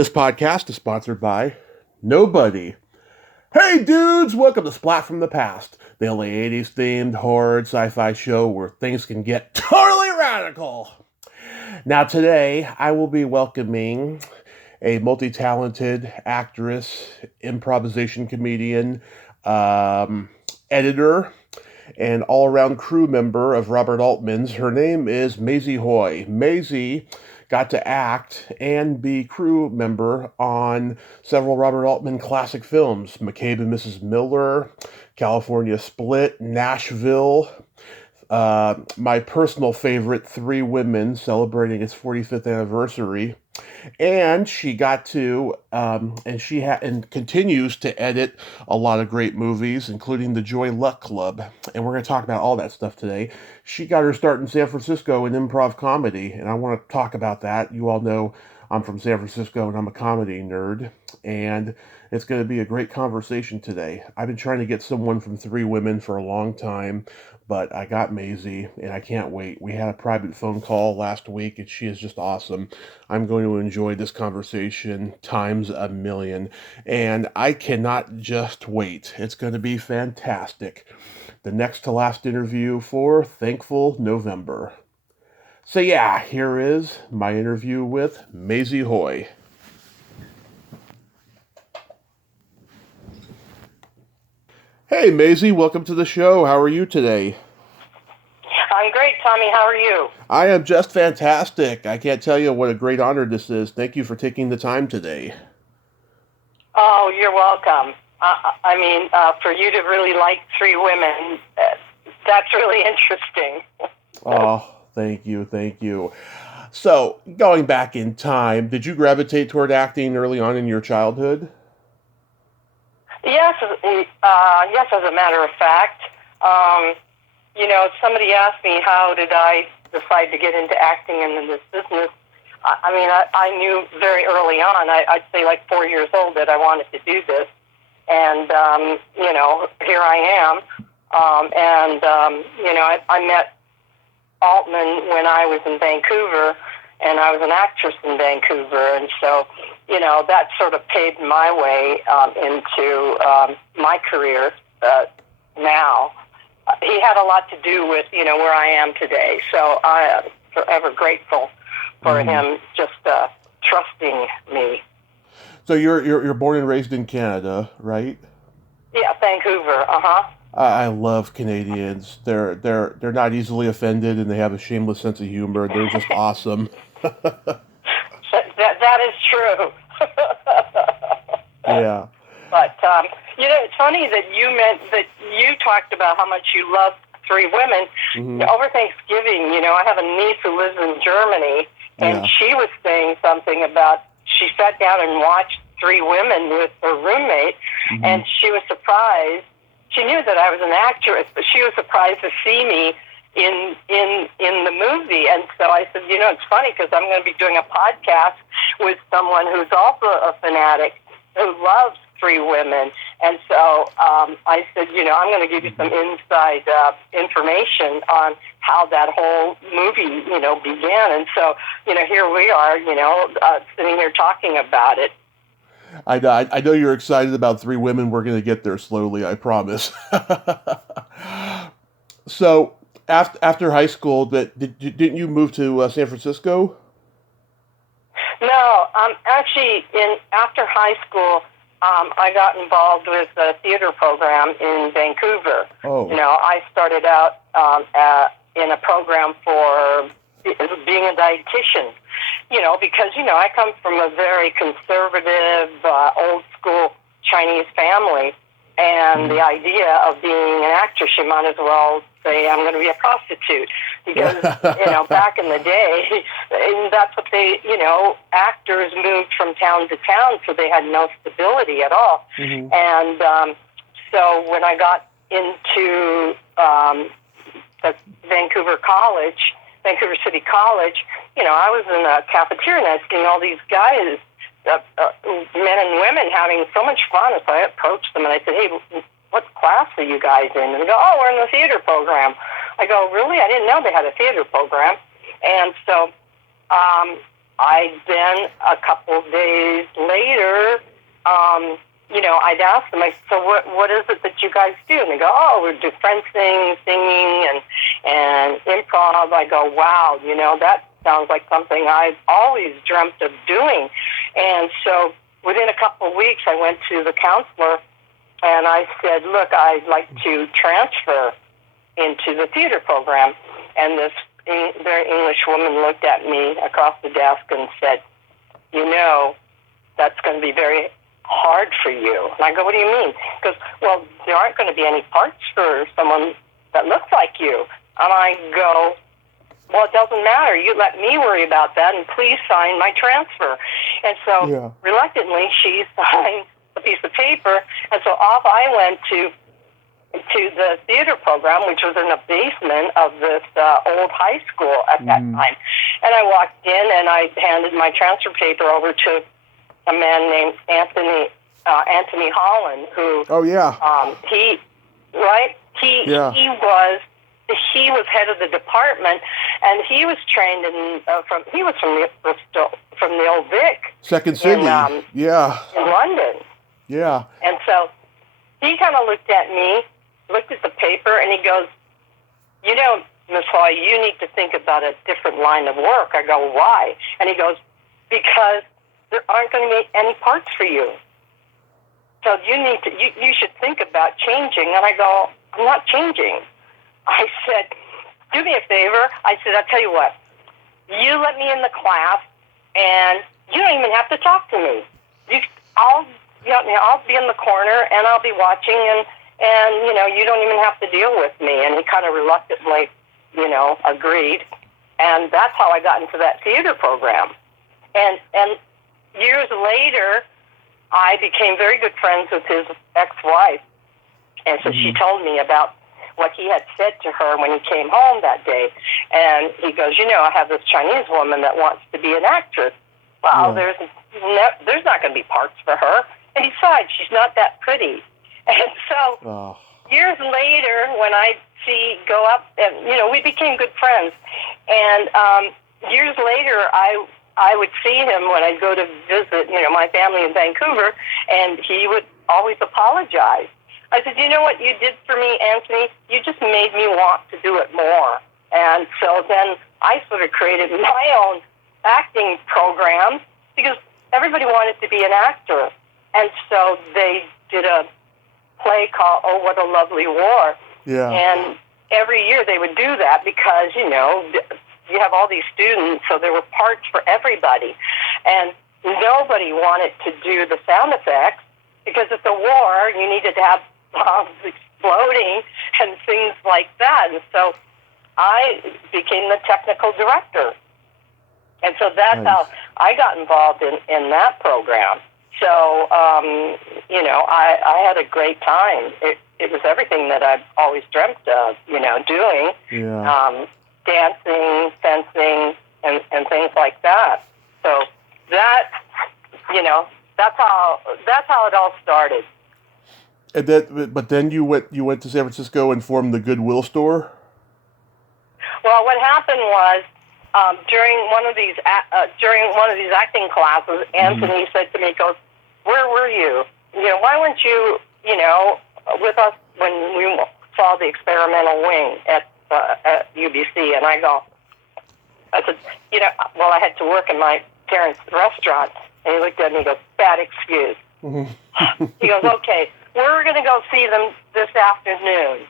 This podcast is sponsored by nobody. Hey dudes, welcome to Splat from the Past, the only 80s themed horror and sci-fi show where things can get totally radical. Now today, I will be welcoming a multi-talented actress, improvisation comedian, editor, and all-around crew member of Robert Altman's. Her name is Maysie Hoy. Maysie got to act and be crew member on several Robert Altman classic films, McCabe Mrs. Miller, California Split, Nashville, my personal favorite, Three Women, celebrating its 45th anniversary. And she got to, and continues to edit a lot of great movies, including the Joy Luck Club. And we're going to talk about all that stuff today. She got her start in San Francisco in improv comedy, and I want to talk about that. You all know I'm from San Francisco, and I'm a comedy nerd. And it's going to be a great conversation today. I've been trying to get someone from Three Women for a long time, but I got Maysie, and I can't wait. We had a private phone call last week, and she is just awesome. I'm going to enjoy this conversation times a million, and I cannot just wait. It's going to be fantastic. The next to last interview for Thankful November. So yeah, here is my interview with Maysie Hoy. Hey Maysie, welcome to the show. How are you today? I'm great, Tommy. How are you? I am just fantastic. I can't tell you what a great honor this is. Thank you for taking the time today. Oh, you're welcome. For you to really like Three Women, that's really interesting. Oh, thank you. So, going back in time, did you gravitate toward acting early on in your childhood? Yes, as a matter of fact. Somebody asked me how did I decide to get into acting and in this business. I knew very early on, I'd say like 4 years old, that I wanted to do this. And, here I am. I met Altman when I was in Vancouver, and I was an actress in Vancouver. And so, that sort of paved my way into my career now. He had a lot to do with, where I am today. So I am forever grateful for him just trusting me. So you're born and raised in Canada, right? Yeah, Vancouver. I love Canadians. They're not easily offended, and they have a shameless sense of humor. They're just awesome. That is true. Yeah. But it's funny that you talked about how much you love Three Women. Mm-hmm. Over Thanksgiving, I have a niece who lives in Germany, and she was saying something about she sat down and watched Three Women with her roommate, and she was surprised. She knew that I was an actress, but she was surprised to see me in the movie. And so I said, it's funny because I'm going to be doing a podcast with someone who's also a fanatic who loves Three Women. And so I said, I'm going to give you some inside information on how that whole movie, began. And so, here we are, sitting here talking about it. I know you're excited about Three Women. We're going to get there slowly, I promise. So, after high school, didn't you move to San Francisco? No, actually, after high school, I got involved with a theater program in Vancouver. Oh. I started out in a program for being a dietitian, because, I come from a very conservative, old-school Chinese family, and the idea of being an actress, you might as well say, I'm going to be a prostitute, because, back in the day, and that's what they, actors moved from town to town, so they had no stability at all. Mm-hmm. And so when I got into the Vancouver City College, I was in a cafeteria and I was seeing all these guys, men and women, having so much fun. So I approached them and I said, hey, what class are you guys in? And they go, oh, we're in the theater program. I go, really? I didn't know they had a theater program. And so I then, a couple of days later, I'd ask them, so what is it that you guys do? And they go, oh, we do fencing, singing, and improv. I go, wow, that sounds like something I've always dreamt of doing. And so within a couple of weeks, I went to the counselor, and I said, look, I'd like to transfer into the theater program. And this very English woman looked at me across the desk and said, that's going to be very hard for you. And I go, what do you mean? Because, well, there aren't going to be any parts for someone that looks like you. And I go, well, it doesn't matter. You let me worry about that, and please sign my transfer. And so reluctantly, she signed a piece of paper, and so off I went to the theater program, which was in the basement of this old high school at that time. And I walked in, and I handed my transfer paper over to a man named Anthony Holland, who he was head of the department, and he was trained from the old Vic, Second City, in London. Yeah. And so he kind of looked at me, looked at the paper, and he goes, Miss Hoy, you need to think about a different line of work. I go, why? And he goes, because there aren't going to be any parts for you. So you should think about changing. And I go, I'm not changing. I said, do me a favor. I said, I'll tell you what, you let me in the class, and you don't even have to talk to me. I'll be in the corner, and I'll be watching, and you don't even have to deal with me. And he kind of reluctantly, agreed. And that's how I got into that theater program. And years later, I became very good friends with his ex-wife. And so she told me about what he had said to her when he came home that day. And he goes, I have this Chinese woman that wants to be an actress. Well, there's not going to be parts for her. And besides, she's not that pretty. And so years later, when I go up, and we became good friends. And years later, I would see him when I'd go to visit, my family in Vancouver, and he would always apologize. I said, you know what you did for me, Anthony? You just made me want to do it more. And so then I sort of created my own acting program because everybody wanted to be an actor. And so they did a play called Oh, What a Lovely War. Yeah. And every year they would do that because, you have all these students, so there were parts for everybody. And nobody wanted to do the sound effects because at the war, you needed to have bombs exploding and things like that. And so I became the technical director. And so that's how I got involved in that program. So, I had a great time. It was everything that I've always dreamt of, doing. Yeah. Dancing, fencing, and things like that. So that, that's how it all started. And but then you went to San Francisco and formed the Goodwill store? Well, what happened was during one of these acting classes, Anthony said to me, he goes, "Where were you? Why weren't you, with us when we saw the experimental wing at UBC?" And I said, I had to work in my parents' restaurant. And he looked at me and goes, "Bad excuse." He goes, "Okay, we're going to go see them this afternoon."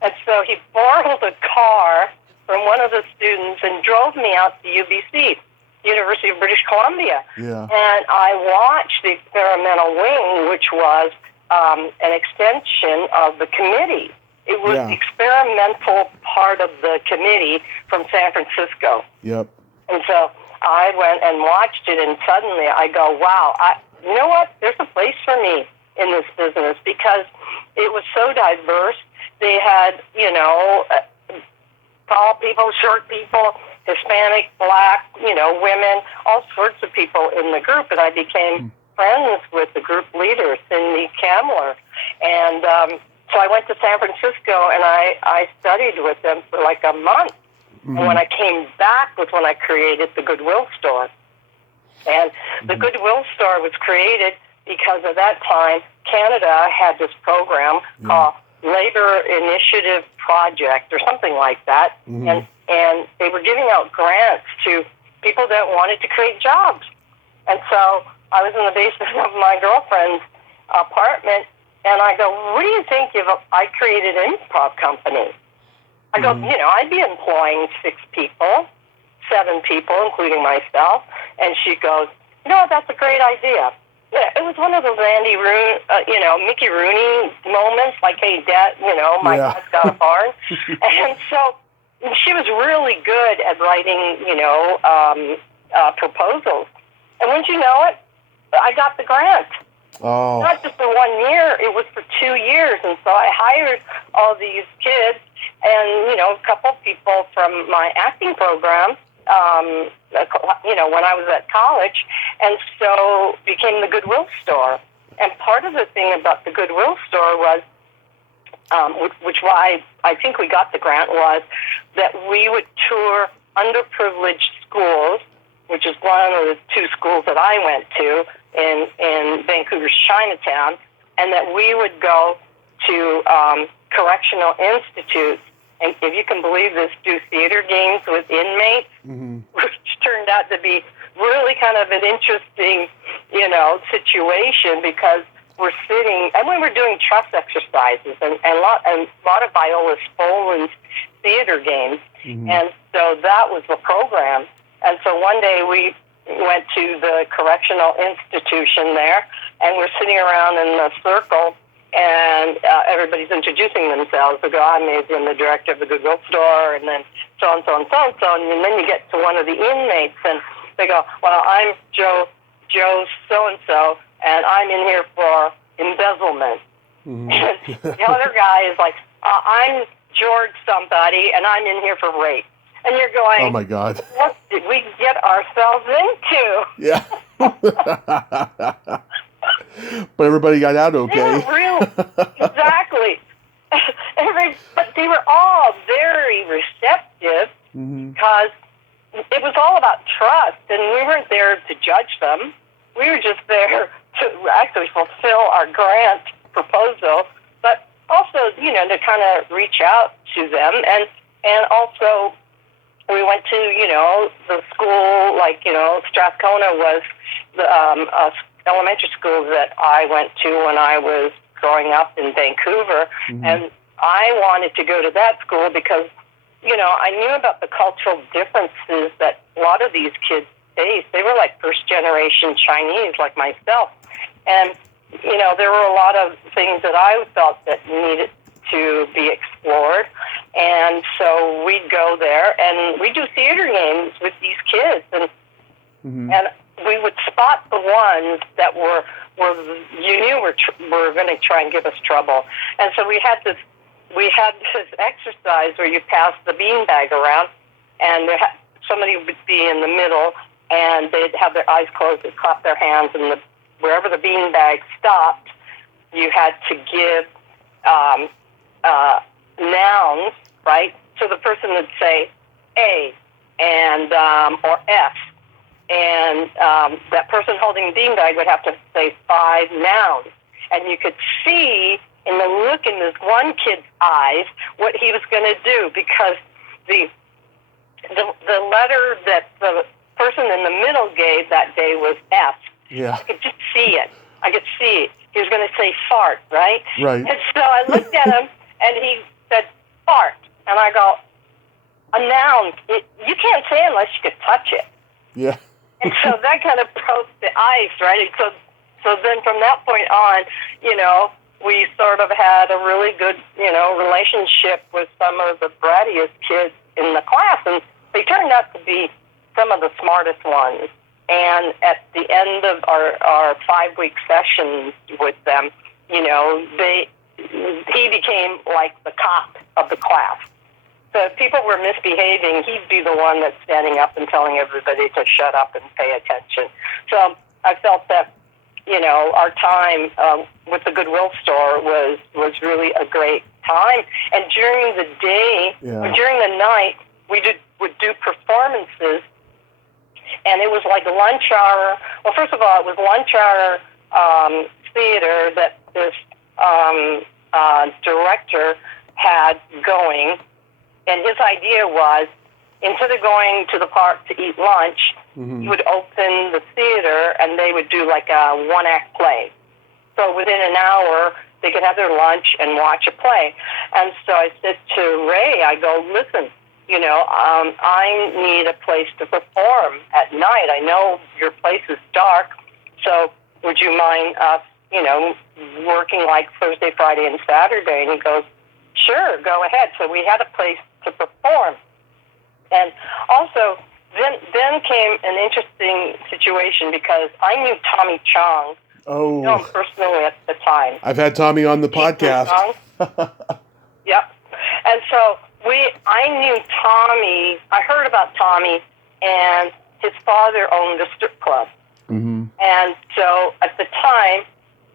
And so he borrowed a car from one of the students and drove me out to UBC, University of British Columbia. Yeah. And I watched the experimental wing, which was an extension of the committee. It was the experimental part of the committee from San Francisco. Yep. And so I went and watched it, and suddenly I go, wow, you know what? There's a place for me in this business because it was so diverse. They had, tall people, short people, Hispanic, Black, women, all sorts of people in the group. And I became friends with the group leader, Cindy Kamler. And so I went to San Francisco, and I studied with them for like a month. And when I came back was when I created the Goodwill store. And the Goodwill Store was created because at that time, Canada had this program called Labor Initiative Project or something like that. And they were giving out grants to people that wanted to create jobs. And so I was in the basement of my girlfriend's apartment, and I go, what do you think if I created an improv company? I go, I'd be employing 6 people, 7 people, including myself. And she goes, that's a great idea. Yeah, it was one of those Andy Rooney, Mickey Rooney moments, like, hey, Dad, my dad's got a barn. And so she was really good at writing, proposals. And wouldn't you know it, I got the grant. Oh. Not just for 1 year, it was for 2 years. And so I hired all these kids and, a couple people from my acting program, when I was at college, and so became the Goodwill Store. And part of the thing about the Goodwill Store was, which why I think we got the grant, was that we would tour underprivileged schools, which is one of the 2 schools that I went to in Vancouver's Chinatown, and that we would go to correctional institutes, and if you can believe this, do theater games with inmates, which turned out to be really kind of an interesting, situation, because we're sitting, and we were doing trust exercises and a lot of Viola Spolin's theater games, and so that was the program. And so one day we went to the correctional institution there, and we're sitting around in a circle, and everybody's introducing themselves. They go, I'm Maysie, I'm the director of the Goodwill Store, and then so and so and so and so, and then you get to one of the inmates, and they go, well, I'm Joe so-and-so, and I'm in here for embezzlement. And the other guy is like, I'm George somebody, and I'm in here for rape. And you're going, oh, my God. What did we get ourselves into? Yeah. But everybody got out okay. They were real, exactly. But they were all very receptive, because it was all about trust, and we weren't there to judge them. We were just there to actually fulfill our grant proposal, but also, to kind of reach out to them. And also, we went to, the school, like, Strathcona was the elementary school that I went to when I was growing up in Vancouver, and I wanted to go to that school because, I knew about the cultural differences that a lot of these kids faced. They were like first-generation Chinese, like myself, and, there were a lot of things that I felt that needed to be explored, and so we'd go there, and we'd do theater games with these kids, and we would spot the ones that were you knew were going to try and give us trouble. And so we had this exercise where you pass the beanbag around, and somebody would be in the middle, and they'd have their eyes closed, they'd clap their hands, and wherever the beanbag stopped, you had to give nouns, right? So the person would say A and or F, and that person holding the beanbag would have to say 5 nouns, and you could see in the look in this one kid's eyes what he was going to do, because the letter that the person in the middle gave that day was F. Yeah. I could just see it. I could see it. He was going to say fart, right? Right. And so I looked at him, and he said fart, and I go, a noun, you can't say it unless you could touch it. Yeah. And so that kind of broke the ice, right? So then from that point on, we sort of had a really good, relationship with some of the brattiest kids in the class, and they turned out to be some of the smartest ones. And at the end of our 5-week sessions with them, he became like the cop of the class. So if people were misbehaving, he'd be the one that's standing up and telling everybody to shut up and pay attention. So I felt that, our time with the Goodwill Store was really a great time. And during the day, or during the night, we would do performances And it was like lunch hour. Well, first of all, it was lunch hour theater that this director had going. And his idea was, instead of going to the park to eat lunch, he would open the theater and they would do like a one-act play. So within an hour, they could have their lunch and watch a play. And so I said to Ray, I go, listen, I need a place to perform at night. I know your place is dark, so would you mind us, working like Thursday, Friday, and Saturday? And he goes, sure, go ahead. So we had a place to perform. And also, then came an interesting situation because I knew Tommy Chong. Oh. Know him personally at the time. I've had Tommy on the podcast. Yep. And so I knew Tommy. I heard about Tommy, and his father owned a strip club. Mm-hmm. And so at the time,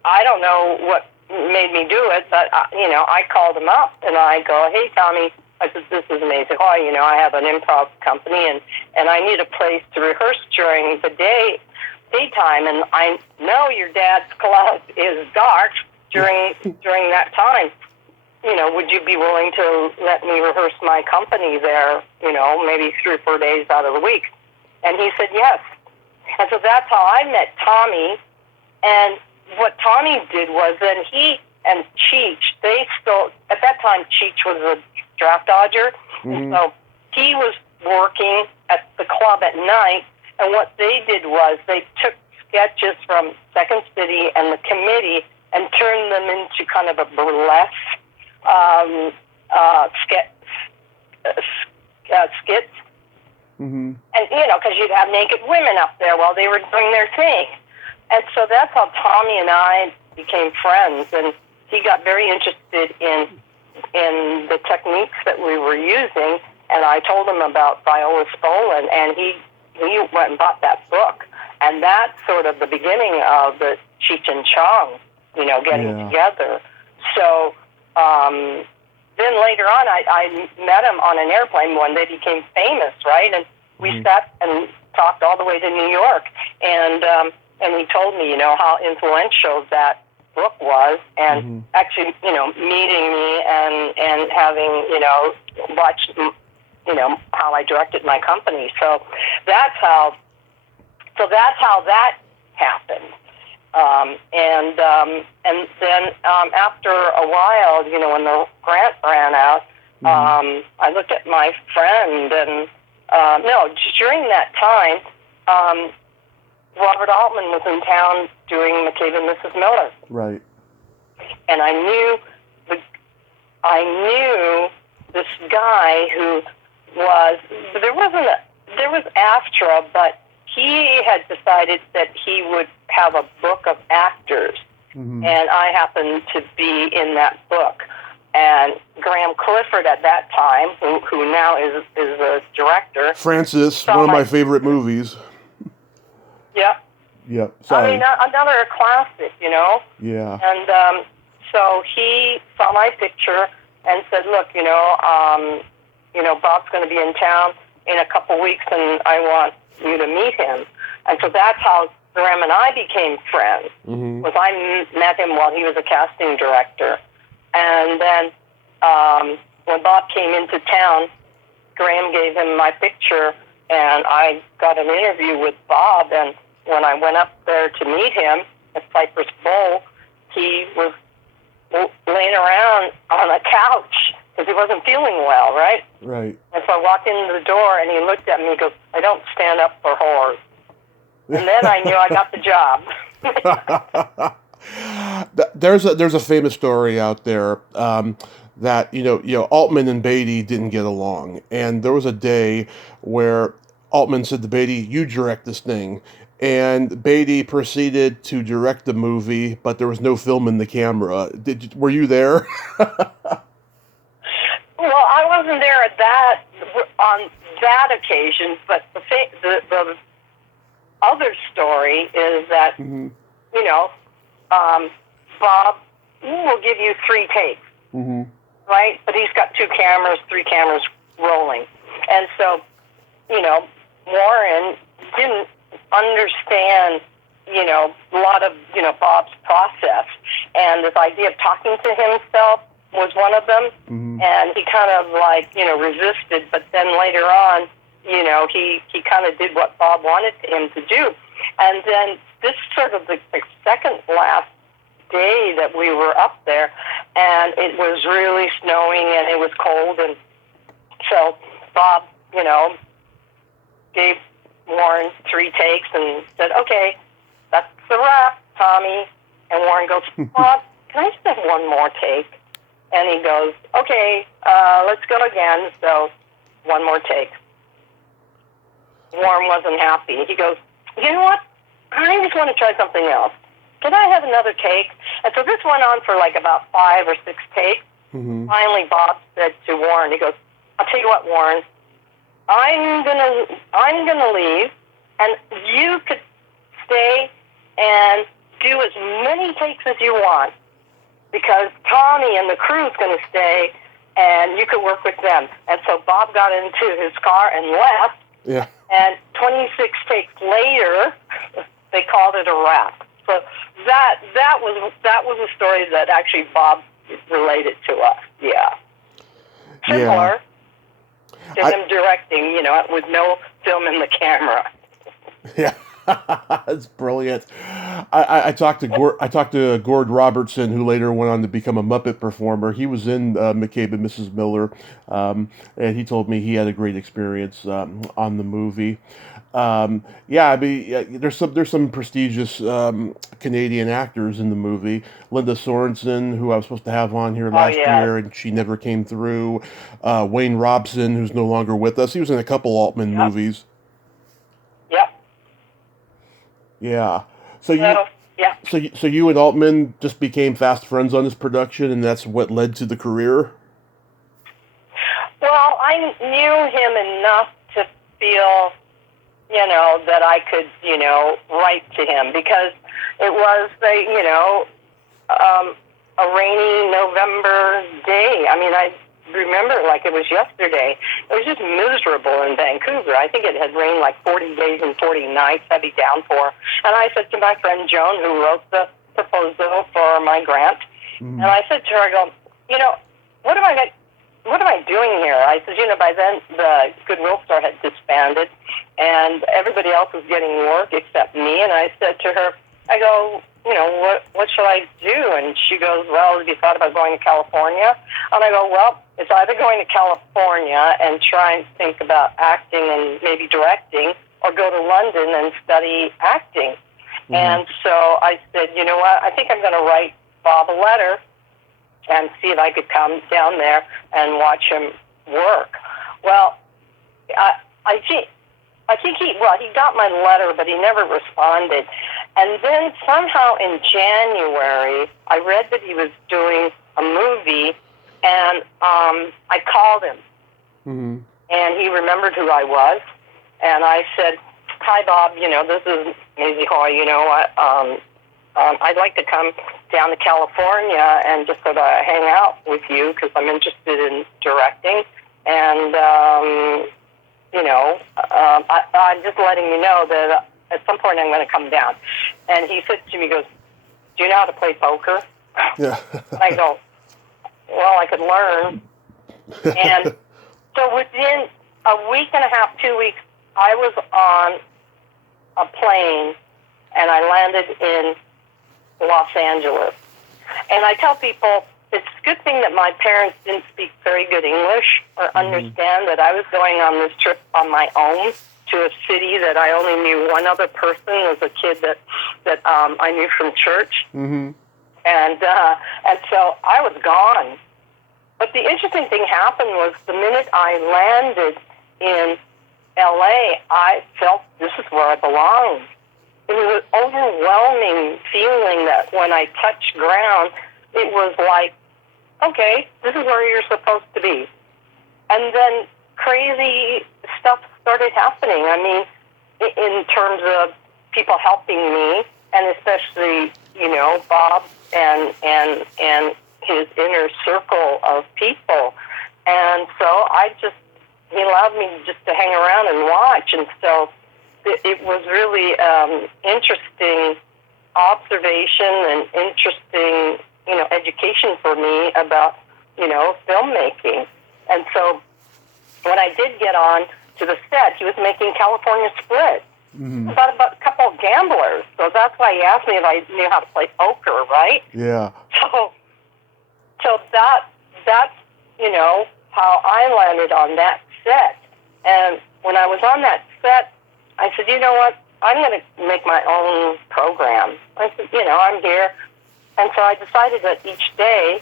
I don't know what made me do it, but I called him up and I go, hey Tommy, I said, this is Maysie Hoy. I have an improv company and I need a place to rehearse during the daytime, and I know your dad's club is dark during that time. Would you be willing to let me rehearse my company there, maybe 3 or 4 days out of the week? And he said yes. And so that's how I met Tommy. And what Tommy did was then he and Cheech, at that time, Cheech was a draft dodger. Mm-hmm. And so he was working at the club at night. And what they did was they took sketches from Second City and the committee and turned them into kind of a burlesque skits. Mm-hmm. And, because you'd have naked women up there while they were doing their thing. And so that's how Tommy and I became friends. And he got very interested in the techniques that we were using. And I told him about Viola Spolin, and he went and bought that book. And that's sort of the beginning of the Cheech and Chong, getting together. So then later on, I met him on an airplane when they became famous, right? And we sat and talked all the way to New York. And he told me, how influential that book was. And actually, meeting me and having, watched, how I directed my company. So that's how that happened. And then after a while, when the grant ran out, I looked at my friend, and during that time, Robert Altman was in town doing McCabe Mrs. Miller. Right. And I knew this guy who there was AFTRA, but he had decided that he would have a book of actors, and I happened to be in that book. And Graham Clifford at that time, who now is a director. Francis, one of my favorite movies. Yep. Yep. Sorry. I mean, another classic, Yeah. And so he saw my picture and said, look, Bob's going to be in town in a couple weeks, and I want you to meet him. And so that's how Graham and I became friends. Was I met him while he was a casting director. And then when Bob came into town, Graham gave him my picture, and I got an interview with Bob. And when I went up there to meet him at Cypress Bowl, he was laying around on a couch because he wasn't feeling well, right? Right. And so I walked into the door, and he looked at me and goes, I don't stand up for whores. And then I knew I got the job. There's a famous story out there that Altman and Beatty didn't get along, and there was a day where Altman said to Beatty, "You direct this thing," and Beatty proceeded to direct the movie, but there was no film in the camera. Were you there? Well, I wasn't there on that occasion, but the other story is that Bob will give you 3 takes, right? But he's got 3 cameras rolling. And so, Warren didn't understand, a lot of, Bob's process. And this idea of talking to himself was one of them. Mm-hmm. And he kind of resisted, but then later on, he kind of did what Bob wanted him to do. And then this sort of the second last day that we were up there, and it was really snowing and it was cold, and so Bob, gave Warren 3 takes and said, "Okay, that's the wrap, Tommy." And Warren goes, "Bob, can I just have one more take?" And he goes, "Okay, let's go again." So 1 more take. Warren wasn't happy. He goes, "You know what? I just want to try something else. Can I have another take?" And so this went on for like about 5 or 6 takes. Mm-hmm. Finally, Bob said to Warren, he goes, "I'll tell you what, Warren, I'm gonna leave, and you could stay and do as many takes as you want, because Tommy and the crew's going to stay, and you could work with them." And so Bob got into his car and left. Yeah. And 26 takes later, they called it a wrap. So that was a story that actually Bob related to us. Yeah. Similar to him directing, with no film in the camera. Yeah. That's brilliant. I talked to Gord Robertson, who later went on to become a Muppet performer. He was in McCabe and Mrs. Miller, and he told me he had a great experience on the movie. Yeah, I mean, there's some prestigious Canadian actors in the movie. Linda Sorensen, who I was supposed to have on here last year, and she never came through. Wayne Robson, who's no longer with us. He was in a couple Altman movies. Yep. Yeah. So you and Altman just became fast friends on this production, and that's what led to the career? Well, I knew him enough to feel, that I could, write to him, because it was a rainy November day. I mean, I remember it like it was yesterday. It was just miserable in Vancouver. I think it had rained like 40 days and 40 nights, heavy downpour. And I said to my friend Joan, who wrote the proposal for my grant, and I said to her, I go, what am I doing here? I said, by then the Goodwill store had disbanded, and everybody else was getting work except me. And I said to her, I go, what shall I do? And she goes, well, have you thought about going to California? And I go, well, it's either going to California and try and think about acting and maybe directing, or go to London and study acting. Mm-hmm. And so I said, you know what, I think I'm going to write Bob a letter and see if I could come down there and watch him work. Well, I think he got my letter, but he never responded. And then somehow in January, I read that he was doing a movie, and I called him. Mm-hmm. And he remembered who I was. And I said, hi, Bob, this is Maysie Hoy, I'd like to come down to California and just sort of hang out with you, because I'm interested in directing. And, I'm just letting you know that at some point I'm going to come down. And he said to me, he goes, do you know how to play poker? Yeah. And I go, well, I could learn. And so within a week and a half, 2 weeks, I was on a plane, and I landed in Los Angeles. And I tell people, it's a good thing that my parents didn't speak very good English or understand that I was going on this trip on my own to a city that I only knew one other person as a kid that I knew from church. Mm-hmm. And so I was gone. But the interesting thing happened was the minute I landed in L.A., I felt this is where I belonged. It was an overwhelming feeling that when I touched ground, it was like, okay, this is where you're supposed to be. And then crazy stuff started happening. I mean, in terms of people helping me, and especially, Bob and his inner circle of people. And so he allowed me just to hang around and watch. And so it was really interesting observation and interesting, education for me about, filmmaking. And so when I did get on to the set, he was making California Split. About a couple of gamblers. So that's why he asked me if I knew how to play poker, right? Yeah. So that's, how I landed on that set. And when I was on that set, I said, you know what? I'm going to make my own program. I said, I'm here. And so I decided that each day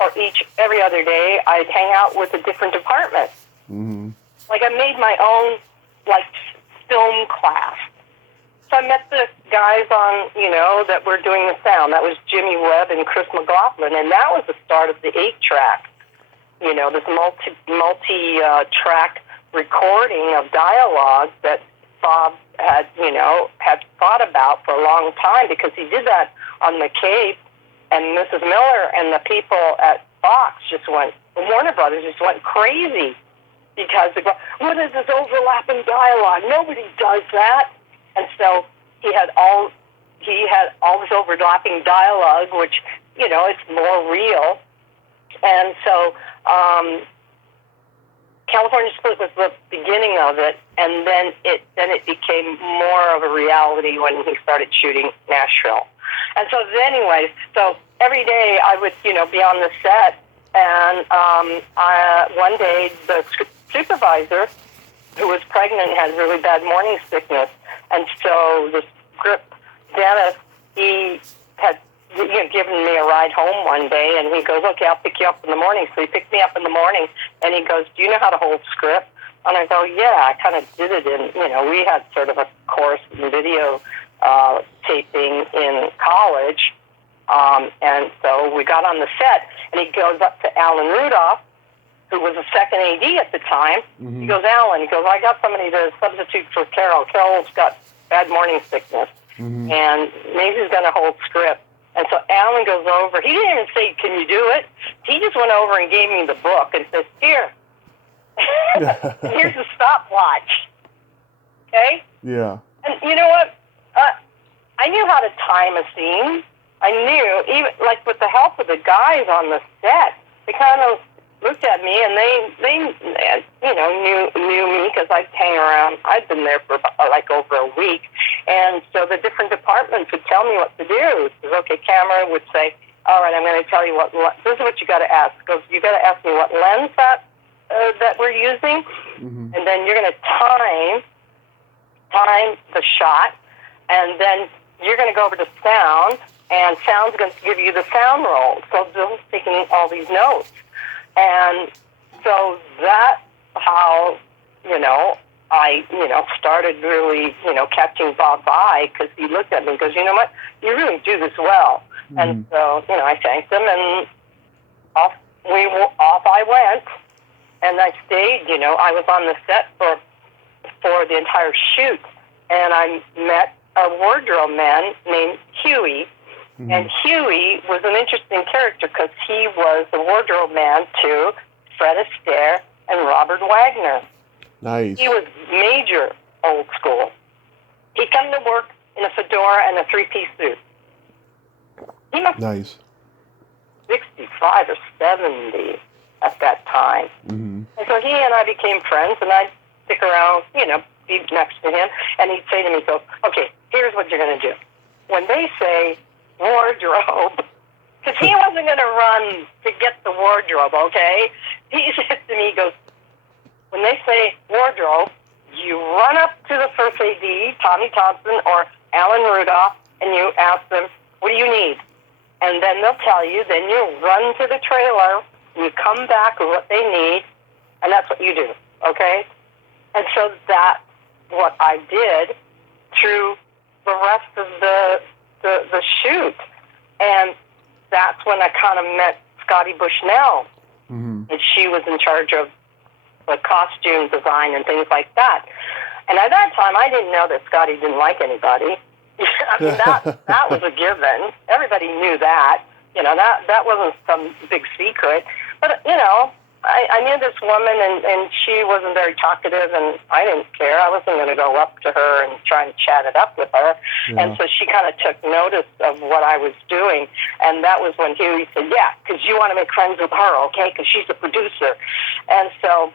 or every other day, I'd hang out with a different department. Like I made my own, film class. So I met the guys on, that were doing the sound. That was Jimmy Webb and Chris McLaughlin, and that was the start of the 8-track. This multi-track recording of dialogue that Bob had thought about for a long time, because he did that on McCabe, and Mrs. Miller and the people at Fox Warner Brothers just went crazy. Because they go, what is this overlapping dialogue? Nobody does that. And so he had all this overlapping dialogue, which, it's more real. And so California Split was the beginning of it, and then it became more of a reality when he started shooting Nashville. And so anyway, so every day I would, be on the set, and one day the supervisor, who was pregnant, had really bad morning sickness, and so the script Dennis, he had given me a ride home one day, and he goes, okay, I'll pick you up in the morning. So he picked me up in the morning, and he goes, do you know how to hold script? And I go, yeah, I kind of did it in, we had sort of a course in video taping in college, and so we got on the set, and he goes up to Alan Rudolph, who was a second AD at the time. He goes, Alan, I got somebody to substitute for Carol. Carol's got bad morning sickness, and Maisie's going to hold script. And so Alan goes over. He didn't even say, can you do it? He just went over and gave me the book and says, here, here's the stopwatch. Okay? Yeah. And you know what? I knew how to time a scene. I knew, even with the help of the guys on the set, they kind of looked at me, and they knew me, because I'd hang around. I'd been there for over a week, and so the different departments would tell me what to do. So, okay, camera would say, all right, I'm going to tell you this is what you got to ask. Goes, you got to ask me what lens that we're using, and then you're going to time the shot, and then you're going to go over to sound, and sound's going to give you the sound roll. So Bill's taking all these notes. And so that's how, I, started really, catching Bob's eye, because he looked at me and goes, you know what, you really do this well. And so, I thanked him, and off I went, and I stayed, I was on the set for the entire shoot, and I met a wardrobe man named Huey. And Huey was an interesting character, because he was the wardrobe man to Fred Astaire and Robert Wagner. Nice. He was major old school. He'd come to work in a fedora and a three-piece suit. He must nice. 65 or 70 at that time. And so he and I became friends, and I'd stick around, be next to him, and he'd say to me, so, okay, here's what you're going to do. When they say wardrobe, because he wasn't going to run to get the wardrobe, okay? He said to me, he goes, when they say wardrobe, you run up to the first AD, Tommy Thompson or Alan Rudolph, and you ask them, what do you need? And then they'll tell you, then you run to the trailer, and you come back with what they need, and that's what you do, okay? And so that's what I did through the rest of the shoot. And that's when I kind of met Scotty Bushnell. And she was in charge of the costume design and things like that. And at that time, I didn't know that Scotty didn't like anybody. I mean, that was a given. Everybody knew that. That wasn't some big secret. But, I knew this woman, and she wasn't very talkative, and I didn't care. I wasn't going to go up to her and try and chat it up with her. Yeah. And so she kind of took notice of what I was doing, and that was when Huey said, yeah, because you want to make friends with her, okay, because she's a producer. And so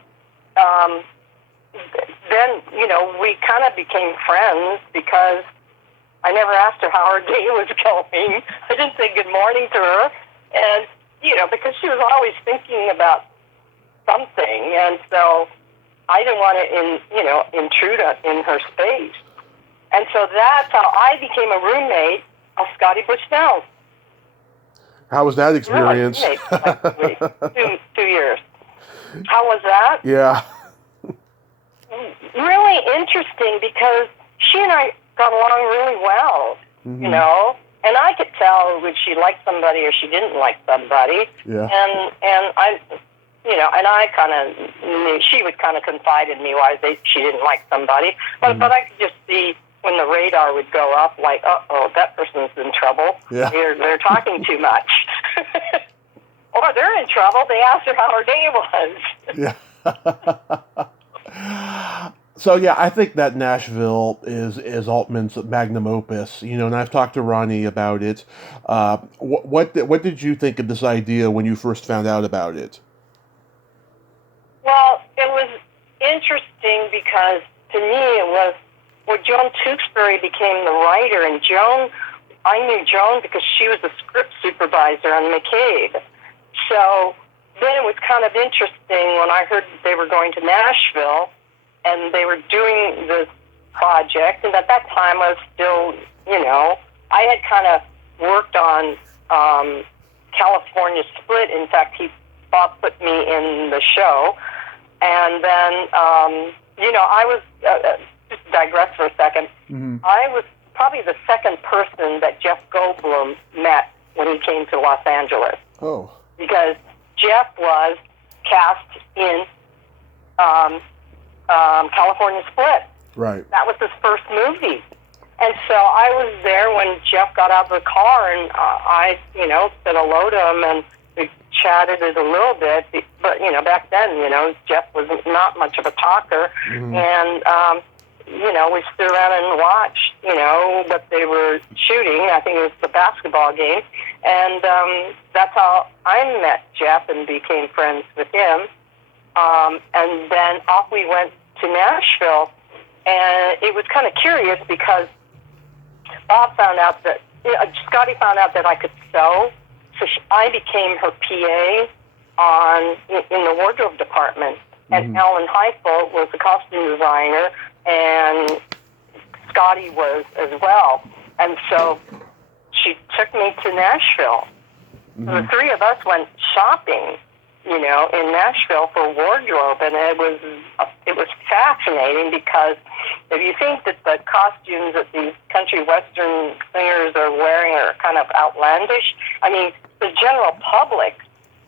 then, we kind of became friends because I never asked her how her day was going. I didn't say good morning to her, and, because she was always thinking about something, and so I didn't want to, intrude in her space. And so that's how I became a roommate of Scotty Bushnell. How was that experience? Roommate, like 2 years. How was that? Yeah. Really interesting because she and I got along really well, and I could tell when she liked somebody or she didn't like somebody. Yeah. And I, and I kind of knew, she would kind of confide in me why she didn't like somebody, but I could just see when the radar would go up, like, uh-oh, that person's in trouble. Yeah. They're talking too much. Or they're in trouble. They asked her how her day was. Yeah. So yeah, I think that Nashville is Altman's magnum opus, and I've talked to Ronnie about it. What did you think of this idea when you first found out about it? Well, it was interesting because to me it was where Joan Tewksbury became the writer, and I knew Joan because she was the script supervisor on McCabe. So then it was kind of interesting when I heard that they were going to Nashville and they were doing this project, and at that time I was still, I had kind of worked on California Split. In fact, Bob put me in the show. And then, I was, just to digress for a second, I was probably the second person that Jeff Goldblum met when he came to Los Angeles. Oh. Because Jeff was cast in California Split. Right. That was his first movie. And so I was there when Jeff got out of the car, and I, said hello to him, and we chatted it a little bit. But, back then, Jeff was not much of a talker. And, we stood around and watched, what they were shooting. I think it was the basketball game. And that's how I met Jeff and became friends with him. And then off we went to Nashville. And it was kind of curious because Bob found out that, Scotty found out that I could sew. So I became her PA in the wardrobe department. And Alan Heifel was the costume designer, and Scotty was as well. And so she took me to Nashville. The three of us went shopping, in Nashville for wardrobe, and it was fascinating because if you think that the costumes that these country western singers are wearing are kind of outlandish, I mean, the general public,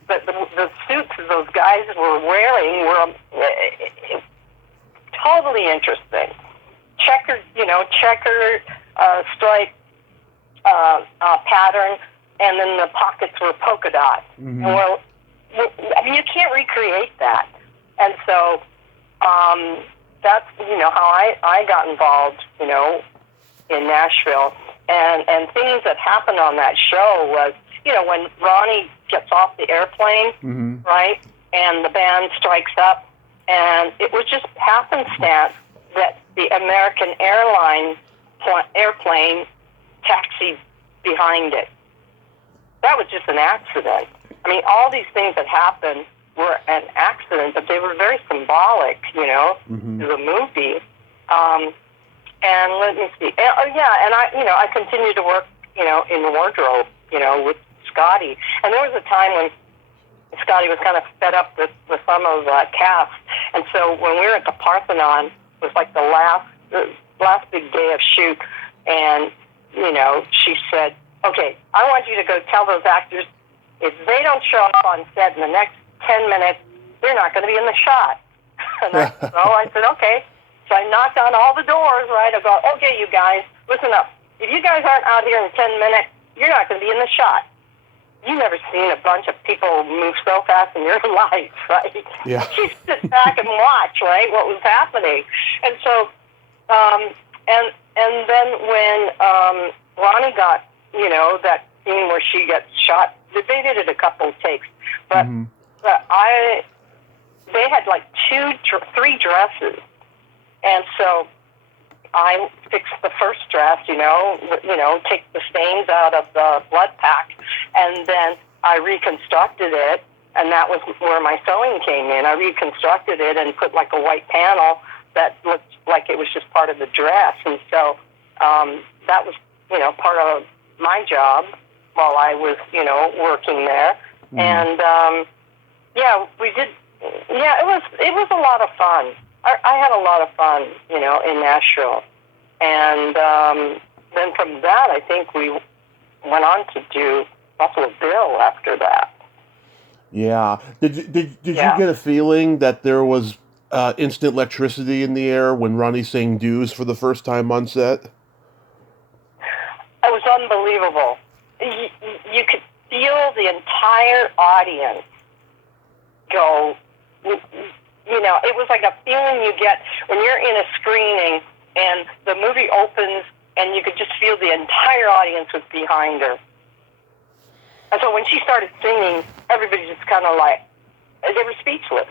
the suits those guys were wearing were totally interesting. Checkered stripe pattern, and then the pockets were polka dot. Well, I mean, you can't recreate that. And so that's, how I got involved, in Nashville. And things that happened on that show was, when Ronnie gets off the airplane, right, and the band strikes up, and it was just happenstance that the American airplane taxied behind it. That was just an accident. I mean, all these things that happened were an accident, but they were very symbolic, to the movie. And let me see. And I continued to work, in the wardrobe, with Scotty. And there was a time when Scotty was kind of fed up with some of the cast. And so when we were at the Parthenon, it was like the last big day of shoot. And, she said, okay, I want you to go tell those actors if they don't show up on set in the next 10 minutes, they're not going to be in the shot. And I said, okay. So I knocked on all the doors, right? I go, okay, you guys, listen up. If you guys aren't out here in 10 minutes, you're not going to be in the shot. you've never seen a bunch of people move so fast in your life, right? Yeah. You sit back and watch, right, what was happening. And so, and then when Ronnie got, that scene where she gets shot, they did it a couple of takes, but they had like 3 dresses, and so I fixed the first dress, take the stains out of the blood pack, and then I reconstructed it, and that was where my sewing came in. I reconstructed it and put like a white panel that looked like it was just part of the dress, and so that was, part of my job while I was, working there, and we did. Yeah, it was a lot of fun. I had a lot of fun, in Nashville. And then from that, I think we went on to do Buffalo Bill after that. Yeah. Did you get a feeling that there was instant electricity in the air when Ronnie sang Dues for the first time on set? It was unbelievable. You could feel the entire audience go. It was like a feeling you get when you're in a screening and the movie opens and you could just feel the entire audience was behind her. And so when she started singing, everybody just kind of like, they were speechless.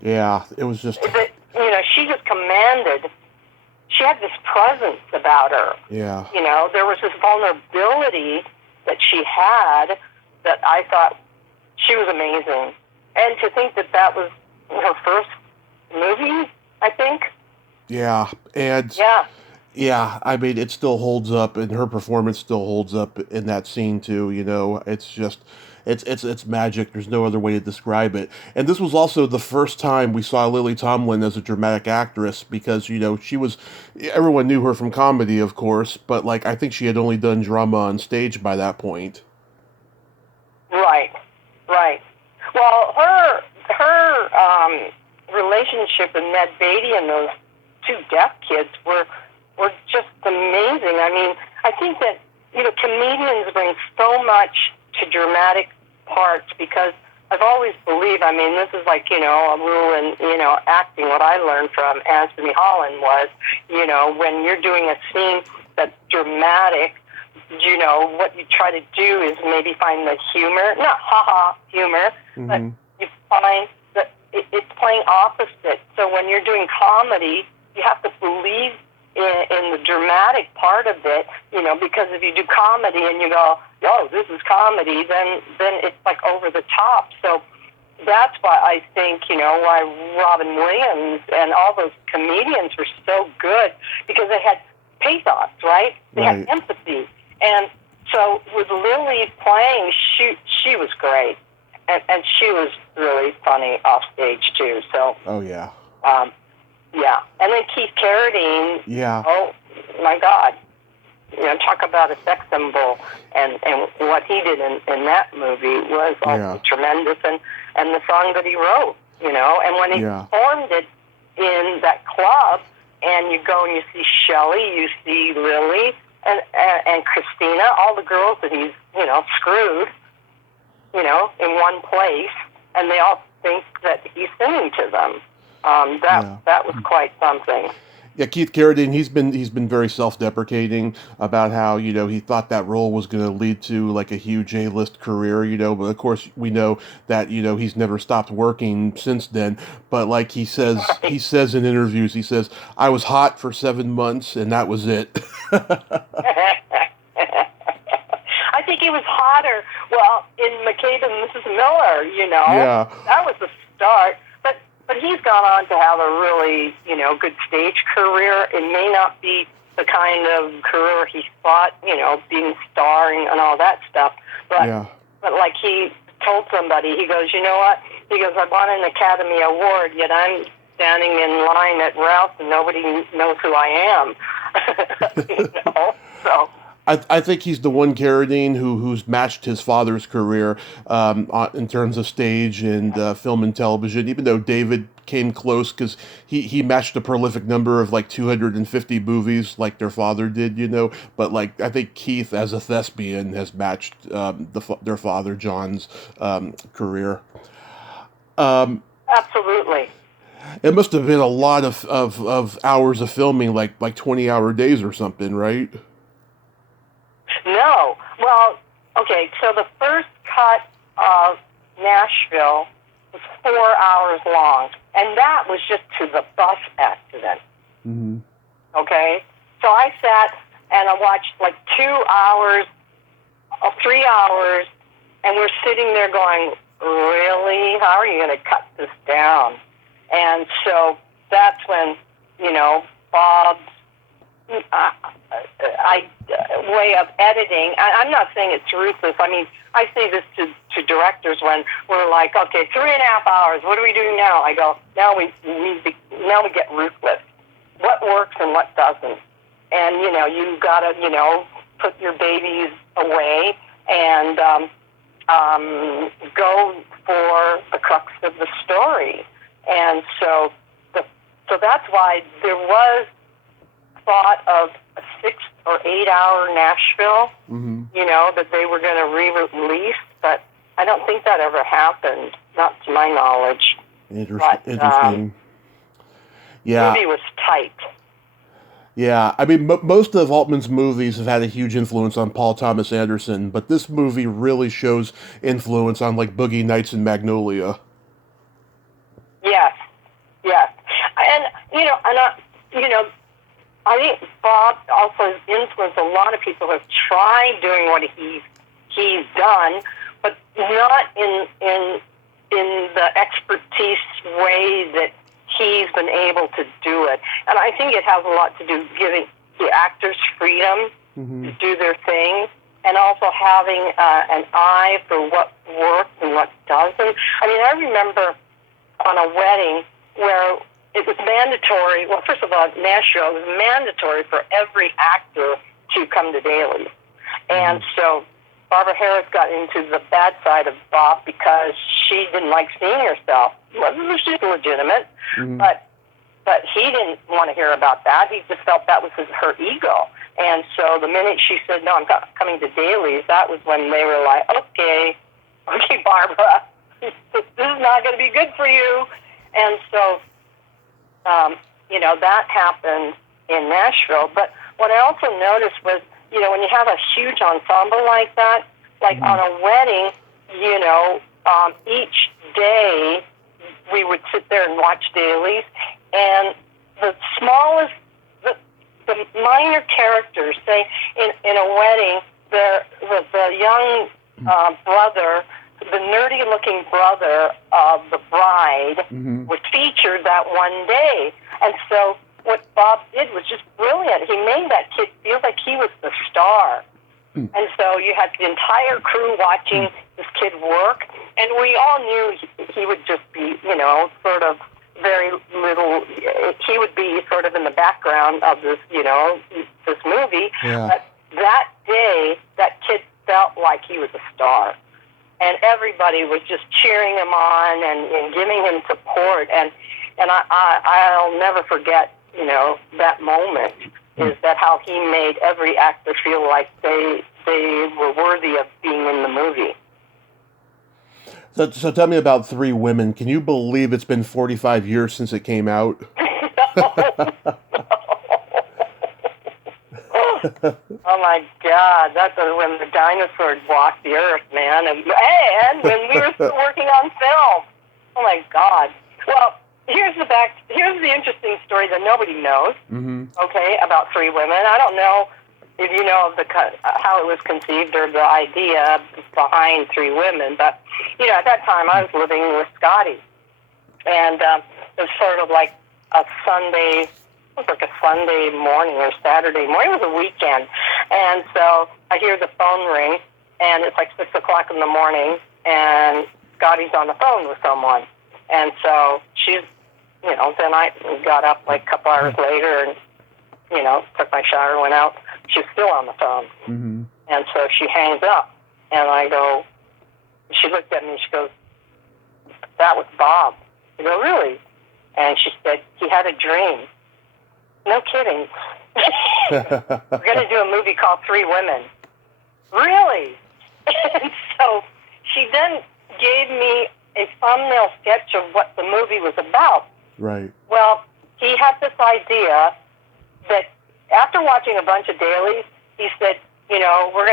Yeah, it was just... she just commanded. She had this presence about her. Yeah. There was this vulnerability that she had that I thought she was amazing. And to think that was her first movie, I think. Yeah, and... Yeah, I mean, it still holds up, and her performance still holds up in that scene, too, It's just... It's magic. There's no other way to describe it. And this was also the first time we saw Lily Tomlin as a dramatic actress because, she was... Everyone knew her from comedy, of course, but, I think she had only done drama on stage by that point. Right. Well, her relationship with Ned Beatty and those 2 deaf kids were just amazing. I mean, I think that, comedians bring so much to dramatic parts because I've always believed, this is like, a rule in, acting. What I learned from Anthony Holland was, when you're doing a scene that's dramatic, what you try to do is maybe find the humor, not ha-ha humor, but you find that it's playing opposite. So when you're doing comedy, you have to believe in the dramatic part of it, because if you do comedy and you go, oh, this is comedy, then it's like over the top. So that's why I think, why Robin Williams and all those comedians were so good, because they had pathos, right? They had empathy. And so with Lily playing, she was great. And she was really funny off stage, too. So. Oh, yeah. Yeah. And then Keith Carradine. Yeah. Oh, my God. Talk about a sex symbol. And what he did in that movie was also tremendous. And the song that he wrote, And when he performed it in that club, and you go and you see Shelley, you see Lily, and Christina, all the girls that he's, screwed, in one place, and they all think that he's singing to them. That was quite something. Yeah, Keith Carradine, he's been very self-deprecating about how, he thought that role was going to lead to like a huge A-list career, but of course we know that, he's never stopped working since then. But like he says in interviews, he says, I was hot for 7 months and that was it. I think he was hotter, in McCabe Mrs. Miller, Yeah. That was the start. But he's gone on to have a really, good stage career. It may not be the kind of career he thought, being starring and all that stuff. But like he told somebody, he goes, you know what? He goes, I won an Academy Award, yet I'm standing in line at Ralph's and nobody knows who I am. So I think he's the one Carradine who's matched his father's career in terms of stage and film and television. Even though David came close because he matched a prolific number of like 250 movies like their father did, you know. But like I think Keith as a thespian has matched their father John's career. Absolutely. It must have been a lot of hours of filming, like 20-hour days or something, right? No. Well, okay, so the first cut of Nashville was 4 hours long, and that was just to the bus accident. Mm-hmm. Okay? So I sat and I watched like 2 hours, 3 hours, and we're sitting there going, really? How are you going to cut this down? And so that's when, you know, Bob's way of editing. I'm not saying it's ruthless. I mean, I say this to directors when we're like, okay, 3.5 hours. What do we do now? I go, now we get ruthless. What works and what doesn't? And you know, you gotta, you know, put your babies away and go for the crux of the story. And so that's why there was thought of a 6 or 8 hour Nashville, Mm-hmm. you know, that they were going to re-release, but I don't think that ever happened, not to my knowledge. Interesting. Yeah. The movie was tight. Yeah, I mean, most of Altman's movies have had a huge influence on Paul Thomas Anderson, but this movie really shows influence on like Boogie Nights and Magnolia. Yes, yes, and I think Bob also influenced a lot of people who have tried doing what he's done, but not in the expertise way that he's been able to do it. And I think it has a lot to do with giving the actors freedom Mm-hmm. to do their thing, and also having an eye for what works and what doesn't. I mean, I remember on a wedding where it was mandatory. Well, first of all, Nashville was mandatory for every actor to come to dailies. And so Barbara Harris got into the bad side of Bob because she didn't like seeing herself. Well, she's legitimate, Mm-hmm. but he didn't want to hear about that. He just felt that was her ego. And so the minute she said, no, I'm coming to dailies, that was when they were like, okay, Barbara, this is not going to be good for you. And so, that happened in Nashville. But what I also noticed was, when you have a huge ensemble like that, like on a wedding, each day we would sit there and watch dailies, and the smallest, the minor characters, say in a wedding, the young brother, the nerdy-looking brother of the bride, was featured that one day. And so what Bob did was just brilliant. He made that kid feel like he was the star. And so you had the entire crew watching this kid work, and we all knew he would just be, sort of very little. He would be sort of in the background of this, this movie. Yeah. But that day, that kid felt like he was a star. And everybody was just cheering him on and giving him support. And I'll never forget, that moment, is that how he made every actor feel like they were worthy of being in the movie. So tell me about Three Women. Can you believe it's been 45 years since it came out? Oh my God, that's when the dinosaurs walked the earth, man, and when we were still working on film. Oh my God. Well, here's the interesting story that nobody knows. Okay, about Three Women. I don't know if you know of how it was conceived or the idea behind Three Women, but at that time I was living with Scotty, and it was sort of like a Sunday. It was like a Sunday morning or Saturday morning. It was a weekend. And so I hear the phone ring, and it's like 6 o'clock in the morning, and Scotty's on the phone with someone. And so she's, then I got up like a couple hours later and, took my shower, went out She's still on the phone. Mm-hmm. And so she hangs up, and I go, she looked at me and she goes, that was Bob. I go, really? And she said, he had a dream. No kidding. We're going to do a movie called Three Women. Really? And so she then gave me a thumbnail sketch of what the movie was about. Right. Well, he had this idea that after watching a bunch of dailies, he said, you know, we're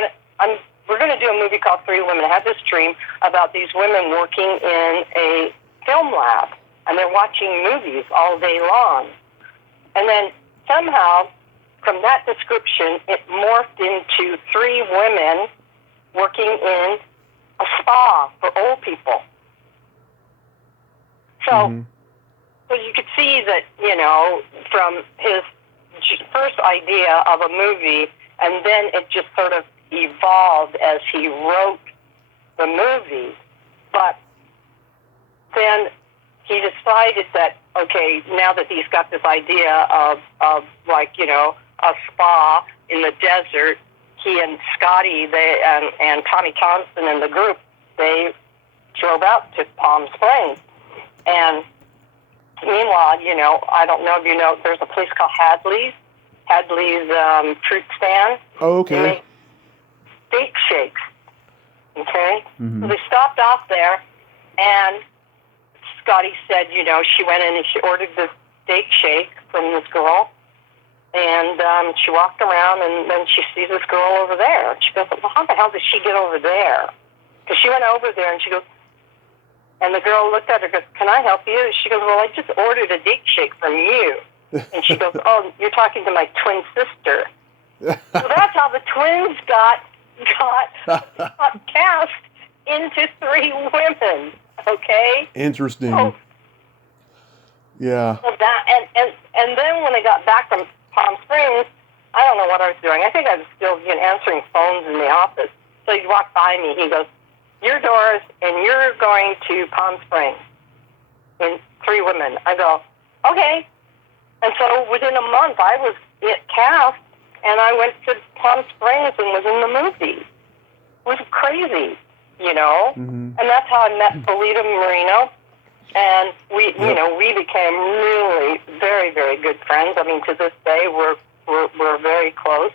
gonna do a movie called Three Women. I had this dream about these women working in a film lab, and they're watching movies all day long. And then somehow, from that description, it morphed into three women working in a spa for old people. So, so you could see that, you know, from his first idea of a movie, and then it just sort of evolved as he wrote the movie. But then he decided that, okay, now that he's got this idea of like, you know, a spa in the desert, he and Scotty, and Tommy Thompson and the group, they drove out to Palm Springs. And meanwhile, you know, I don't know if you know, there's a place called Hadley's fruit stand. Oh, okay. They make steak shakes. Okay? Mm-hmm. So they stopped off there, and Scotty said, you know, she went in and she ordered this steak shake from this girl, and she walked around, and then she sees this girl over there. She goes, well, how the hell did she get over there? Because she went over there, and she goes, and the girl looked at her and goes, can I help you? She goes, well, I just ordered a steak shake from you. And she goes, oh, you're talking to my twin sister. So that's how the twins got cast into Three Women. Okay? Interesting. So, yeah. So that, and then when I got back from Palm Springs, I don't know what I was doing. I think I was still answering phones in the office. So he walked by me. He goes, you're Doris, and you're going to Palm Springs in Three Women. I go, okay. And so within a month, I was cast, and I went to Palm Springs and was in the movie. It was crazy, you know? Mm-hmm. And that's how I met Belita Marino. And we, you know, we became really very, very good friends. I mean, to this day, we're very close.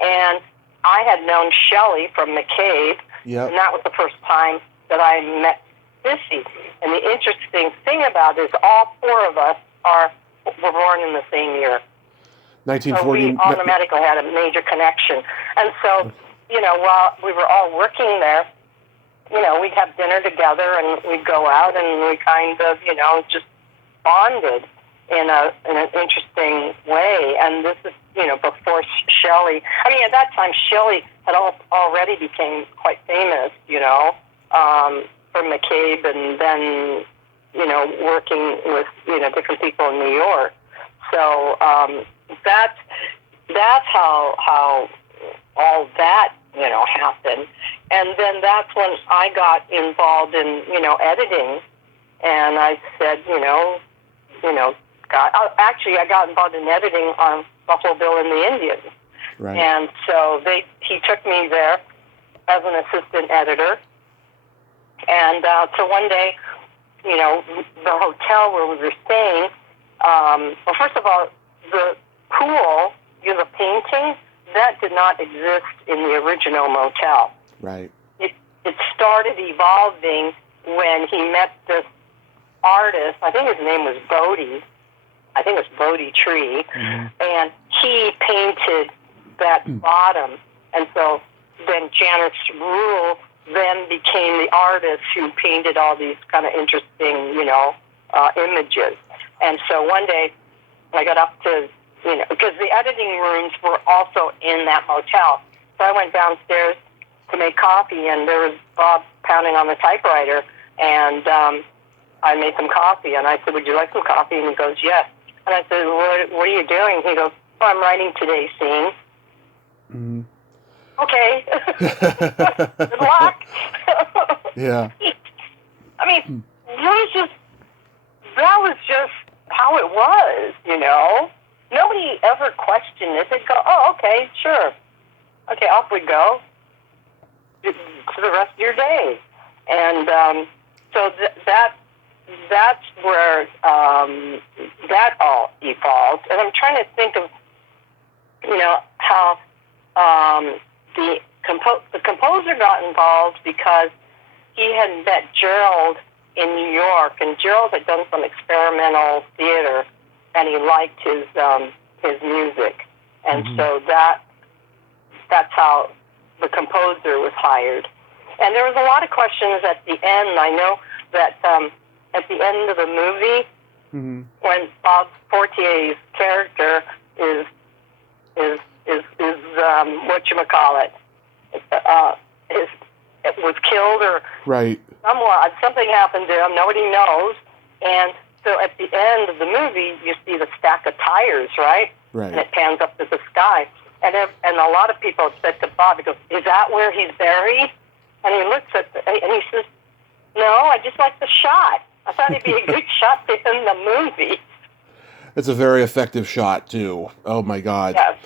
And I had known Shelley from McCabe, and that was the first time that I met Sissy. And the interesting thing about it is all four of us were born in the same year. 1940. So we automatically had a major connection. And so, you know, while we were all working there, you know, we'd have dinner together and we'd go out and we kind of, you know, just bonded in an interesting way. And this is, you know, before Shelley. I mean, at that time, Shelley had already became quite famous, you know, from McCabe, and then, you know, working with, you know, different people in New York. So that's how all that, you know, happened. And then that's when I got involved in, you know, editing. And I said, you know, actually I got involved in editing on Buffalo Bill and the Indians. Right. And so he took me there as an assistant editor. And so one day, you know, the hotel where we were staying, well, first of all, the pool, you know, the painting, that did not exist in the original motel. Right. It started evolving when he met this artist. I think his name was Bodie. I think it was Bodie Tree. Mm-hmm. And he painted that bottom. And so then Janice Rule then became the artist who painted all these kind of interesting, you know, images. And so one day I got up to, you know, because the editing rooms were also in that motel. So I went downstairs to make coffee, and there was Bob pounding on the typewriter, and I made some coffee, and I said, would you like some coffee? And he goes, yes. And I said, what are you doing? He goes, well, I'm writing today's scene. Mm-hmm. Okay. Good luck. Yeah. I mean, that was just how it was, you know? nobody ever questioned it. They'd go, oh, okay, sure. Okay, off we go for the rest of your day. And so that's where that all evolved. And I'm trying to think of, how the composer got involved because he had met Gerald in New York, and Gerald had done some experimental theater, and he liked his music, and so that's how the composer was hired. And there was a lot of questions at the end. I know that at the end of the movie, when Bob Fortier's character is whatchamacallit, was killed or right. Something happened to him. Nobody knows. And so at the end of the movie, you see the stack of tires, right? Right. And it pans up to the sky. And a lot of people said to Bob, he goes, is that where he's buried? And he looks at and he says, no, I just like the shot. I thought it'd be a good shot in the movie. It's a very effective shot, too. Oh, my God. Yes.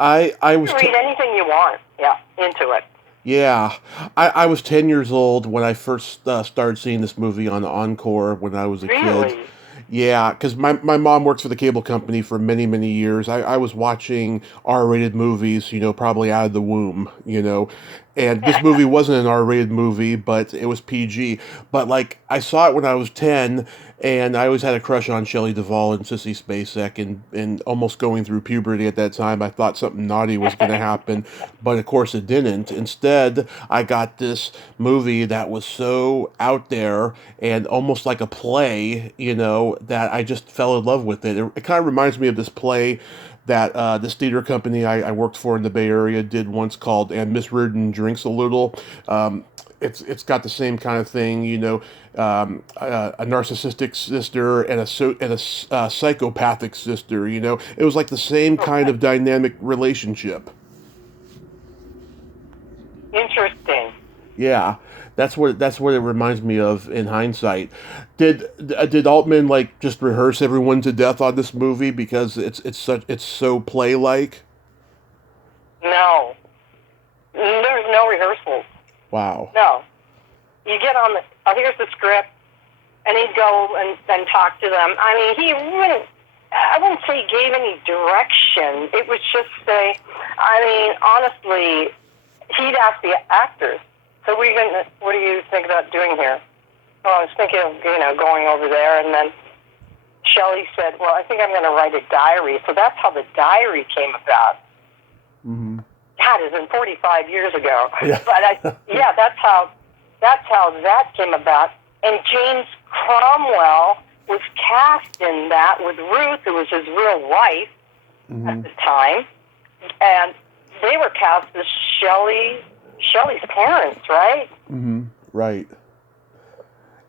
I was... You can read anything you want, into it. Yeah. I was 10 years old when I first started seeing this movie on Encore when I was a kid. Yeah, because my mom works for the cable company for many, many years. I was watching R-rated movies, probably out of the womb, And this movie wasn't an R-rated movie, but it was PG. But, I saw it when I was 10, and I always had a crush on Shelley Duvall and Sissy Spacek, and almost going through puberty at that time, I thought something naughty was going to happen. But, of course, it didn't. Instead, I got this movie that was so out there and almost like a play, that I just fell in love with it. It kind of reminds me of this play that this theater company I worked for in the Bay Area did once called "And Miss Reardon Drinks a Little." It's got the same kind of thing, a narcissistic sister and a psychopathic sister. It was like the same kind of dynamic relationship. Interesting. Yeah, that's what it reminds me of in hindsight. Did Altman just rehearse everyone to death on this movie because it's so play-like? No, there's no rehearsals. Wow. No, you get on here's the script, and he'd go and talk to them. I mean, I wouldn't say he gave any direction. It was just honestly, he'd ask the actors, so what do you think about doing here? Well, I was thinking of, going over there, and then Shelley said, well, I think I'm going to write a diary. So that's how the diary came about. Mm-hmm. God, it's been 45 years ago. Yeah. But that's how that came about. And James Cromwell was cast in that with Ruth, who was his real wife at the time. And they were cast as Shelley's parents, right? Mm-hmm. Right.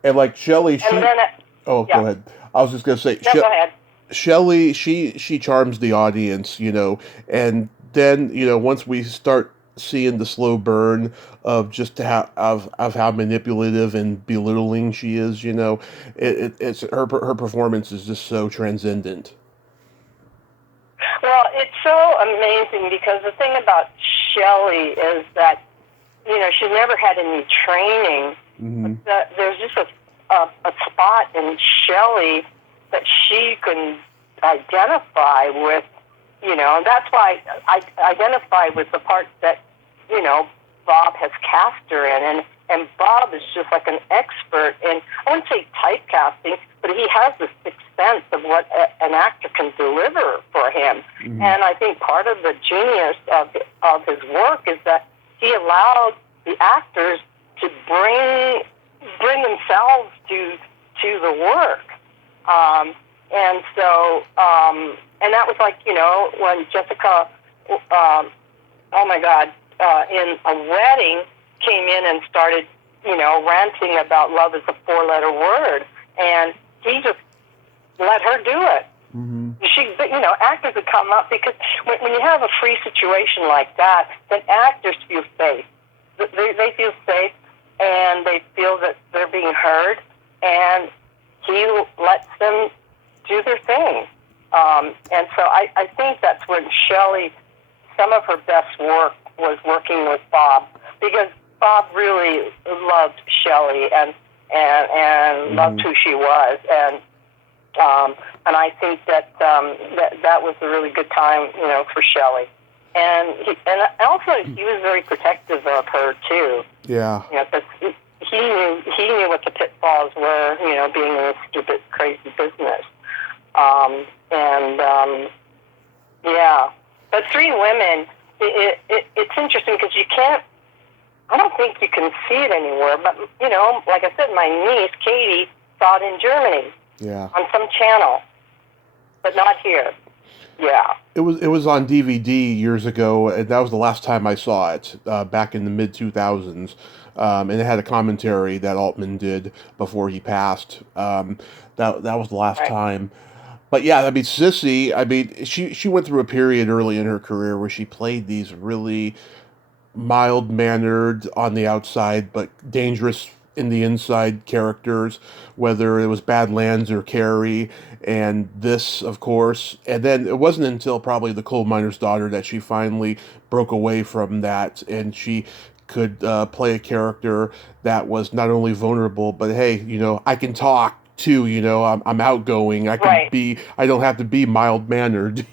And Shelley, go ahead. I was just going to say, go ahead. Shelley, she charms the audience, and then, once we start seeing the slow burn of just how manipulative and belittling she is, it's her performance is just so transcendent. Well, it's so amazing because the thing about Shelley is that, she's never had any training. Mm-hmm. But there's just a spot in Shelley that she can identify with, and that's why I identify with the part that, Bob has cast her in. And Bob is just like an expert in, I wouldn't say typecasting, but he has the sixth sense of what an actor can deliver for him. Mm-hmm. And I think part of the genius of his work is that he allowed the actors to bring themselves to the work. And so, and that was when Jessica, in a wedding, came in and started, ranting about love is a four-letter word. And he just let her do it. Mm-hmm. Actors would come up because when you have a free situation like that, then actors feel safe. They feel safe, and they feel that they're being heard, and he lets them do their thing. And so I think that's when Shelley, some of her best work was working with Bob, because Bob really loved Shelley and loved who she was, and I think that that was a really good time, for Shelley. And also he was very protective of her too. Yeah. Because he knew what the pitfalls were, being in this stupid, crazy business. Yeah. But Three Women, it's interesting because I don't think you can see it anywhere. But, like I said, my niece, Katie, saw it in Germany. Yeah. On some channel. But not here. Yeah. It was on DVD years ago, and that was the last time I saw it, back in the mid-2000s. And it had a commentary that Altman did before he passed. That was the last time. But yeah, I mean, Sissy, she went through a period early in her career where she played these really mild-mannered on the outside, but dangerous in the inside characters, whether it was Badlands or Carrie, and this, of course. And then it wasn't until probably The Coal Miner's Daughter that she finally broke away from that, and she could play a character that was not only vulnerable, but hey, I can talk too, I'm outgoing. I can be, I don't have to be mild-mannered,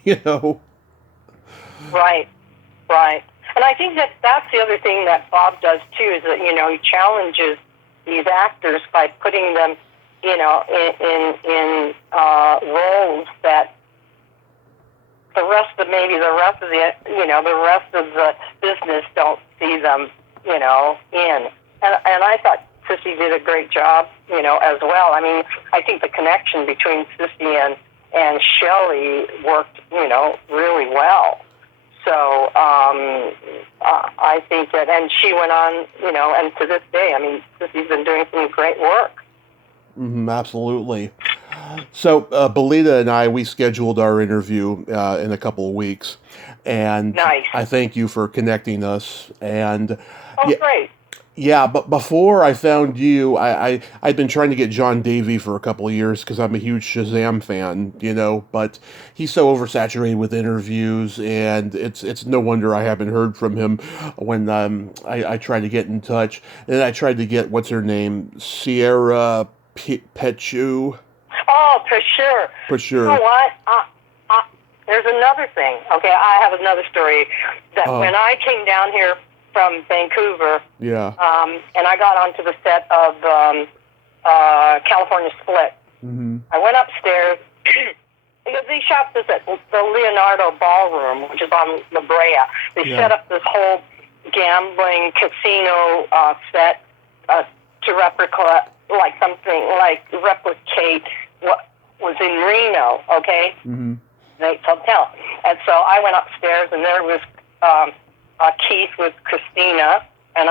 Right. And I think that's the other thing that Bob does too, is that, he challenges these actors by putting them, in roles that the rest of the business don't see them, in. And I thought Sissy did a great job, as well. I mean, I think the connection between Sissy and Shelley worked, really well. So I think that, and she went on, and to this day, I mean, Sissy's been doing some great work. Absolutely. So Belita and we scheduled our interview in a couple of weeks, and nice. I thank you for connecting us. And great. Yeah, but before I found you, I'd been trying to get John Davey for a couple of years because I'm a huge Shazam fan, but he's so oversaturated with interviews, and it's no wonder I haven't heard from him when I tried to get in touch. And then I tried to get, what's her name, Sierra Pechu. Oh, for sure. For sure. You know what? There's another thing. Okay, I have another story that when I came down here from Vancouver, and I got onto the set of California Split. Mm-hmm. I went upstairs because they shot this at the Leonardo Ballroom, which is on La Brea. They set up this whole gambling casino set to replicate what was in Reno. Okay, Nate's Hotel. And so I went upstairs, and there was Keith with Christina, and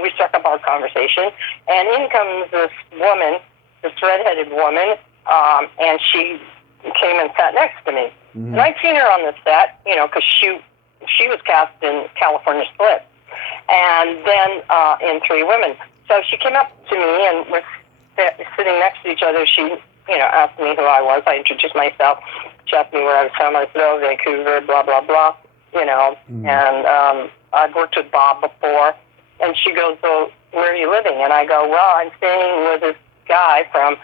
we struck up our conversation, and in comes this woman, this redheaded woman, and she came and sat next to me. And I'd seen her on the set, because she was cast in California Split, and then in Three Women. So she came up to me, and we're sitting next to each other. She, asked me who I was. I introduced myself. She asked me where I was from. I said, oh, Vancouver, blah, blah, blah. And I'd worked with Bob before, and she goes, well, where are you living? And I go, well, I'm staying with this guy from,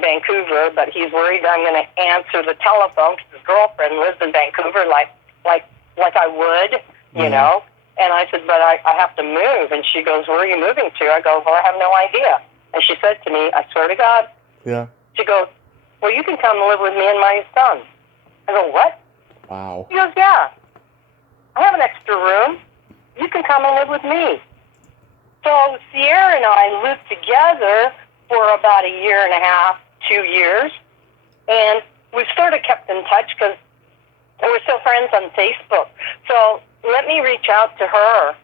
Vancouver, but he's worried I'm going to answer the telephone because his girlfriend lives in Vancouver like I would, you know. And I said, but I have to move. And she goes, where are you moving to? I go, well, I have no idea. And she said to me, I swear to God. Yeah. She goes, well, you can come live with me and my son. I go, what? Wow. He goes, yeah. I have an extra room. You can come and live with me. So Sierra and I lived together for about 1.5 years, 2 years. And we've sort of kept in touch because we're still friends on Facebook. So let me reach out to her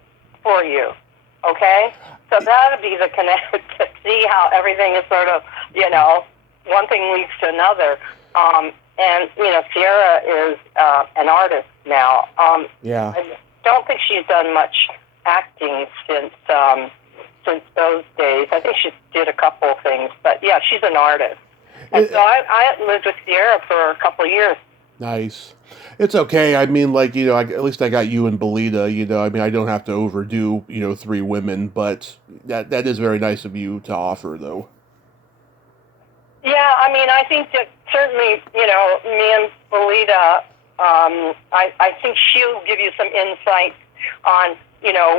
for you, okay? So that'll be the connection to see how everything is sort of, one thing leads to another. And, Sierra is an artist now. I don't think she's done much acting since those days. I think she did a couple of things. But, yeah, she's an artist. And so I lived with Sierra for a couple of years. Nice. It's okay. I mean, like, at least I got you and Belita, I mean, I don't have to overdo, three women, but that is very nice of you to offer, though. Yeah, I mean, I think that certainly, me and Belita, I think she'll give you some insight on,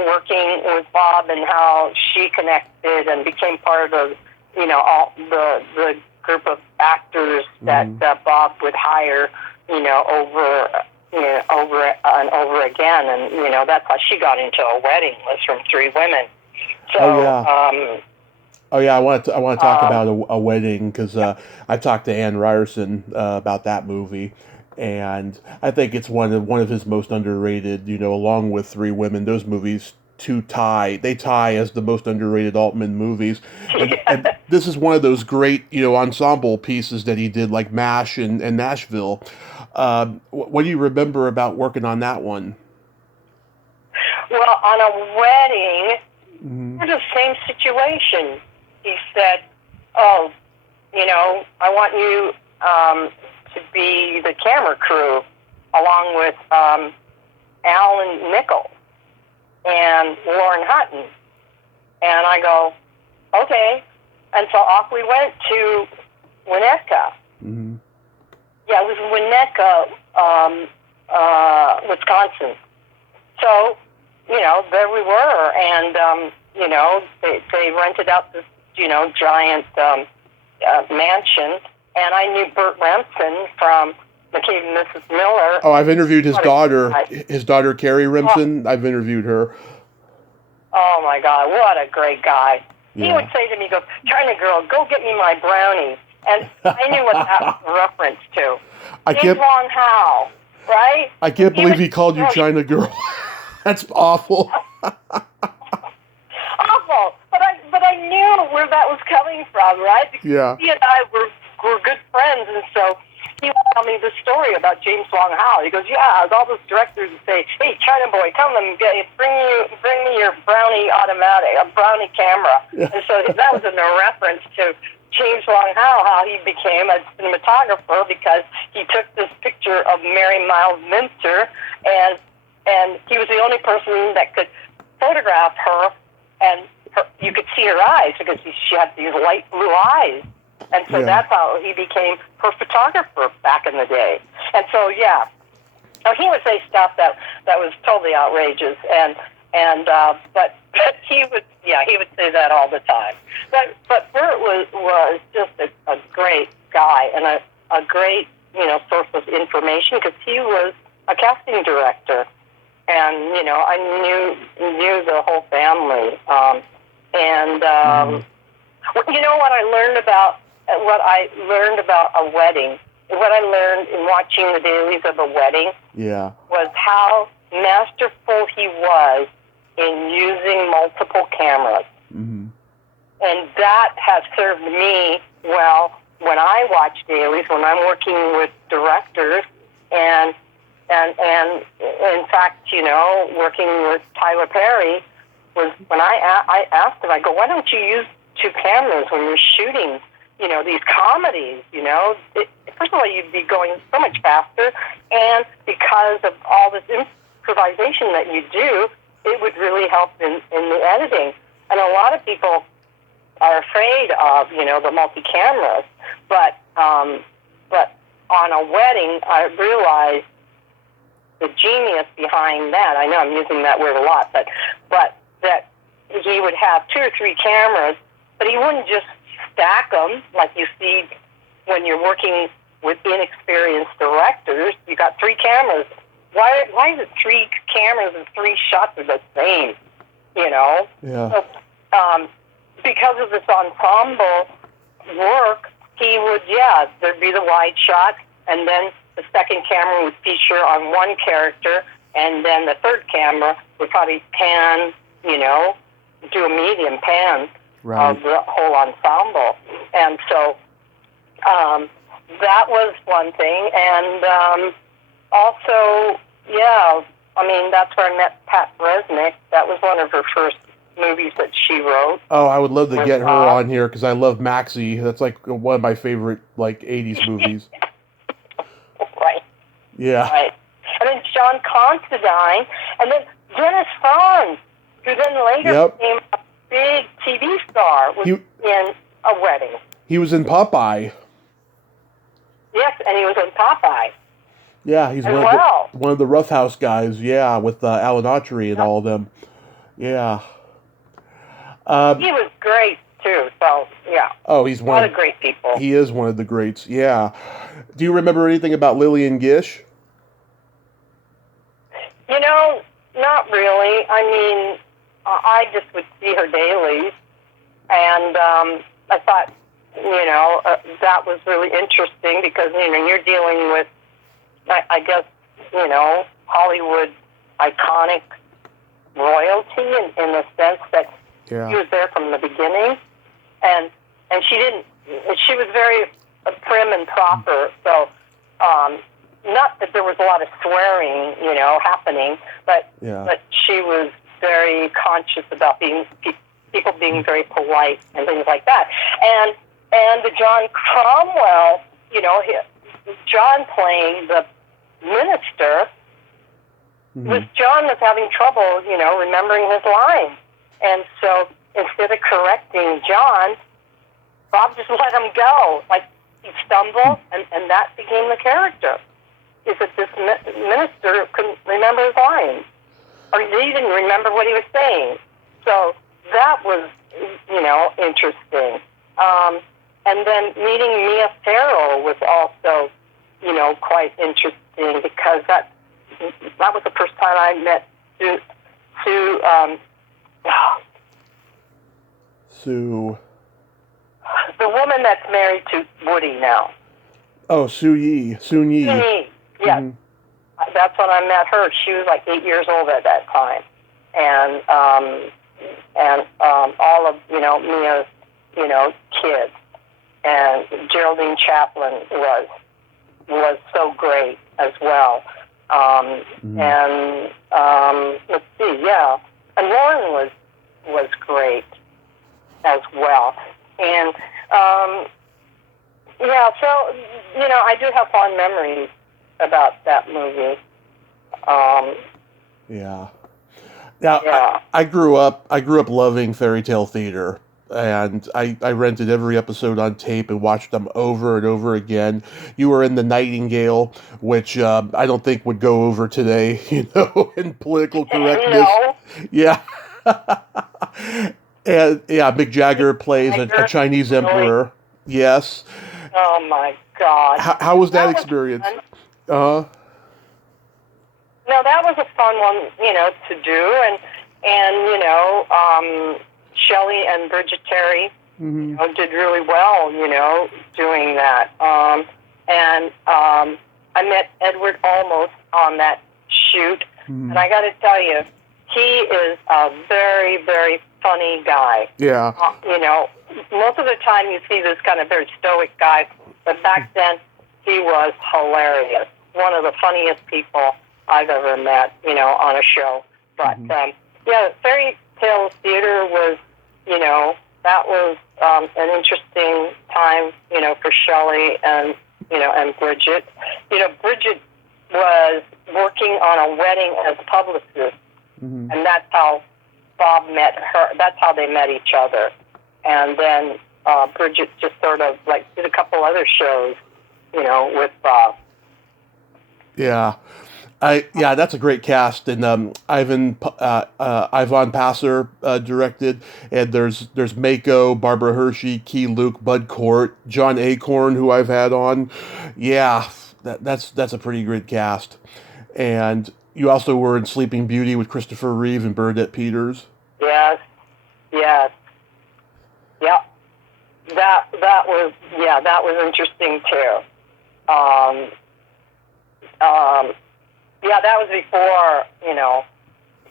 working with Bob and how she connected and became part of, all the group of actors that Bob would hire, over and over again. And, that's how she got into a wedding, was from three women. So, oh, yeah. I want to talk about a wedding, because I talked to Ann Ryerson about that movie, and I think it's one of his most underrated. Along with Three Women, those movies tie as the most underrated Altman movies, and this is one of those great ensemble pieces that he did, like MASH and Nashville. What do you remember about working on that one? Well, on a wedding, it's the same situation. He said, "Oh, I want you to be the camera crew, along with Alan Nichols and Lauren Hutton." And I go, "Okay." And so off we went to Winnetka. Mm-hmm. Yeah, it was Winnetka, Wisconsin. So, there we were, and they rented out this giant mansion, and I knew Burt Remsen from McCabe Mrs. Miller. Oh, I've interviewed his daughter Carrie Remsen. I've interviewed her. Oh my God, what a great guy. Yeah. He would say to me, he goes, "China girl, go get me my brownie." And I knew what that was a reference to. James Long Howe, right? I can't believe he called you China girl. That's awful. Awful. But I knew where that was coming from, right? Because he and I were good friends, and so he would tell me the story about James Long Howe. He goes, "Yeah, all those directors would say, 'Hey, China boy, come and bring me your brownie automatic, a brownie camera.'" Yeah. And so that was in a reference to James Long Howe, how he became a cinematographer, because he took this picture of Mary Miles Minster, and he was the only person that could photograph her, and you could see her eyes because she had these light blue eyes. And so that's how he became her photographer back in the day. And so, so he would say stuff that was totally outrageous, but he would say that all the time. But Bert was just a great guy, and a great source of information, because he was a casting director, and I knew the whole family, what I learned about a wedding, what I learned in watching the dailies of a wedding, was how masterful he was in using multiple cameras. Mm-hmm. And that has served me well when I watch dailies, when I'm working with directors, and in fact, working with Tyler Perry, was when I asked him, I go, "Why don't you use two cameras when you're shooting, these comedies, first of all, you'd be going so much faster, and because of all this improvisation that you do, it would really help in the editing." And a lot of people are afraid of, the multi-cameras, but on a wedding, I realized the genius behind that. I know I'm using that word a lot, but that he would have 2 or 3 cameras, but he wouldn't just stack them like you see when you're working with inexperienced directors. You got 3 cameras. Why is it 3 cameras and 3 shots are the same? Yeah. So, because of this ensemble work, he would, there'd be the wide shot, and then the second camera would feature on one character, and then the third camera would probably pan, do a medium pan of the whole ensemble. And so that was one thing. And also, that's where I met Pat Resnick. That was one of her first movies that she wrote. Oh, I would love to with get her Bob. on here because I love Maxie. That's like one of my favorite like 80s movies. Right, Yeah. right. And then John Considine, and then Dennis Franz, who then later Yep. became a big TV star, was in A Wedding. He was in Popeye. Yes, and he was in Popeye. Yeah, he's as one well. of the Rough House guys. Yeah, with Alan Autry and all of them. Yeah. He was great too. So yeah. Oh, he's a one lot of of great people. He is one of the greats. Yeah. Do you remember anything about Lillian Gish? You know, not really. I mean, I just would see her daily, and I thought, that was really interesting because you're dealing with, I guess, Hollywood iconic royalty in the sense that she was there from the beginning, and she was very prim and proper. So, not that there was a lot of swearing, happening, but she was very conscious about people being very polite and things like that. And the John Cromwell, John playing the minister, John was having trouble, remembering his lines. And so instead of correcting John, Bob just let him go. Like, he stumbled, and that became the character. Is that this minister couldn't remember his lines, or he didn't remember what he was saying. So that was, interesting. And then meeting Mia Farrow was also, quite interesting because that was the first time I met Sue. The woman that's married to Woody now. Oh, Soon Yi. Yes. Mm-hmm. That's when I met her. She was like 8 years old at that time. And all of, Mia's, kids. And Geraldine Chaplin was so great as well. And let's see, yeah. And Lauren was great as well. And, so, I do have fond memories about that movie. Yeah. Now, I grew up loving fairy tale theater, and I rented every episode on tape and watched them over and over again. You were in The Nightingale, which I don't think would go over today, in political correctness. No. Yeah. And Mick Jagger plays a Chinese emperor. Yes. Oh my God. How was that experience? No, that was a fun one, to do, and Shelley and Bridget Terry, did really well, doing that. And I met Edward Olmos on that shoot, and I got to tell you, he is a very, very funny guy. Yeah. Most of the time you see this kind of very stoic guy, but back then he was hilarious. One of the funniest people I've ever met, on a show. But, fairy tale theater was, that was an interesting time, for Shelley and Bridget. Bridget was working on a wedding as a publicist, and that's how Bob met her. That's how they met each other. And then Bridget just sort of, did a couple other shows, with Bob. Yeah. That's a great cast, and Ivan Passer directed, and there's Mako, Barbara Hershey, Key Luke, Bud Cort, John Acorn, who I've had on. Yeah, that's a pretty great cast, and you also were in Sleeping Beauty with Christopher Reeve and Bernadette Peters. Yes, yep. That was interesting too. That was before,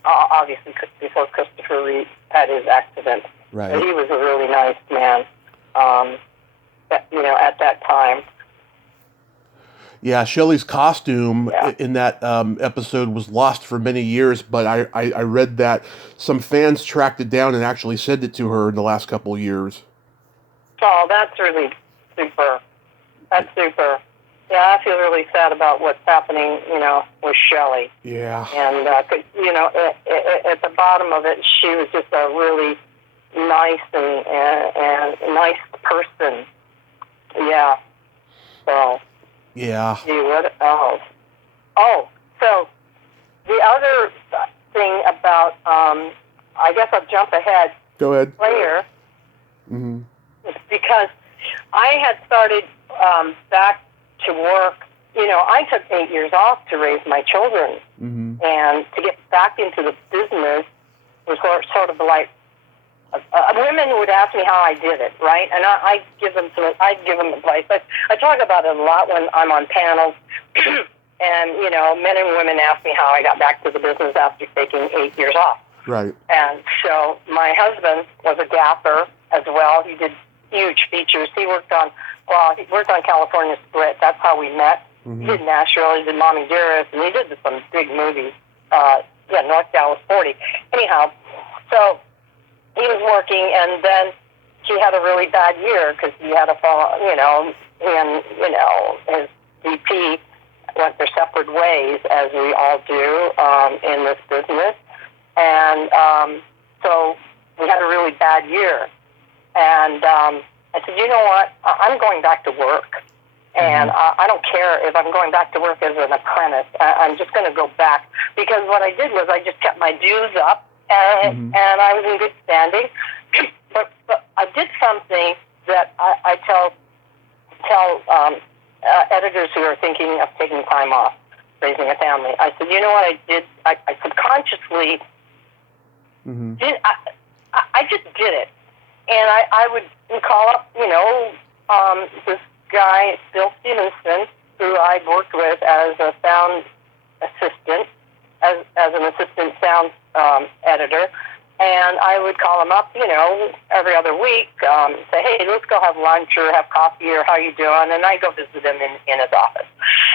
obviously before Christopher Reeve had his accident. Right. And he was a really nice man, at that time. Yeah, Shelley's costume Yeah. in that episode was lost for many years, but I read that some fans tracked it down and actually sent it to her in the last couple of years. Oh, that's really super. That's super. Yeah, I feel really sad about what's happening, with Shelley. Yeah. And, at the bottom of it, she was just a really nice and nice person. Yeah. So. Yeah. Gee, what else? Oh, so the other thing about, I guess I'll jump ahead. Go ahead. Later. Mm-hmm. Because I had started back to work. I took 8 years off to raise my children, and to get back into the business was sort of like women would ask me how I did it, right? And I'd give them advice. But I talk about it a lot when I'm on panels, and men and women ask me how I got back to the business after taking 8 years off. Right. And so my husband was a gaffer as well. He did huge features. He worked on California Split. That's how we met. He did Nashville. He did Mommy Dearest, and he did some big movies. North Dallas 40. Anyhow, so he was working, and then he had a really bad year because he had a fall. His VP went their separate ways, as we all do in this business. And so we had a really bad year. And I said, you know what? I'm going back to work. And I don't care if I'm going back to work as an apprentice. I'm just going to go back. Because what I did was I just kept my dues up, and I was in good standing. But I did something that I tell editors who are thinking of taking time off, raising a family. I said, you know what I did? I subconsciously I just did it. And I would call up, this guy, Bill Stevenson, who I'd worked with as a sound assistant, as an assistant sound editor. And I would call him up, every other week, say, hey, let's go have lunch or have coffee or how you doing? And I'd go visit him in his office.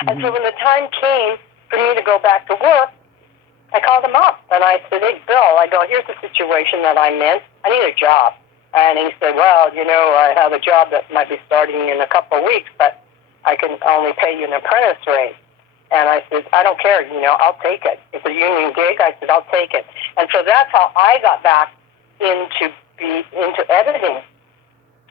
And so when the time came for me to go back to work, I called him up, and I said, hey, Bill, here's the situation that I'm in. I need a job. And he said, well, I have a job that might be starting in a couple of weeks, but I can only pay you an apprentice rate. And I said, I don't care, I'll take it. It's a union gig. I said, I'll take it. And so that's how I got back into editing.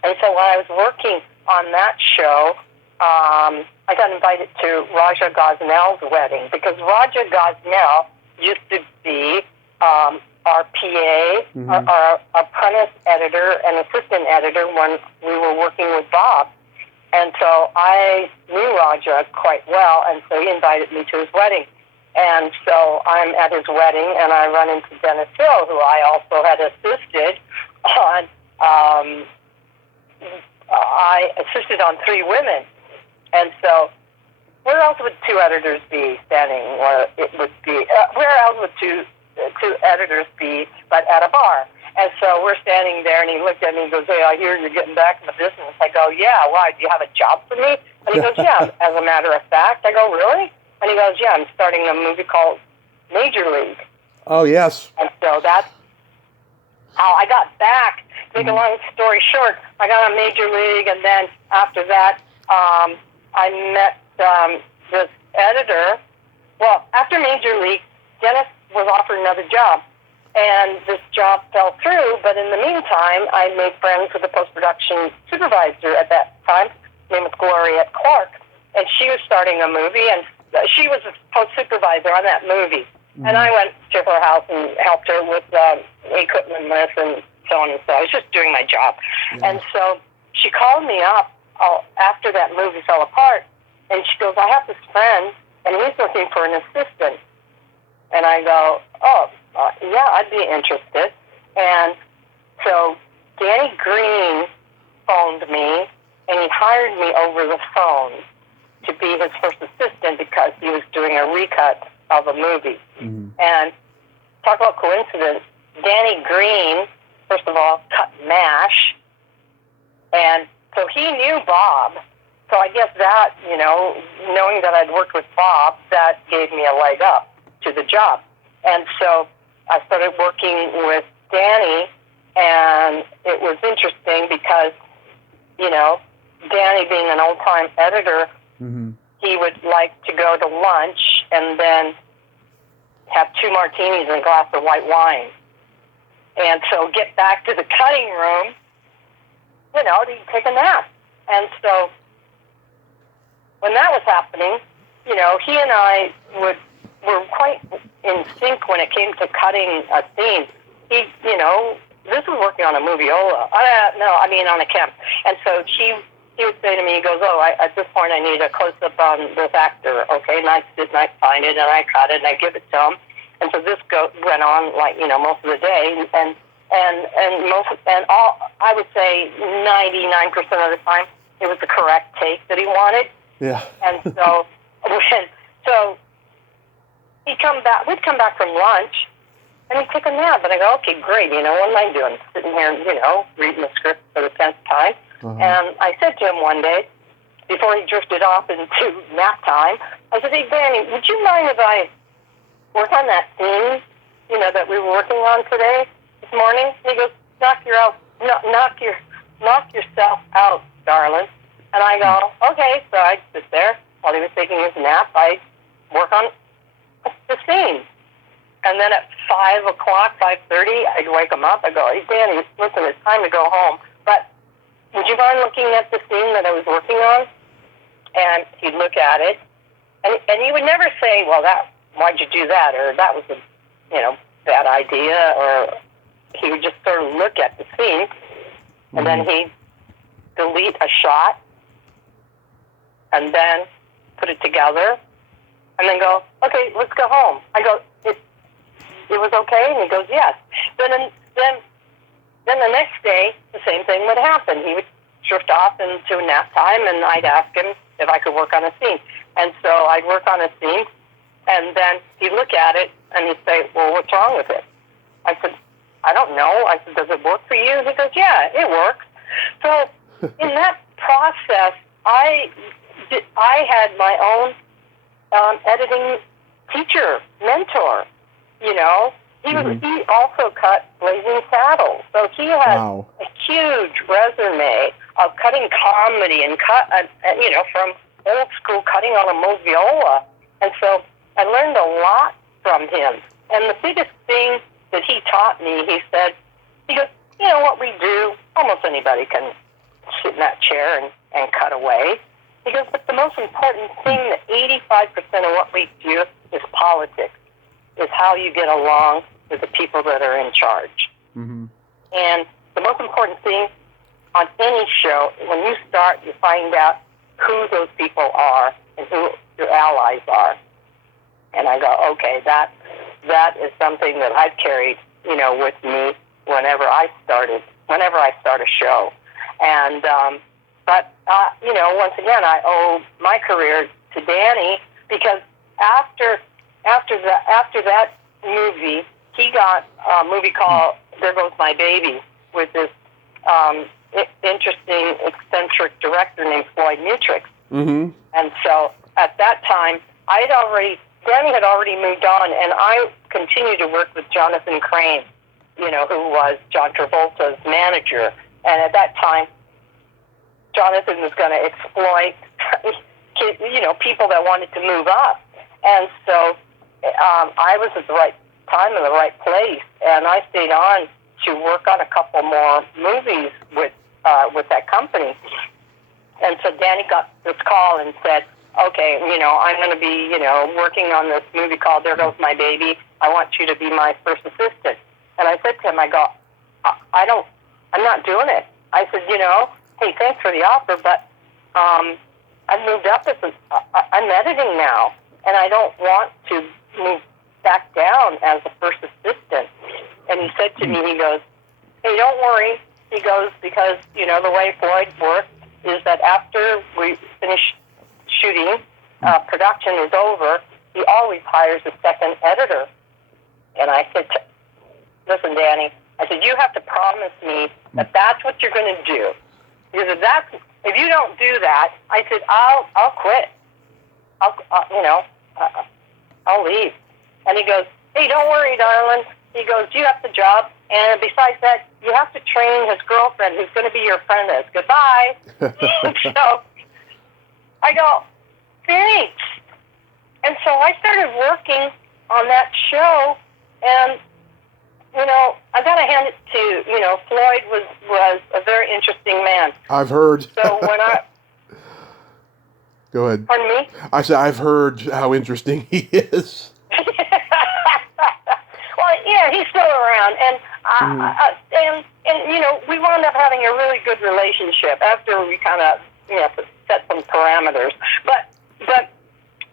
And so while I was working on that show, I got invited to Raja Gosnell's wedding, because Raja Gosnell used to be our PA, our apprentice editor and assistant editor when we were working with Bob. And so I knew Raja quite well, and so he invited me to his wedding. And so I'm at his wedding, and I run into Dennis Hill, who I also had assisted on. I assisted on 3 women. And so where else would 2 editors be standing? Where else would two editors be but at a bar? And so we're standing there, and he looked at me and goes, hey, I hear you're getting back in the business. I go, yeah, why? Do you have a job for me? And he goes, yeah, as a matter of fact. I go, really? And he goes, yeah, I'm starting a movie called Major League. Oh, yes. And so that's how I got back. To make a long story short, I got on Major League, and then after that, I met this editor. Well, after Major League, Dennis was offered another job, and this job fell through. But in the meantime, I made friends with the post-production supervisor at that time. Her name was Gloria Clark, and she was starting a movie, and she was a post-supervisor on that movie. And I went to her house and helped her with equipment list and so on and so. I was just doing my job. And so she called me up after that movie fell apart, and she goes, I have this friend, and he's looking for an assistant. And I go, yeah, I'd be interested. And so Danny Green phoned me, and he hired me over the phone to be his first assistant because he was doing a recut of a movie. And talk about coincidence, Danny Green, first of all, cut MASH. And so he knew Bob So I guess that, knowing that I'd worked with Bob, that gave me a leg up to the job. And so I started working with Danny, and it was interesting because, Danny being an old-time editor, he would like to go to lunch and then have 2 martinis and a glass of white wine. And so get back to the cutting room, to take a nap. And so when that was happening, he and I were quite in sync when it came to cutting a scene. This was working on a moviola. On a chem. And so he would say to me, he goes, at this point I need a close-up on this actor. Okay, and I sit and I find it and I cut it and I give it to him. And so this went on most of the day, and I would say 99% of the time it was the correct take that he wanted. Yeah. And so we'd come back from lunch, and he'd take a nap. And I go, okay, great. What am I doing? Sitting here, reading the script for the 10th time. And I said to him one day, before he drifted off into nap time, I said, hey, Danny, would you mind if I work on that scene, that we were working on this morning? And he goes, knock yourself out, darling. And I go, okay. So I'd sit there while he was taking his nap. I'd work on the scene. And then at 5 o'clock, 5:30, I'd wake him up. I go, hey, Danny, listen, it's time to go home. But would you mind looking at the scene that I was working on? And he'd look at it. And he would never say, well, why'd you do that? Or that was a, bad idea. Or he would just sort of look at the scene. And then he'd delete a shot. And then put it together. And then go, okay, let's go home. I go, it was okay? And he goes, yes. Then the next day, the same thing would happen. He would drift off into nap time, and I'd ask him if I could work on a scene. And so I'd work on a scene, and then he'd look at it, and he'd say, well, what's wrong with it? I said, I don't know. I said, does it work for you? He goes, yeah, it works. So in that process, I had my own editing teacher, mentor. He also cut Blazing Saddles, so he had a huge resume of cutting comedy and from old school cutting on a moviola, and so I learned a lot from him. And the biggest thing that he taught me, he goes, what we do, almost anybody can sit in that chair and cut away. He goes, but the most important thing, that 85% of what we do is politics, is how you get along with the people that are in charge. And the most important thing on any show, when you start, you find out who those people are and who your allies are. And I go, okay, that is something that I've carried, with me whenever I start a show. And but once again, I owe my career to Danny, because after that movie, he got a movie called There Goes My Baby with this interesting, eccentric director named Floyd Mutrux. And so at that time, Danny had already moved on, and I continued to work with Jonathan Crane, who was John Travolta's manager. And at that time, Jonathan was going to exploit, people that wanted to move up. And so I was at the right time in the right place, and I stayed on to work on a couple more movies with that company. And so Danny got this call and said, okay, I'm going to be, working on this movie called There Goes My Baby. I want you to be my first assistant. And I said to him, I'm not doing it. I said, hey, thanks for the offer, but I've moved up I'm editing now, and I don't want to move back down as a first assistant. And he said to me, he goes, hey, don't worry. He goes, because, the way Floyd works is that after we finish shooting, production is over, he always hires a second editor. And I said, listen, Danny, I said, you have to promise me that that's what you're going to do. Because if if you don't do that, I said, I'll quit. I'll leave. And he goes, hey, don't worry, darling. He goes, you have the job. And besides that, you have to train his girlfriend who's going to be your apprentice. Goodbye. So I go, thanks. And so I started working on that show, and, I got to hand it to, Floyd was a very interesting man. I've heard. So when I... Go ahead. Pardon me? I said I've heard how interesting he is. Well, yeah, he's still around, and we wound up having a really good relationship after we kind of set some parameters. But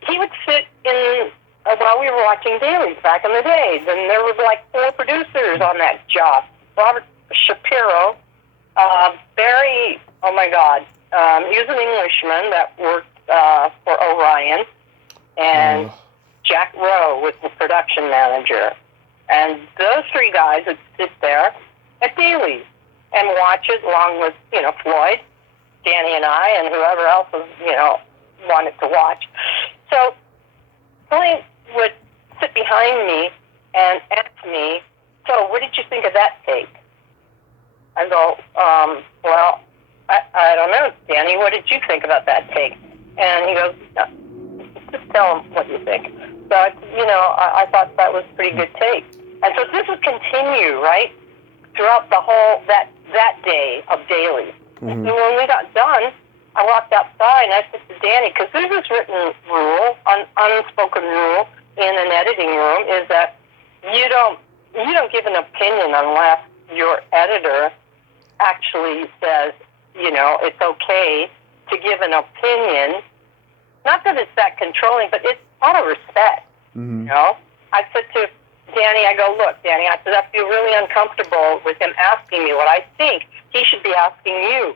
he would sit in while we were watching dailies back in the days, and there were like 4 producers on that job. Robert Shapiro, Barry. Oh my God, he was an Englishman that worked for Orion, and Jack Rowe was the production manager. And those 3 guys would sit there at dailies and watch it along with, Floyd, Danny and I, and whoever else was, wanted to watch. So Floyd would sit behind me and ask me, so what did you think of that take? I go, well, I don't know, Danny, what did you think about that take? And he goes, no, just tell him what you think. So, I thought that was a pretty good take. And so this would continue, right, throughout the whole, that day of dailies. Mm-hmm. And when we got done, I walked outside and I said to Danny, because there's this written rule, unspoken rule in an editing room, is that you don't give an opinion unless your editor actually says, it's okay to give an opinion. Not that it's that controlling, but it's out of respect. Mm-hmm. I said to Danny, I go, look, Danny, I said, I feel really uncomfortable with him asking me what I think. He should be asking you.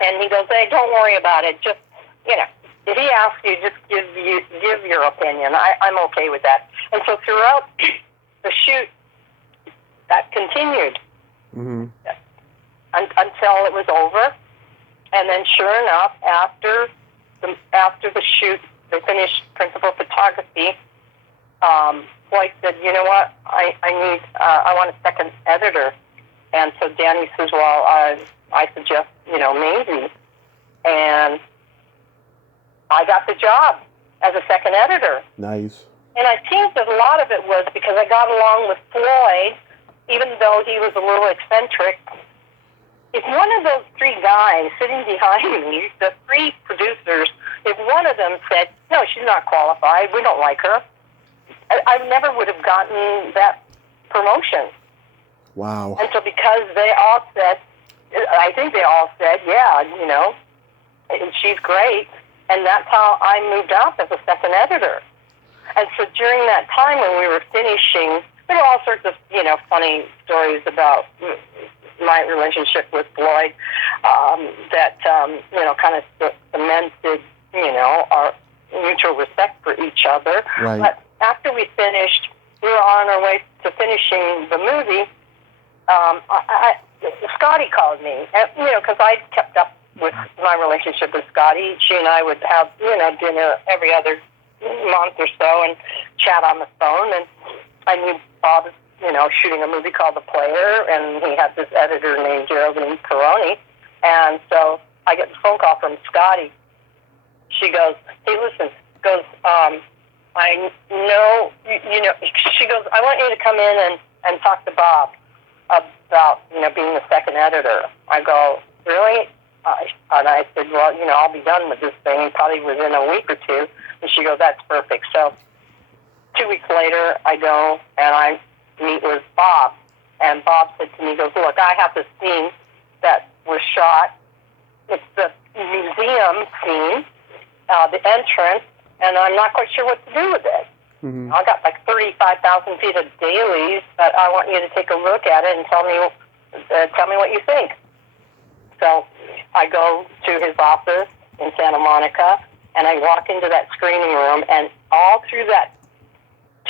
And he goes, hey, don't worry about it. Just, if he asks you, just give your opinion. I'm okay with that. And so throughout the shoot, that continued until it was over. And then sure enough, after the shoot, they finished principal photography, Floyd said, you know what, I want a second editor. And so Danny says, well, I suggest, Maysie. And I got the job as a second editor. Nice. And I think that a lot of it was because I got along with Floyd, even though he was a little eccentric. If one of those 3 guys sitting behind me, the 3 producers, if one of them said, no, she's not qualified, we don't like her, I never would have gotten that promotion. Wow. And so because they all said, I think they all said, yeah, she's great. And that's how I moved up as a second editor. And so during that time when we were finishing, there were all sorts of, funny stories about my relationship with Floyd that, kind of cemented, our mutual respect for each other. Right. But after we finished, we were on our way to finishing the movie. Scotty called me, because I kept up with my relationship with Scotty. She and I would have, dinner every other month or so and chat on the phone. And I knew Bob was, shooting a movie called The Player, and he had this editor named Geraldine Peroni. And so I get the phone call from Scotty. She goes, hey, listen, I know, she goes, I want you to come in and talk to Bob about, being the second editor. I go, really? And I said, well, I'll be done with this thing probably within a week or 2. And she goes, that's perfect. So 2 weeks later, I go and I meet with Bob. And Bob said to me, he goes, look, I have this scene that was shot. It's the museum scene, the entrance, and I'm not quite sure what to do with it. Mm-hmm. I got like 35,000 feet of dailies, but I want you to take a look at it and tell me what you think. So I go to his office in Santa Monica, and I walk into that screening room, and all through that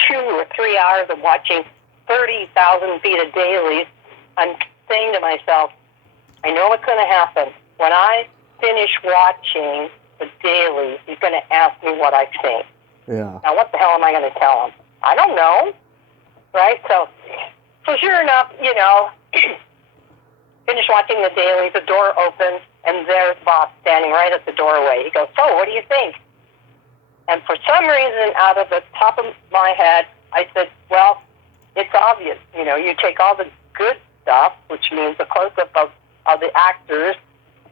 2 or 3 hours of watching 30,000 feet of dailies, I'm saying to myself, I know what's going to happen. When I finish watching the dailies, he's going to ask me what I think. Yeah. Now, what the hell am I going to tell him? I don't know, right? So sure enough, finish watching the dailies, the door opens, and there's Bob standing right at the doorway. He goes, so, what do you think? And for some reason, out of the top of my head, I said, well, it's obvious. You take all the good stuff, which means the close-up of the actors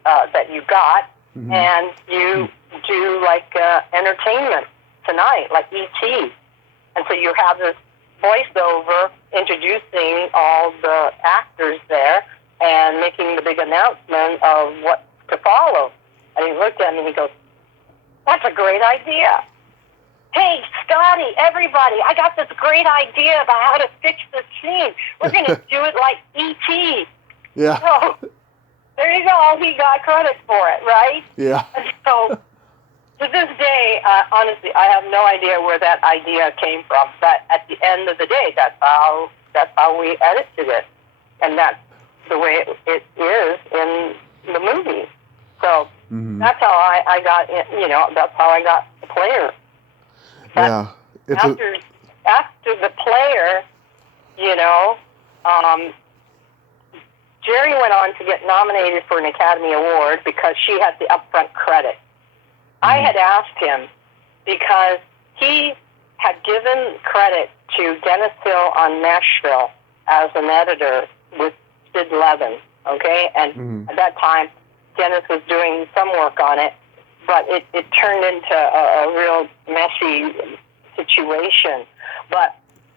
that you got, mm-hmm. and you do like entertainment tonight, like E.T. And so you have this voiceover introducing all the actors there and making the big announcement of what to follow. And he looked at me and he goes, that's a great idea. Hey, Scotty, everybody, I got this great idea about how to fix the scene. We're going to do it like E.T. Yeah. So there you go. He got credit for it, right? Yeah. And so to this day, honestly, I have no idea where that idea came from. But at the end of the day, that's how we edited it. And that's the way it is in the movie. So mm-hmm. that's how I got in, that's how I got the player. But yeah. after the player, Jerry went on to get nominated for an Academy Award because she had the upfront credit. Mm-hmm. I had asked him because he had given credit to Dennis Hill on Nashville as an editor with Sid Levin, okay? And mm-hmm. at that time, Dennis was doing some work on it, but it turned into a real messy situation.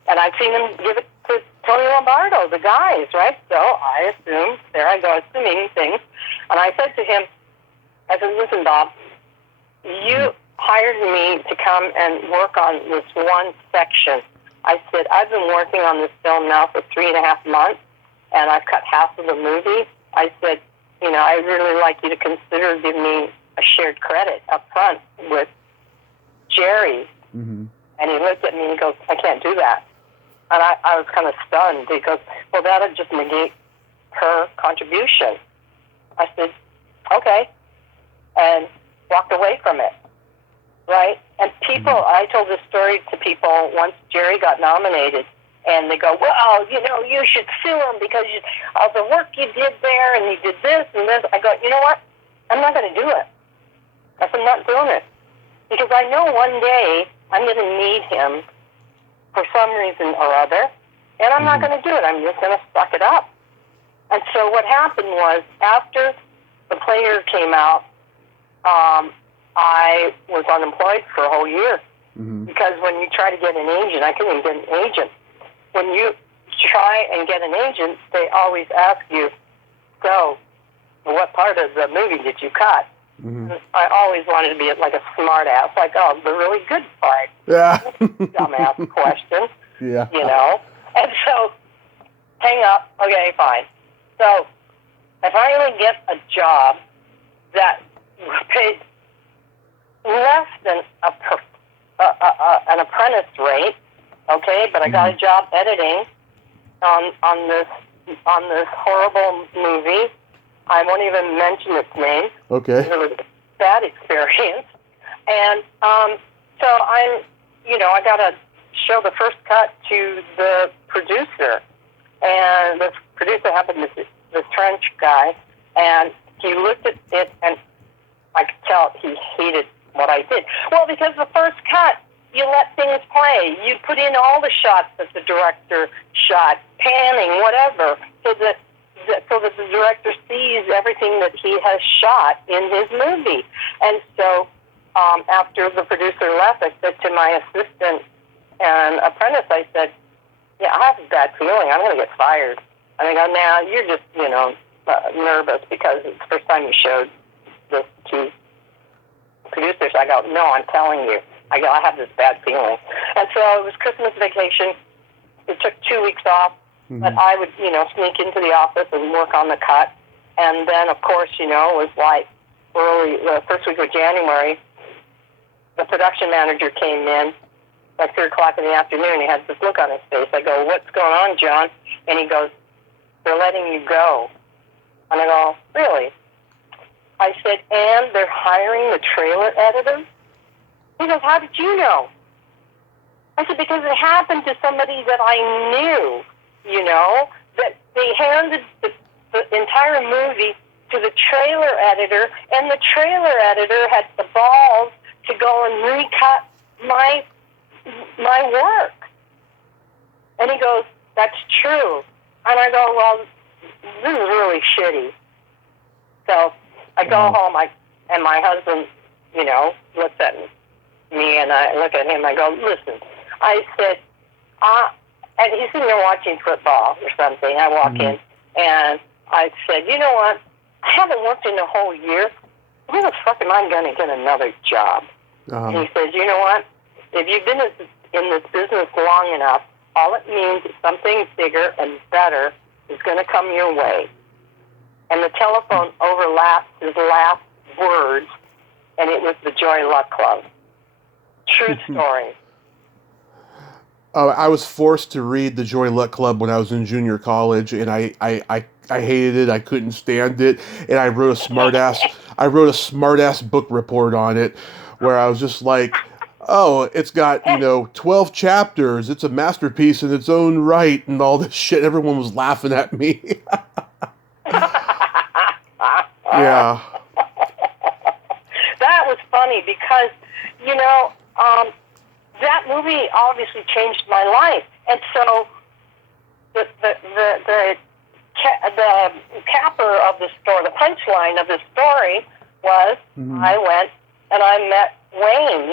And I've seen him give it to Tony Lombardo, the guys, right? So I assumed, there I go, assuming things. And I said to him, I said, listen, Bob, you hired me to come and work on this one section. I said, I've been working on this film now for 3.5 months, and I've cut half of the movie. I said, I'd really like you to consider giving me a shared credit up front with Jerry. Mm-hmm. And he looked at me and he goes, I can't do that. And I was kind of stunned because, well, that would just negate her contribution. I said, okay, and walked away from it, right? And people, I told this story to people once Jerry got nominated, and they go, well, you should sue him because of the work you did there, and you did this and this. I go, you know what? I'm not going to do it. I said, I'm not doing it. Because I know one day I'm going to need him for some reason or other, and I'm not going to do it. I'm just going to suck it up. And so what happened was, after the player came out, I was unemployed for a whole year. Mm-hmm. Because when you try to get an agent, I couldn't even get an agent. When you try and get an agent, they always ask you, so what part of the movie did you cut? Mm-hmm. I always wanted to be like a smart ass, like, the really good part. Yeah. Dumbass question. Yeah. And so, hang up, okay, fine. So, I finally get a job that paid less than an apprentice rate, okay, but I got a job editing on this horrible movie. I won't even mention its name. Okay. It was a bad experience. And so I got to show the first cut to the producer. And the producer happened to be this French guy. And he looked at it, and I could tell he hated what I did. Well, because the first cut, you let things play. You put in all the shots that the director shot, panning, whatever, so that the director sees everything that he has shot in his movie. And so after the producer left, I said to my assistant and apprentice, I said, yeah, I have a bad feeling. I'm going to get fired. And they go, nah, you're just, nervous because it's the first time you showed this to producers. I go, no, I'm telling you. I go, I have this bad feeling. And so it was Christmas vacation. It took 2 weeks off. Mm-hmm. But I would, sneak into the office and work on the cut. And then, of course, it was like the first week of January, the production manager came in at 3 o'clock in the afternoon. He had this look on his face. I go, what's going on, John? And he goes, they're letting you go. And I go, really? I said, and they're hiring the trailer editor? He goes, how did you know? I said, because it happened to somebody that I knew, that they handed the entire movie to the trailer editor, and the trailer editor had the balls to go and recut my work. And he goes, that's true. And I go, well, this is really shitty. So I go home, and my husband, looks at me, and I look at him, I go, listen. I said, and he's sitting there watching football or something. I walk in, and I said, you know what? I haven't worked in a whole year. When the fuck am I going to get another job? And he says, you know what? If you've been in this business long enough, all it means is something bigger and better is going to come your way. And the telephone overlapped his last words, and it was the Joy Luck Club. True story. I was forced to read the Joy Luck Club when I was in junior college, and I hated it. I couldn't stand it, and I wrote a smart ass book report on it, where I was just like, oh, it's got 12 chapters. It's a masterpiece in its own right, and all this shit. Everyone was laughing at me. Yeah. That was funny because that movie obviously changed my life, and so the capper of the story, the punchline of the story was I went and I met Wayne.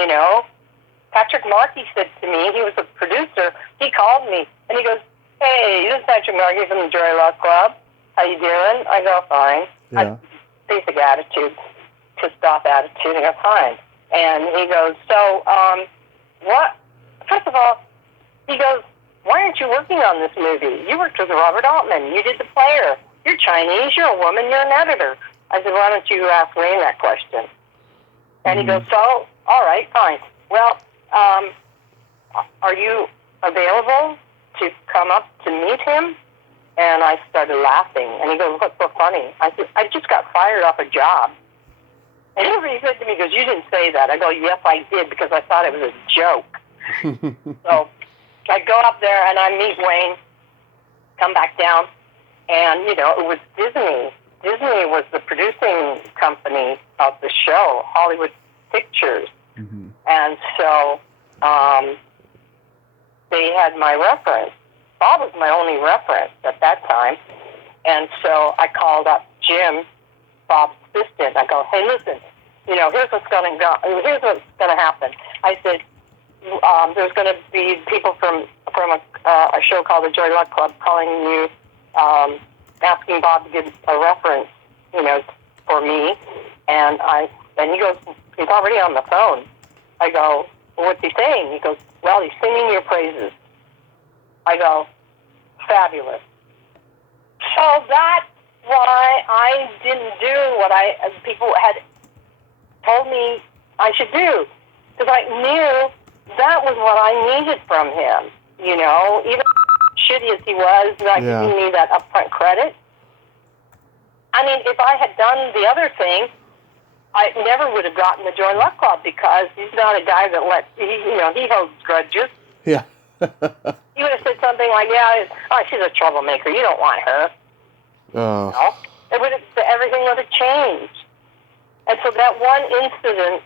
Patrick Markey said to me, he was a producer. He called me and he goes, "Hey, this is Patrick Markey from the Joy Luck Club. How you doing?" I go, "Fine." Yeah. Basic attitude, pissed off attitude. I go, "Fine." And he goes, "So, what? First of all," he goes, "why aren't you working on this movie? You worked with Robert Altman. You did the player. You're Chinese. You're a woman. You're an editor." I said, "Why don't you ask Wayne that question?" And he goes, "So, all right, fine. Well, are you available to come up to meet him?" And I started laughing. And he goes, "What's so funny?" I said, "I just got fired off a job." And he said to me, he goes, "You didn't say that." I go, "Yes, I did, because I thought it was a joke." So I go up there and I meet Wayne, come back down, and, it was Disney. Disney was the producing company of the show, Hollywood Pictures. And so they had my reference. Bob was my only reference at that time. And so I called up Jim, Bob's assistant. I go, "Hey, listen, here's what's going to happen." I said, "There's going to be people from a show called the Joy Luck Club calling you, asking Bob to give a reference, for me." And he goes, "He's already on the phone." I go, "Well, what's he saying?" He goes, "Well, he's singing your praises." I go, "Fabulous." So that's why I didn't do what people had told me I should do, because I knew that was what I needed from him. Even shitty as he was, not giving me that upfront credit. I mean, if I had done the other thing, I never would have gotten the Joy Luck Club, because he's not a guy that he holds grudges. Yeah. He would have said something like, she's a troublemaker. You don't want her. Everything would have changed. And so that one incident,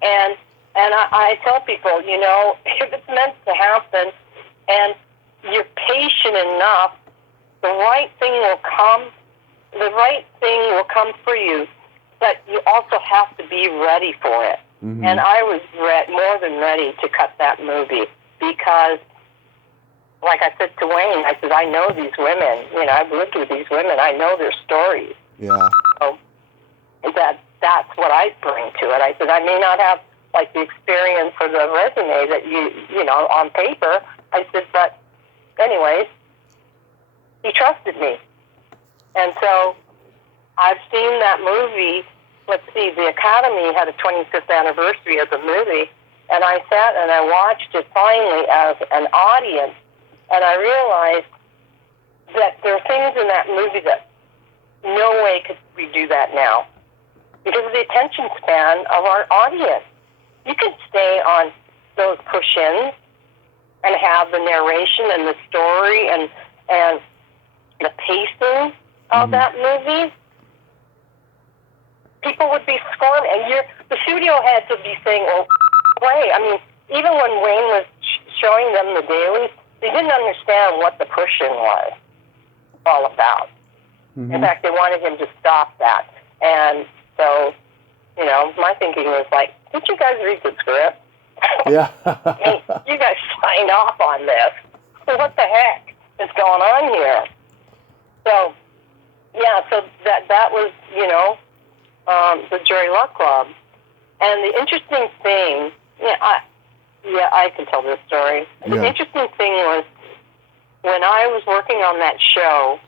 and I tell people, if it's meant to happen and you're patient enough, the right thing will come. The right thing will come for you, but you also have to be ready for it. And I was more than ready to cut that movie, because, like I said to Wayne, I said, I know these women. I've lived with these women. I know their stories. Yeah. So that's what I bring to it. I said, I may not have the experience or the resume that you on paper. I said, but anyways, he trusted me. And so I've seen that movie. Let's see, the Academy had a 25th anniversary of the movie, and I sat and I watched it finally as an audience, and I realized that there are things in that movie that no way could we do that now. because of the attention span of our audience. You can stay on those push-ins and have the narration and the story and the pacing of that movie. People would be squirming, and the studio heads would be saying, well, wait. I mean, even when Wayne was showing them the dailies, they didn't understand what the push-in was all about. In fact, they wanted him to stop that. And so, my thinking was like, did you guys read the script? Yeah. I mean, you guys signed off on this. So what the heck is going on here? So, yeah, so that was, the Jerry Luck Club. And the interesting thing, I can tell this story. Yeah. The interesting thing was, when I was working on that show,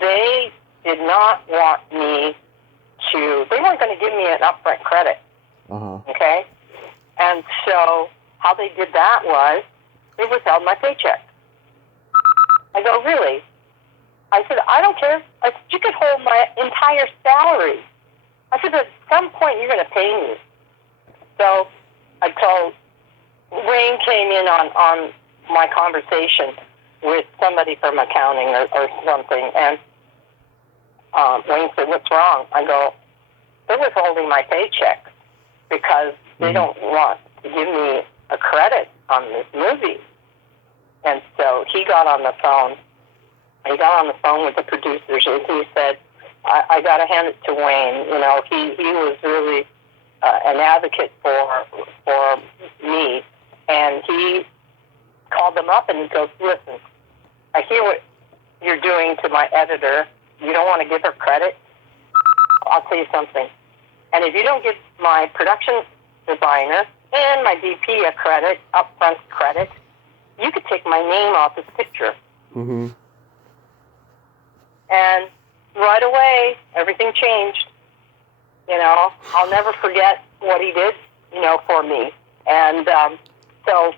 they did not want me they weren't going to give me an upfront credit. Okay? And so how they did that was, they withheld my paycheck. I go, really? I said, I don't care. I said, you could hold my entire salary. I said, at some point you're going to pay me. So I told, Wayne came in on my conversation with somebody from accounting or something, and Wayne said, what's wrong? I go, they're withholding my paycheck because they don't want to give me a credit on this movie. And so he got on the phone. He got on the phone with the producers, and he said, I got to hand it to Wayne. He was really an advocate for me. And he called them up and he goes, listen, I hear what you're doing to my editor. You don't want to give her credit? I'll tell you something. And if you don't give my production designer and my DP a credit, upfront credit, you could take my name off this picture. And right away, everything changed. I'll never forget what he did, for me. And so,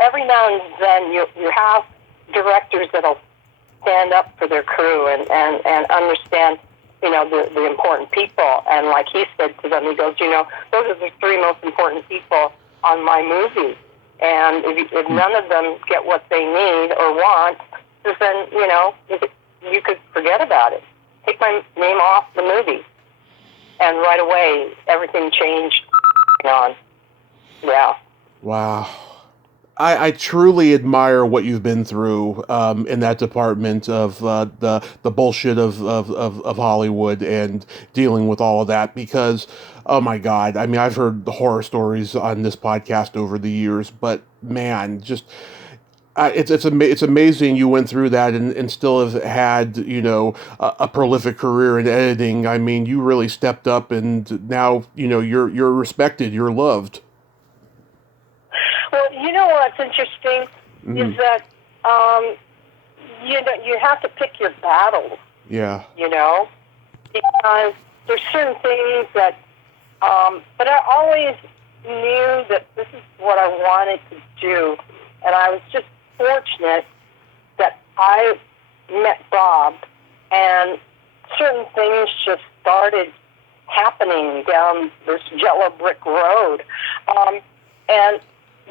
every now and then you have directors that'll stand up for their crew and understand, the important people. And like he said to them, he goes, those are the three most important people on my movie. And if none of them get what they need or want, then, you could forget about it. Take my name off the movie. And right away, everything changed on. Yeah. Wow. I truly admire what you've been through in that department of the bullshit of Hollywood and dealing with all of that, because, oh my God, I mean, I've heard the horror stories on this podcast over the years, but man, just it's amazing you went through that and still have had a prolific career in editing. I mean, you really stepped up, and now you're respected, you're loved. Well, what's interesting is that you have to pick your battles. Yeah. Because there's certain things that, but I always knew that this is what I wanted to do, and I was just fortunate that I met Bob, and certain things just started happening down this yellow brick road, and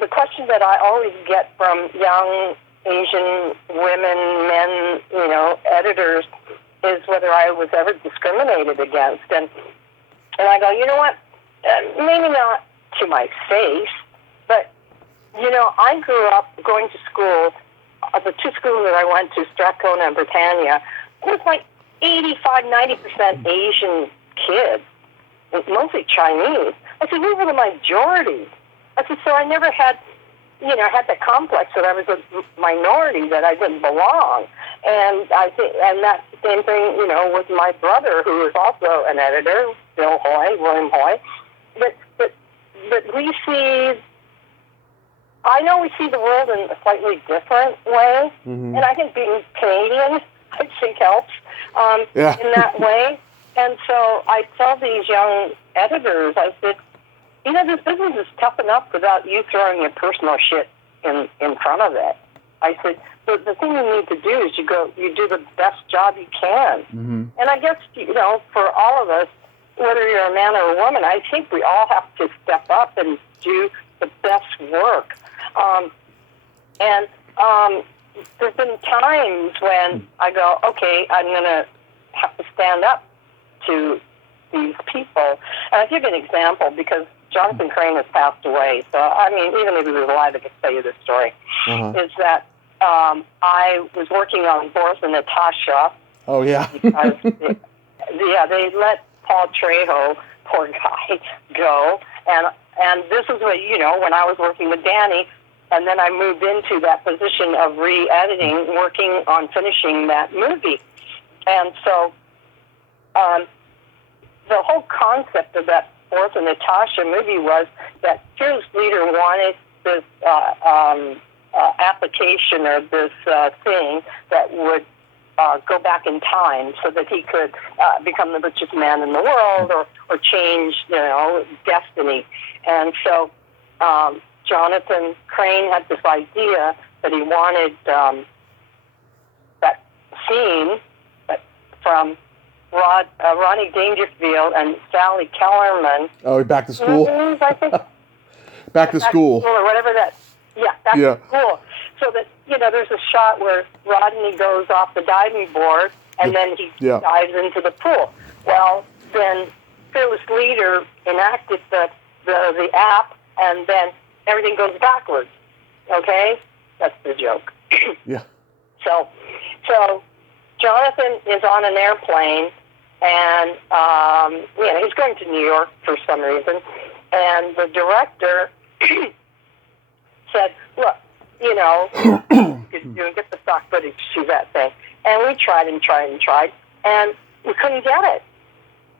the question that I always get from young Asian women, men, editors, is whether I was ever discriminated against. And I go, you know what? Maybe not to my face, but, I grew up going to school. The two schools that I went to, Strathcona and Britannia, it was like 85-90% Asian kids, mostly Chinese. I said, we were the majority. I said, so I never had, had the complex that I was a minority, that I didn't belong. And and that's the same thing, with my brother, who is also an editor, William Hoy. But we see, I know we see the world in a slightly different way, and I think being Canadian, I think helps in that way. And so I tell these young editors, I said, this business is tough enough without you throwing your personal shit in front of it. I said, the thing you need to do is you do the best job you can. Mm-hmm. And I guess, for all of us, whether you're a man or a woman, I think we all have to step up and do the best work. There's been times when I go, okay, I'm going to have to stand up to these people. And I'll give you an example, because Jonathan Crane has passed away. So, I mean, even if he was alive, I could tell you this story. Is that I was working on Boris and Natasha. Oh, yeah. Because they let Paul Trejo, poor guy, go. And this is what, when I was working with Danny, and then I moved into that position of re-editing, working on finishing that movie. And so the whole concept of that Boris and Natasha movie was that Fearless Leader wanted this application or this thing that would go back in time so that he could become the richest man in the world or change, destiny. And so Jonathan Crane had this idea that he wanted that scene from Rodney Dangerfield and Sally Kellerman. Oh, back to school? I think. Back to school. Or whatever that. Yeah, back to school. So that, there's a shot where Rodney goes off the diving board and then he dives into the pool. Well, then Fearless Leader enacted the app, and then everything goes backwards. Okay? That's the joke. Yeah. So Jonathan is on an airplane, and he's going to New York for some reason, and the director said, look, get the stock footage to that thing. And we tried, and we couldn't get it.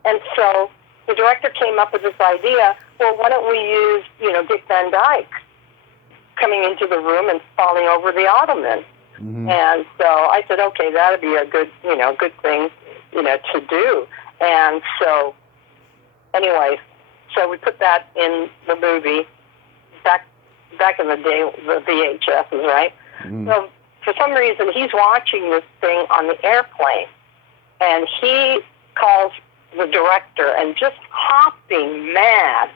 And so the director came up with this idea, well, why don't we use, Dick Van Dyke coming into the room and falling over the ottoman? Mm-hmm. And so I said, okay, that'd be a good, good thing, to do. And so, anyway, so we put that in the movie back in the day, the VHSs, right? Mm-hmm. So for some reason, he's watching this thing on the airplane, and he calls the director and just hopping mad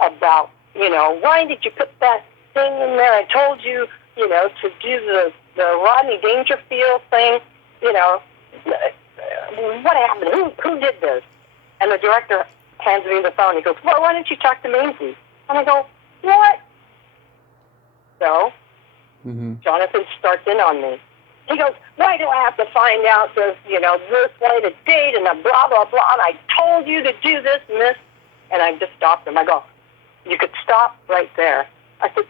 about, why did you put that thing in there? I told you, to do the Rodney Dangerfield thing, what happened? Who did this? And the director hands me the phone. He goes, well, why don't you talk to Maysie? And I go, what? So Jonathan starts in on me. He goes, why do I have to find out this, this way to date and a blah, blah, blah, and I told you to do this and this. And I just stopped him. I go, you could stop right there. I said,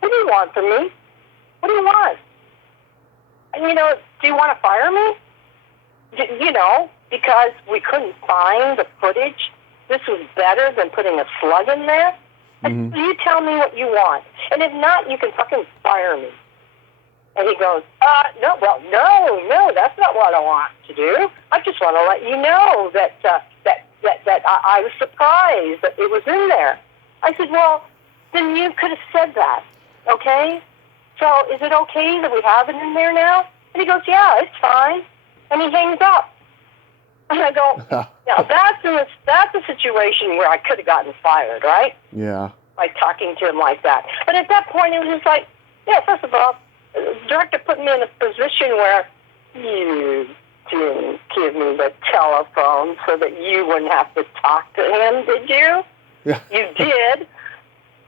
what do you want from me? What do you want? And, do you want to fire me? Because we couldn't find the footage. This was better than putting a slug in there. Mm-hmm. You tell me what you want. And if not, you can fucking fire me. And he goes, no, that's not what I want to do. I just want to let you know that I was surprised that it was in there. I said, well, then you could have said that, okay? So is it okay that we have it in there now? And he goes, yeah, it's fine. And he hangs up. And I go, now that's a situation where I could have gotten fired, right? Yeah. By talking to him like that. But at that point, it was just like, yeah, first of all, the director put me in a position where you didn't give me the telephone so that you wouldn't have to talk to him, did you? Yeah. You did.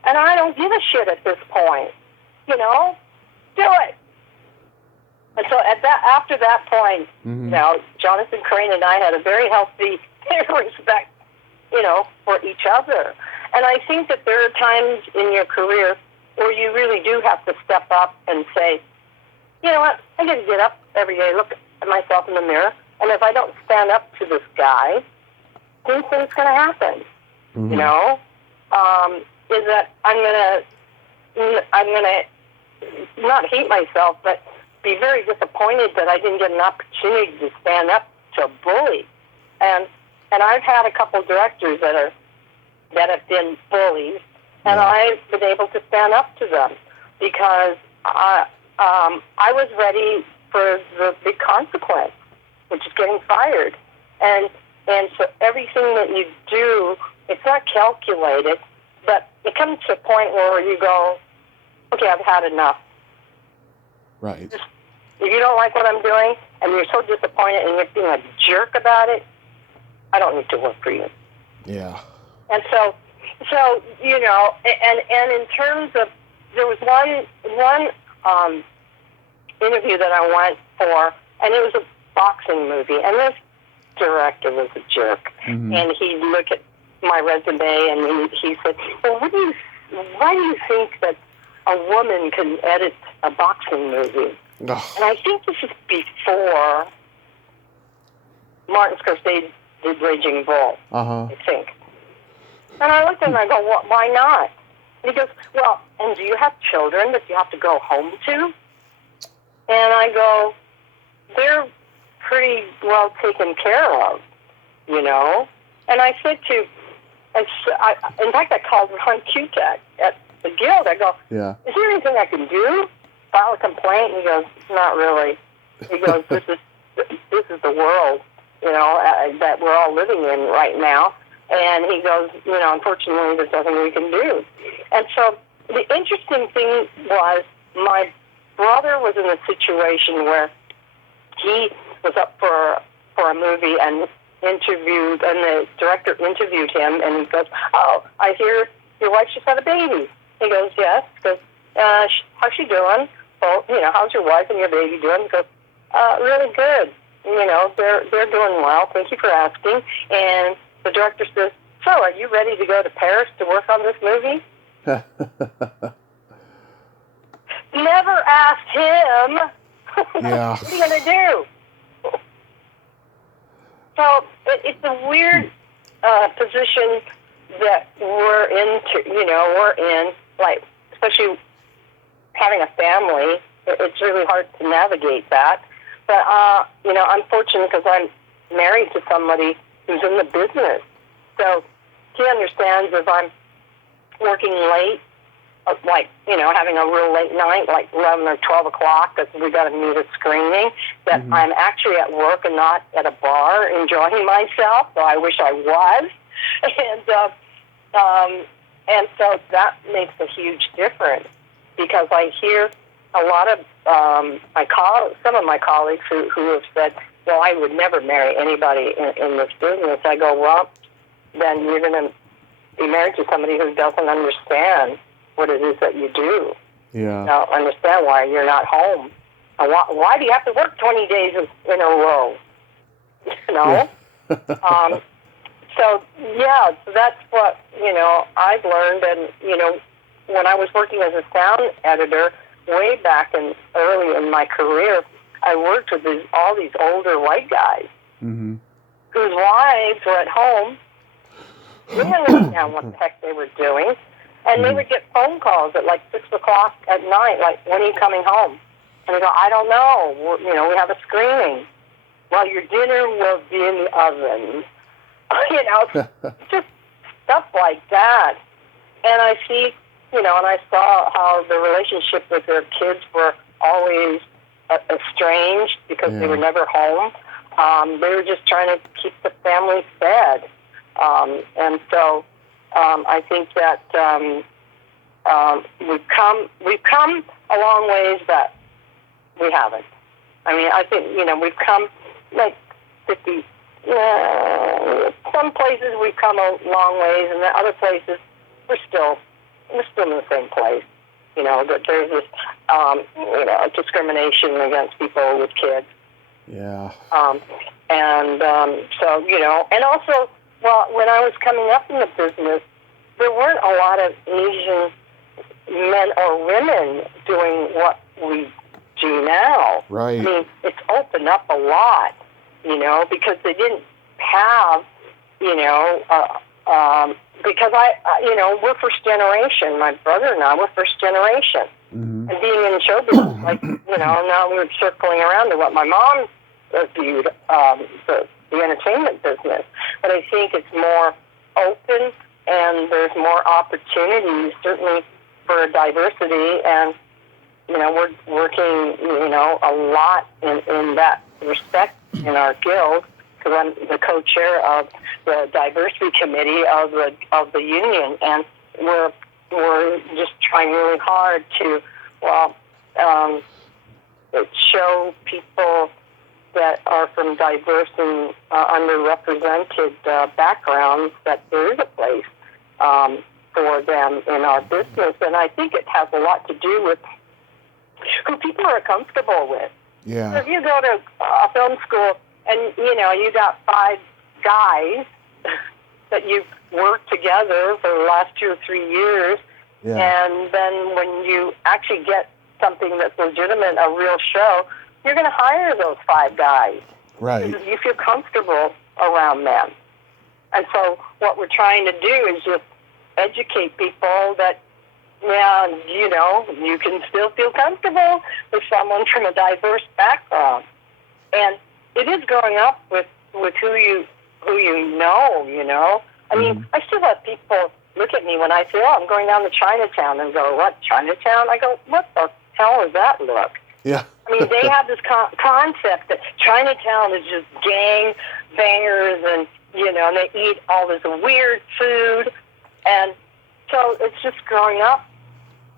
And I don't give a shit at this point. Do it. And so after that point, Jonathan Crane and I had a very healthy respect, for each other. And I think that there are times in your career where you really do have to step up and say, you know what, I got to get up every day, look at myself in the mirror, and if I don't stand up to this guy, then things going to happen. Mm-hmm. Is that I'm gonna not hate myself, but be very disappointed that I didn't get an opportunity to stand up to a bully. And I've had a couple directors that have been bullies, and I've been able to stand up to them because I was ready for the big consequence, which is getting fired. And so everything that you do, it's not calculated, but it comes to a point where you go, okay, I've had enough. Right. If you don't like what I'm doing and you're so disappointed and you're being a jerk about it, I don't need to work for you. Yeah. And so you know, and in terms of, there was one interview that I went for, and it was a boxing movie, and this director was a jerk, and he'd look at my resume and he said, well, why do you think that a woman can edit a boxing movie? Oh. And I think this is before Martin Scorsese did Raging Bull, I think. And I looked at him and I go, well, why not? And he goes, well, and do you have children that you have to go home to? And I go, they're pretty well taken care of, you know? And I said in fact, I called Ron Cusack at the Guild. I go, yeah. Is there anything I can do? File a complaint? And he goes, not really. He goes, this is the world, you know, that we're all living in right now. And he goes, you know, unfortunately, there's nothing we can do. And so the interesting thing was my brother was in a situation where he was up for a movie and the director interviewed him, and he goes, oh, I hear your wife just had a baby. He goes, yes. He goes, how's she doing? Well, you know, how's your wife and your baby doing? He goes, really good. You know, they're doing well. Thank you for asking. And the director says, so are you ready to go to Paris to work on this movie? Never asked him. Yeah. What are you going to do? So it's a weird position that we're in, like, especially having a family. It's really hard to navigate that. But, you know, I'm fortunate because I'm married to somebody who's in the business. So he understands if I'm working late, like, you know, having a real late night, like 11 or 12 o'clock, because we got to meet a screening, that I'm actually at work and not at a bar enjoying myself, so I wish I was. And so that makes a huge difference, because I hear a lot of some of my colleagues who have said, well, I would never marry anybody in this business. I go, well, then you're going to be married to somebody who doesn't understand what it is that you do. Yeah. Don't understand why you're not home. And why do you have to work 20 days in a row? You know? Yeah. So that's what, you know, I've learned. And, you know, when I was working as a sound editor way back early in my career, I worked with all these older white guys whose wives were at home. They didn't understand what the heck they were doing. And they would get phone calls at like 6 o'clock at night, like, when are you coming home? And they go, I don't know. We have a screening. Well, your dinner will be in the oven. You know, just stuff like that. And I see, you know, and I saw how the relationship with their kids were always estranged because they were never home. They were just trying to keep the family fed. And so I think that we've come a long ways that we haven't. I mean, I think, you know, we've come like 50. Some places we've come a long ways, and then other places we're still in the same place. You know, that there's this you know, discrimination against people with kids. Yeah. So, you know, and also, well, when I was coming up in the business, there weren't a lot of Asian men or women doing what we do now. Right. I mean, it's opened up a lot, you know, because they didn't have, you know, because you know, we're first generation. My brother and I were first generation. And being in show business, like, you know, now we're circling around to what my mom viewed, the entertainment business. But I think it's more open, and there's more opportunities, certainly for diversity. And we're working, a lot in that respect in our guild, because I'm the co-chair of the diversity committee of the union, and we're just trying really hard to, show people that are from diverse and underrepresented backgrounds that there is a place for them in our business. And I think it has a lot to do with who people are comfortable with. Yeah. So if you go to a film school and, you got 5 guys that you've worked together for the last 2 or 3 years, and then when you actually get something that's legitimate, a real show, you're going to hire those 5 guys. Right. You feel comfortable around them. And so what we're trying to do is just educate people that, you can still feel comfortable with someone from a diverse background. And it is growing up with who you know. I mean, I still have people look at me when I say, I'm going down to Chinatown, and go, what, Chinatown? I go, what the hell does that look? Yeah. I mean, they have this concept that Chinatown is just gang bangers, and, and they eat all this weird food. And so it's just growing up.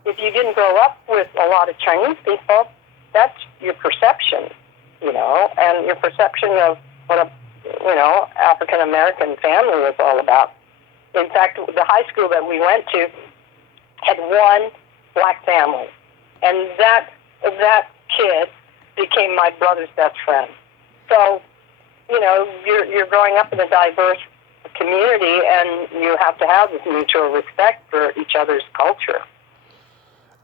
If you didn't grow up with a lot of Chinese people, that's your perception, and your perception of what a, African-American family is all about. In fact, the high school that we went to had one black family, and that kid became my brother's best friend. So, you're growing up in a diverse community, and you have to have this mutual respect for each other's culture.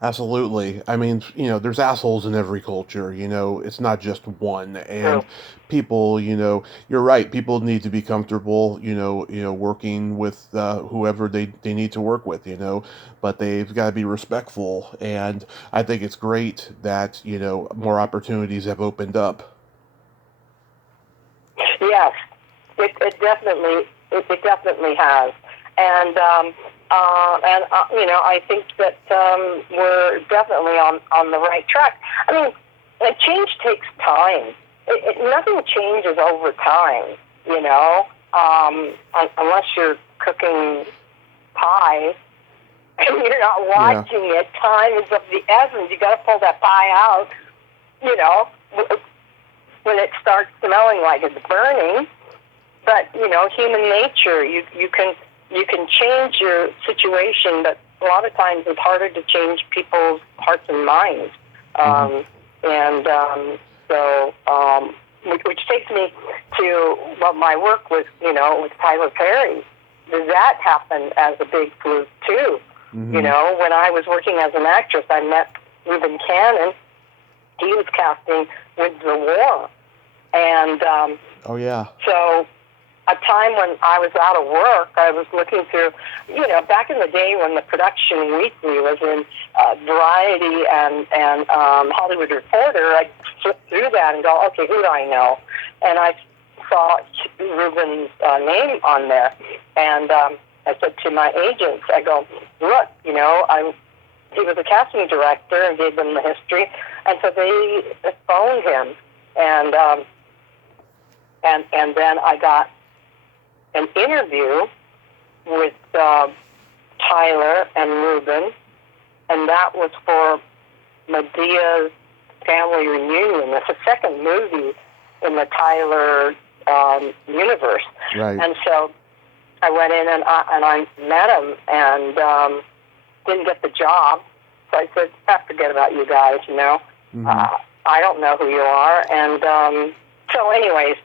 Absolutely. I mean, there's assholes in every culture, it's not just one. And people, you're right. People need to be comfortable, working with whoever they need to work with, but they've got to be respectful. And I think it's great that, more opportunities have opened up. Yes, it definitely has. And I think that we're definitely on the right track. I mean, change takes time. Nothing changes over time, unless you're cooking pie and you're not watching it. Time is of the essence. You got to pull that pie out, when it starts smelling like it's burning. But, human nature, you can change your situation, but a lot of times it's harder to change people's hearts and minds. Which takes me to my work with Tyler Perry. That happened as a big fluke too. When I was working as an actress, I met Reuben Cannon. He was casting with the war. And so a time when I was out of work, I was looking through, back in the day when the Production Weekly was in Variety and Hollywood Reporter, I'd flip through that and go, okay, who do I know? And I saw Reuben's name on there. And I said to my agents, I go, look, he was a casting director, and gave them the history. And so they phoned him. And then I got an interview with Tyler and Reuben, and that was for Medea's Family Reunion. It's the second movie in the Tyler universe. Right. And so I went in and I met him and didn't get the job. So I said, forget about you guys, I don't know who you are. And so anyways,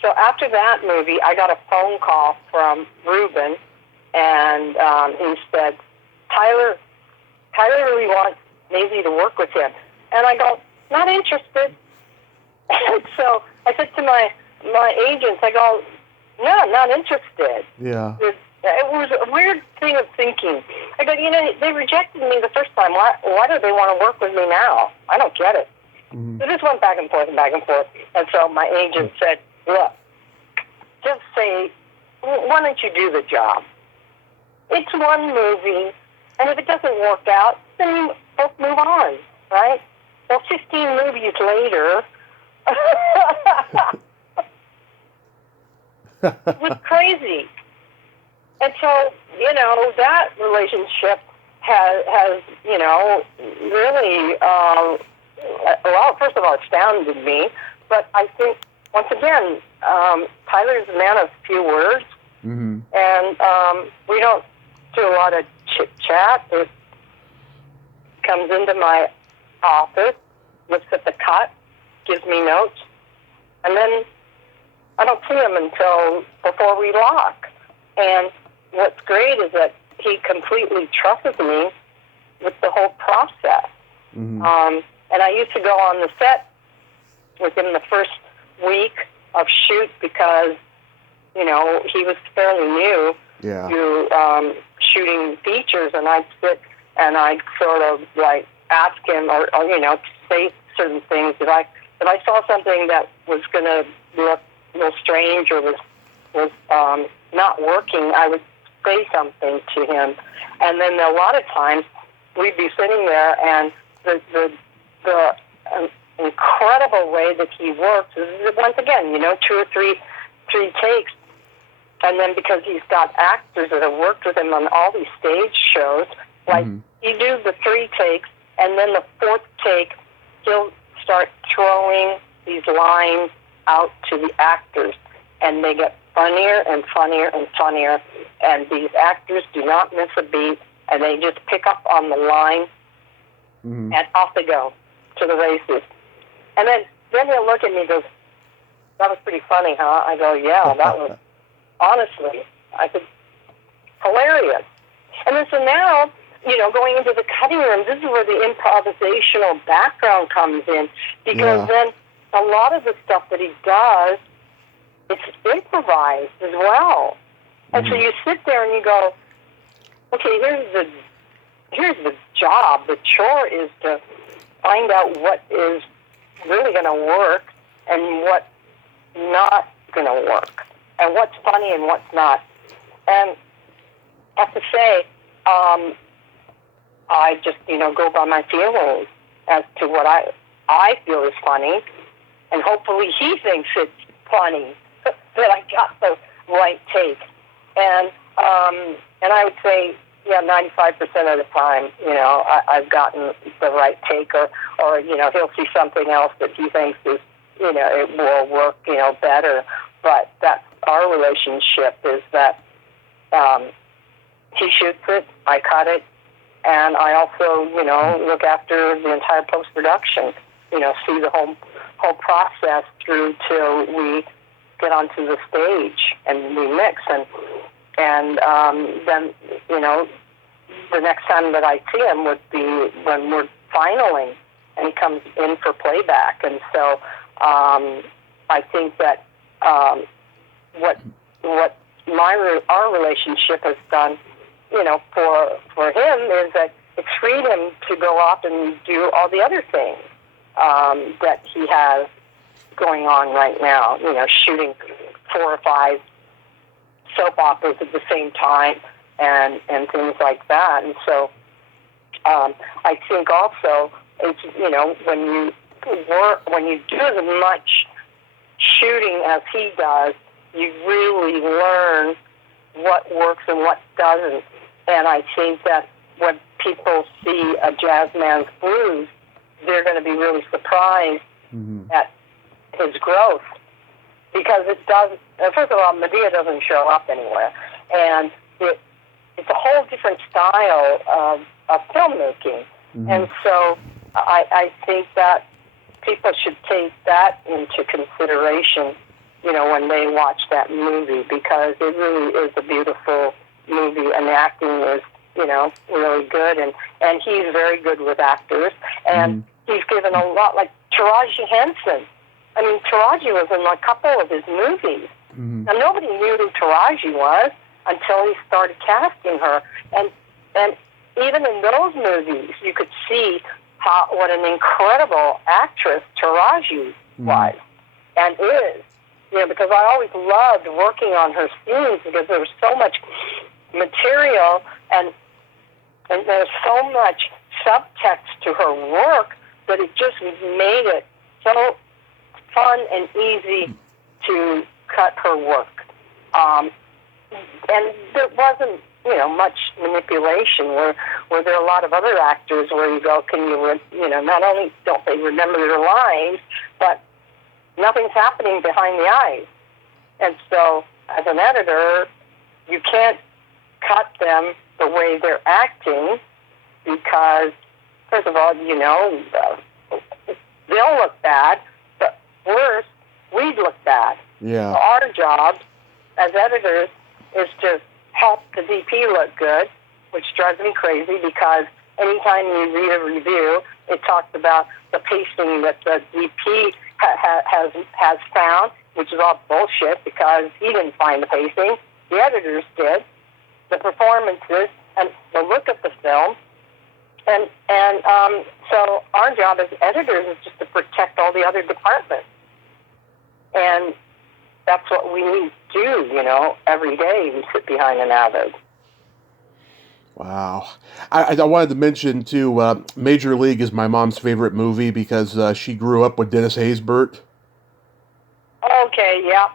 so after that movie, I got a phone call from Reuben, and he said, Tyler really wants Maysie to work with him. And I go, not interested. And so I said to my agents, I go, no, not interested. Yeah. It was a weird thing of thinking. I go, they rejected me the first time. Why do they want to work with me now? I don't get it. So this went back and forth and back and forth. And so my agent said, look, just say, why don't you do the job? It's one movie, and if it doesn't work out, then you both move on. right? Well, 15 movies later, it was crazy. And so, that relationship has really, well, first of all, astounded me. But I think, once again, Tyler's a man of few words. Mm-hmm. And we don't do a lot of chit-chat. It comes into my office, looks at the cut, gives me notes, and then I don't see him until before we lock. And what's great is that he completely trusts me with the whole process. Mm-hmm. And I used to go on the set within the first week of shoot because, he was fairly new to shooting features, and I'd sit and I'd sort of like ask him or say certain things. If I saw something that was going to look a little strange or was not working, I would say something to him. And then a lot of times we'd be sitting there, and the incredible way that he works is, once again, 2 or 3 takes. And then because he's got actors that have worked with him on all these stage shows, like he do the 3 takes, and then the 4th take, he'll start throwing these lines out to the actors, and they get funnier and funnier and funnier, and these actors do not miss a beat, and they just pick up on the line, and off they go to the races. And then he'll look at me and goes, "That was pretty funny, huh?" I go, "Yeah, that was, honestly," I said, "hilarious." And then so now, going into the cutting room, this is where the improvisational background comes in, because then a lot of the stuff that he does, it's improvised as well. And so you sit there and you go, okay, here's the job. The chore is to find out what is really going to work and what's not going to work, and what's funny and what's not. And I have to say, I just, go by my feelings as to what I feel is funny, and hopefully he thinks it's funny that I got the right take. And I would say, 95% of the time, I've gotten the right take, or he'll see something else that he thinks is, it will work, better. But that's our relationship, is that he shoots it, I cut it, and I also, look after the entire post-production, see the whole process through till we get onto the stage and we mix. And then, the next time that I see him would be when we're finaling, and he comes in for playback. And so I think that what our relationship has done, for him, is that it's freed him to go off and do all the other things that he has going on right now, shooting 4 or 5 soap operas at the same time and things like that. And so I think also it's, when you do as much shooting as he does, you really learn what works and what doesn't. And I think that when people see a jazz man's blues, they're going to be really surprised at his growth, because it does. First of all, Medea doesn't show up anywhere, and it's a whole different style of filmmaking. And so I think that people should take that into consideration, when they watch that movie, because it really is a beautiful movie, and the acting is, really good, and he's very good with actors, and he's given a lot, like Taraji Henson. I mean, Taraji was in a couple of his movies. Now, nobody knew who Taraji was until he started casting her, and even in those movies, you could see what an incredible actress Taraji was and is. Because I always loved working on her scenes, because there was so much material and there's so much subtext to her work but it just made it so fun and easy to cut her work. And there wasn't, much manipulation. Where there are a lot of other actors where you go, not only don't they remember their lines, but nothing's happening behind the eyes. And so, as an editor, you can't cut them the way they're acting because, first of all, they'll look bad, but worse, we'd look bad. Yeah. So our job as editors is to help the DP look good, which drives me crazy because anytime you read a review, it talks about the pacing that the DP has found, which is all bullshit because he didn't find the pacing. The editors did. The performances and the look of the film. And so our job as editors is just to protect all the other departments. And that's what we need to do, every day we sit behind an avid. Wow. I wanted to mention, too, Major League is my mom's favorite movie because she grew up with Dennis Haysbert. Okay, yeah.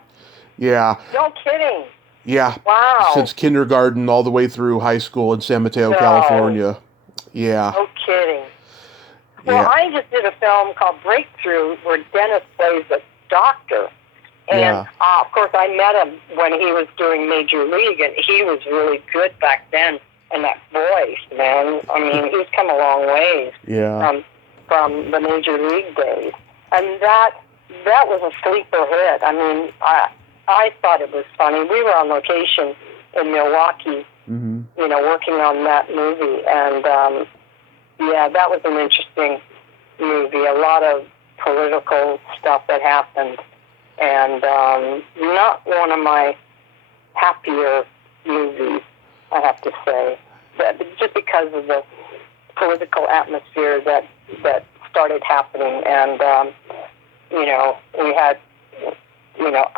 Yeah. No kidding. Yeah. Wow. Since kindergarten all the way through high school in San Mateo, California. Yeah. No kidding. Well, Yeah. I just did a film called Breakthrough where Dennis plays a doctor. And, of course, I met him when he was doing Major League, and he was really good back then. And that voice, man, I mean, he's come a long ways from the Major League days. And that was a sleeper hit. I mean, I thought it was funny. We were on location in Milwaukee, working on that movie. And, that was an interesting movie. A lot of political stuff that happened. And not one of my happier movies, I have to say. But just because of the political atmosphere that started happening. And, we had,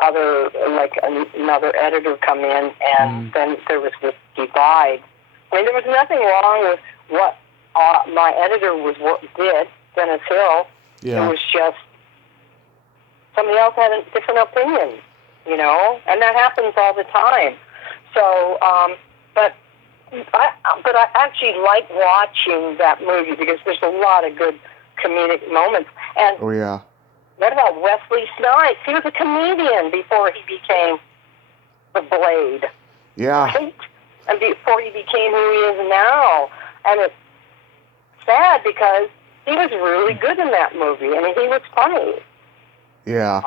other, like another editor come in, and then there was this divide. I mean, there was nothing wrong with what my editor did, Dennis Hill. Yeah. It was just somebody else had a different opinion, and that happens all the time. So, but I actually like watching that movie because there's a lot of good comedic moments. And Oh, yeah. what about Wesley Snipes? He was a comedian before he became the Blade. Yeah. Right? And before he became who he is now. And it's sad because he was really good in that movie. I mean, he was funny. Yeah.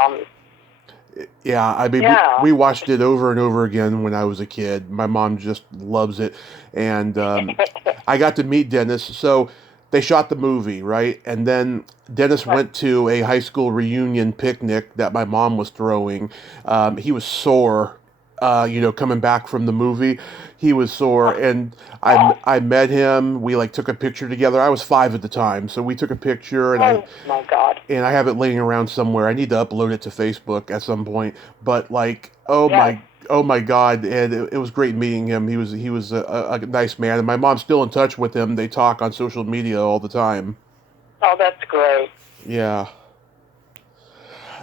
Yeah, I mean, we watched it over and over again when I was a kid. My mom just loves it. And I got to meet Dennis. So they shot the movie, right? And then Dennis went to a high school reunion picnic that my mom was throwing. He was sore, coming back from the movie. He was sore, and I met him. We took a picture together. I was 5 at the time, so we took a picture, and my God. And I have it laying around somewhere. I need to upload it to Facebook at some point. But oh my God! And it was great meeting him. He was a nice man, and my mom's still in touch with him. They talk on social media all the time. Oh, that's great. Yeah.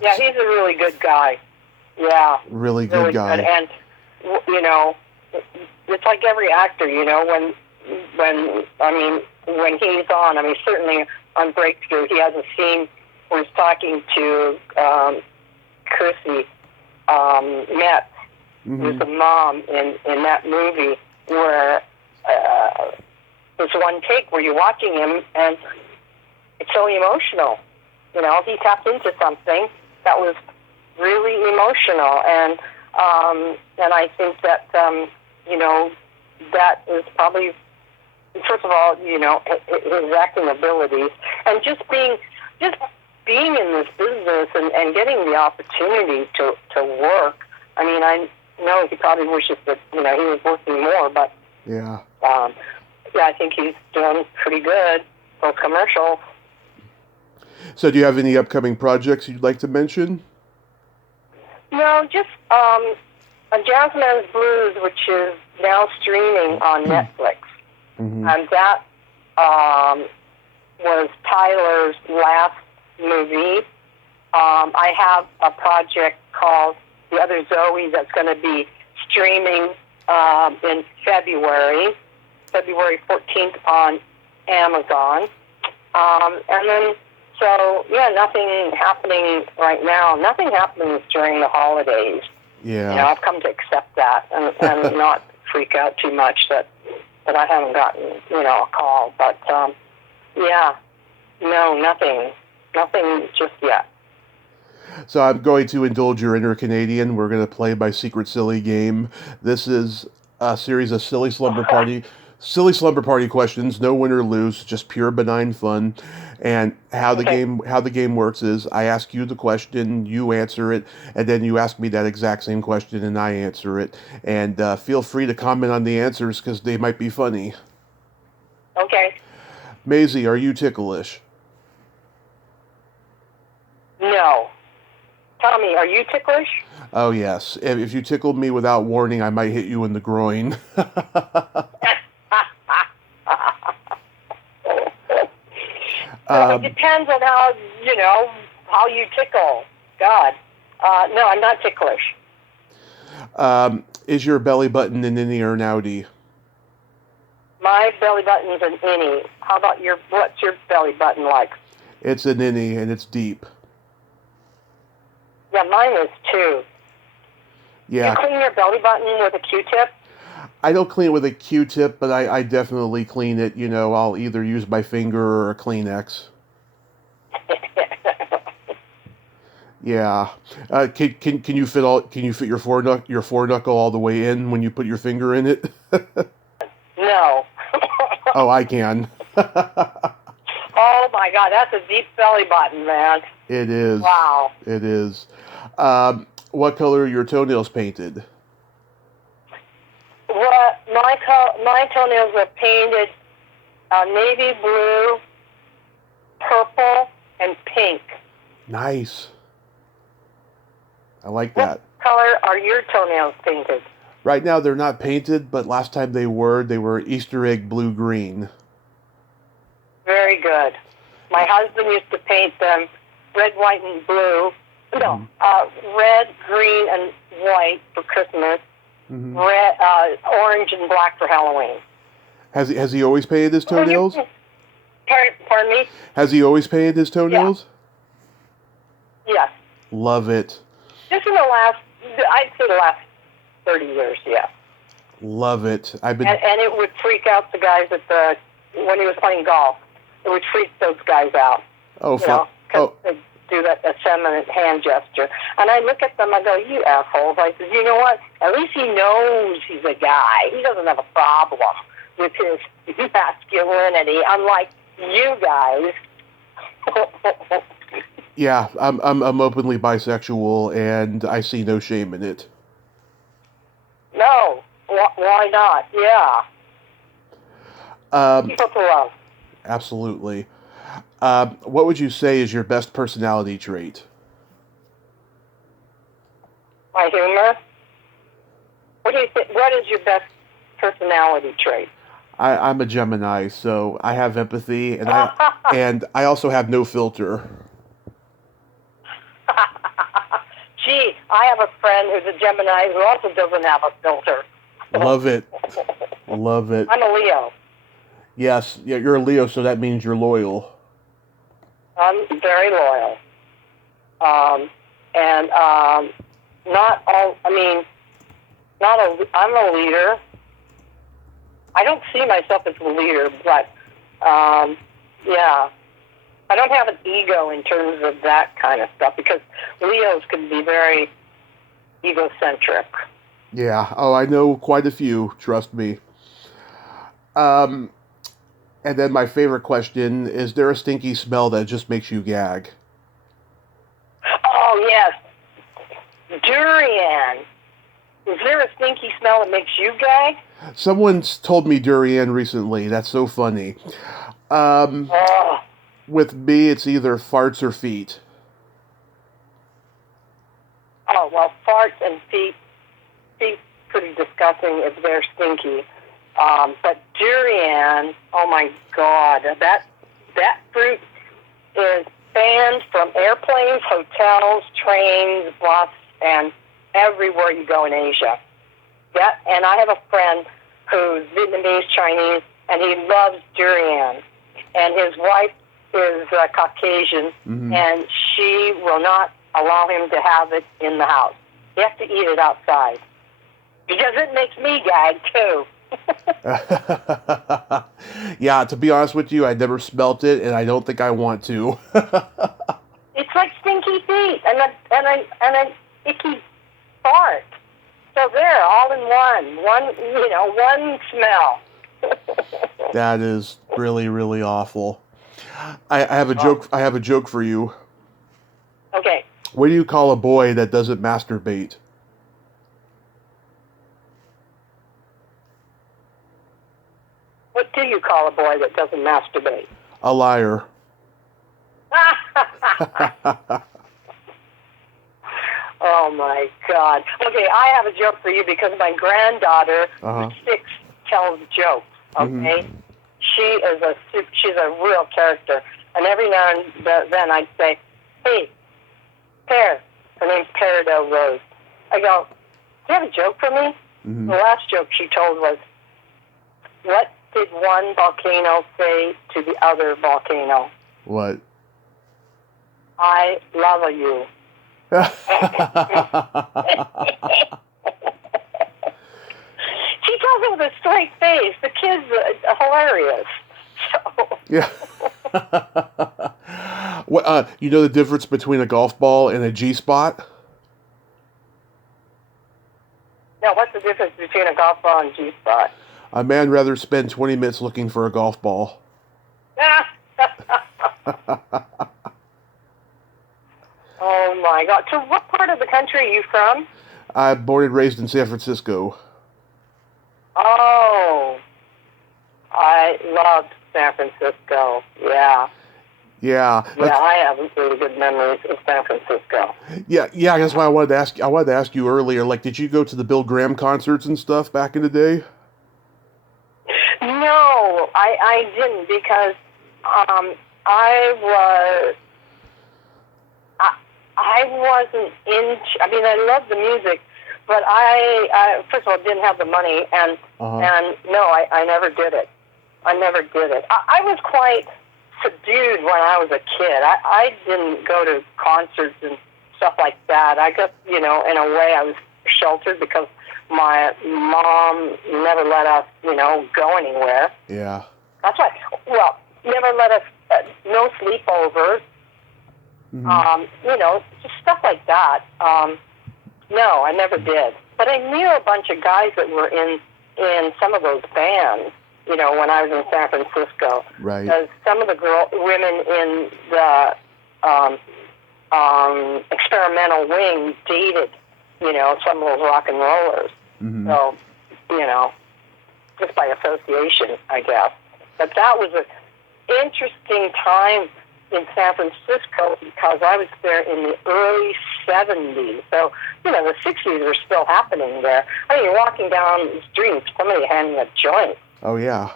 Yeah, he's a really good guy. Yeah. Really good guy. Good. And it's like every actor, when he's on. Certainly on Breakthrough, he has a scene where he's talking to Chrissy Metz, who's the mom in that movie, where there's one take where you're watching him and it's so emotional. He tapped into something that was really emotional, and I think that that is probably, first of all, his acting abilities, and just being in this business and getting the opportunity to work. I know he probably wishes that he was working more, but I think he's doing pretty good, both commercial. So, do you have any upcoming projects you'd like to mention? No, just A Jazzman's Blues, which is now streaming on Netflix. And that was Tyler's last movie. I have a project called The Other Zoe that's going to be streaming in February 14th on Amazon. And then, so, yeah, nothing happening right now. Nothing happens during the holidays. Yeah. You know, I've come to accept that and not freak out too much that I haven't gotten, you know, a call. But, yeah, no, nothing just yet. So I'm going to indulge your inner Canadian. We're going to play my secret silly game. This is a series of silly slumber party questions. No win or lose, just pure benign fun. And how the game works is I ask you the question, you answer it, and then you ask me that exact same question and I answer it. And feel free to comment on the answers because they might be funny. Okay. Maysie, are you ticklish? No. Tommy, are you ticklish? Oh, yes. If you tickled me without warning, I might hit you in the groin. It depends on how you tickle. God. No, I'm not ticklish. Is your belly button an innie or an outie? My belly button's an innie. How about what's your belly button like? It's an innie, and it's deep. Yeah, mine is too. Yeah. You clean your belly button with a Q-tip? I don't clean it with a Q-tip, but I definitely clean it. You know, I'll either use my finger or a Kleenex. Yeah. Can you fit your foreknuckle all the way in when you put your finger in it? No. Oh, I can. Oh my God, that's a deep belly button, man. It is. Wow. It is. What color are your toenails painted? What my toenails are painted navy blue, purple, and pink. Nice. I like that. What color are your toenails painted? Right now they're not painted, but last time they were Easter egg blue-green. Very good. My husband used to paint them red, white, and blue. No, red, green, and white for Christmas. Mm-hmm. Red, orange, and black for Halloween. Has he always painted his toenails? Pardon me? Has he always painted his toenails? Yeah. Yes. Love it. Just in I'd say the last 30 years, yeah. Love it. And it would freak out the guys when he was playing golf. It would freak those guys out. Oh, fun. Because they do that effeminate hand gesture. And I look at them, I go, you assholes. I said, you know what? At least he knows he's a guy. He doesn't have a problem with his masculinity, unlike you guys. Yeah, I'm openly bisexual, and I see no shame in it. No, why not? Yeah. People to love. Absolutely. What would you say is your best personality trait? My humor. What do you think? What is your best personality trait? I'm a Gemini, so I have empathy, and I also have no filter. Gee, I have a friend who's a Gemini who also doesn't have a filter. Love it. Love it. I'm a Leo. Yes, yeah, you're a Leo, so that means you're loyal. I'm very loyal. I'm a leader. I don't see myself as a leader, but, yeah. I don't have an ego in terms of that kind of stuff because Leos can be very egocentric. Yeah. Oh, I know quite a few. Trust me. And then my favorite question, is there a stinky smell that just makes you gag? Oh, yes. Durian. Is there a stinky smell that makes you gag? Someone's told me durian recently. That's so funny. With me, it's either farts or feet. Oh, well, farts and feet pretty disgusting if they're stinky. But durian, oh my God, that that fruit is banned from airplanes, hotels, trains, bus, and everywhere you go in Asia. Yeah, and I have a friend who's Vietnamese, Chinese, and he loves durian. And his wife is Caucasian, and she will not allow him to have it in the house. He has to eat it outside. Because it makes me gag, too. Yeah, to be honest with you, I never smelt it, and I don't think I want to. It's like stinky feet and an icky fart. So there, all in one smell. That is really, really awful. I have a joke. I have a joke for you. Okay. What do you call a boy that doesn't masturbate? What do you call a boy that doesn't masturbate? A liar. Oh, my God. Okay, I have a joke for you because my granddaughter, who's 6, tells jokes, okay? She's a real character. And every now and then I'd say, hey, Pear. Her name's Peridot Rose. I go, do you have a joke for me? The last joke she told was, what did one volcano say to the other volcano? What? I love you. She tells it with a straight face. The kid's hilarious. So. Yeah. What? You know the difference between a golf ball and a G-spot? Now, what's the difference between a golf ball and G-spot? A man rather spend 20 minutes looking for a golf ball. Oh, my God. So what part of the country are you from? I'm born and raised in San Francisco. Oh, I love San Francisco. Yeah. Yeah. Yeah, I have really good memories of San Francisco. Yeah. That's why I wanted to ask. I wanted to ask you earlier. Like, did you go to the Bill Graham concerts and stuff back in the day? No, I didn't because I wasn't into. I mean, I loved the music, but I first of all didn't have the money, and no, I never did it. I was quite subdued when I was a kid. I didn't go to concerts and stuff like that. I guess, in a way I was sheltered because my mom never let us, go anywhere. Yeah. That's right. Well, never let us, no sleepovers, just stuff like that. No, I never did. But I knew a bunch of guys that were in some of those bands, when I was in San Francisco. Right. Because some of the women in the experimental wing dated, some of those rock and rollers. So, just by association, I guess. But that was an interesting time in San Francisco because I was there in the early 70s. So, the 60s were still happening there. I mean, you're walking down the street, somebody handing a joint. Oh, yeah.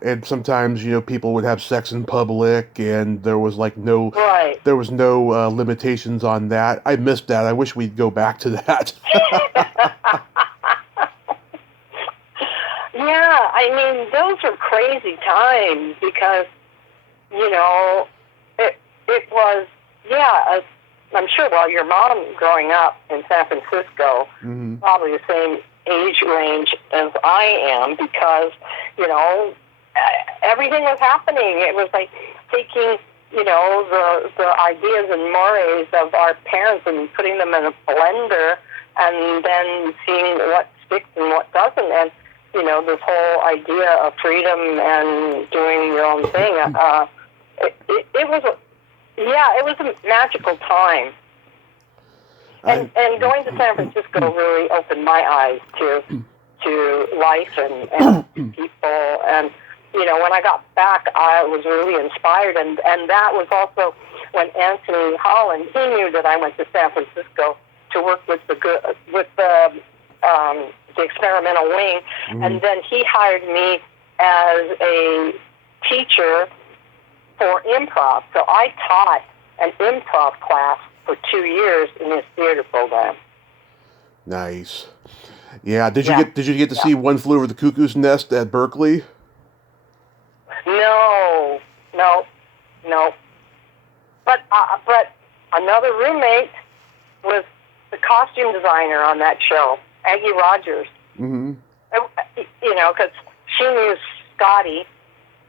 And sometimes, people would have sex in public, and there was no limitations on that. I missed that. I wish we'd go back to that. Yeah, I mean, those were crazy times because, it was, I'm sure, your mom growing up in San Francisco, probably the same age range as I am because, everything was happening. It was like taking, the ideas and mores of our parents and putting them in a blender and then seeing what sticks and what doesn't. And, this whole idea of freedom and doing your own thing, it was a magical time. And going to San Francisco really opened my eyes to life and people. And, when I got back, I was really inspired. And that was also when Anthony Holland, he knew that I went to San Francisco to work with the experimental wing. And then he hired me as a teacher for improv. So I taught an improv class for 2 years in this theater program. Nice. Yeah. Did you get to see One Flew Over the Cuckoo's Nest at Berkeley? No. But another roommate was the costume designer on that show, Aggie Rogers. Mm-hmm. You know, because she knew Scotty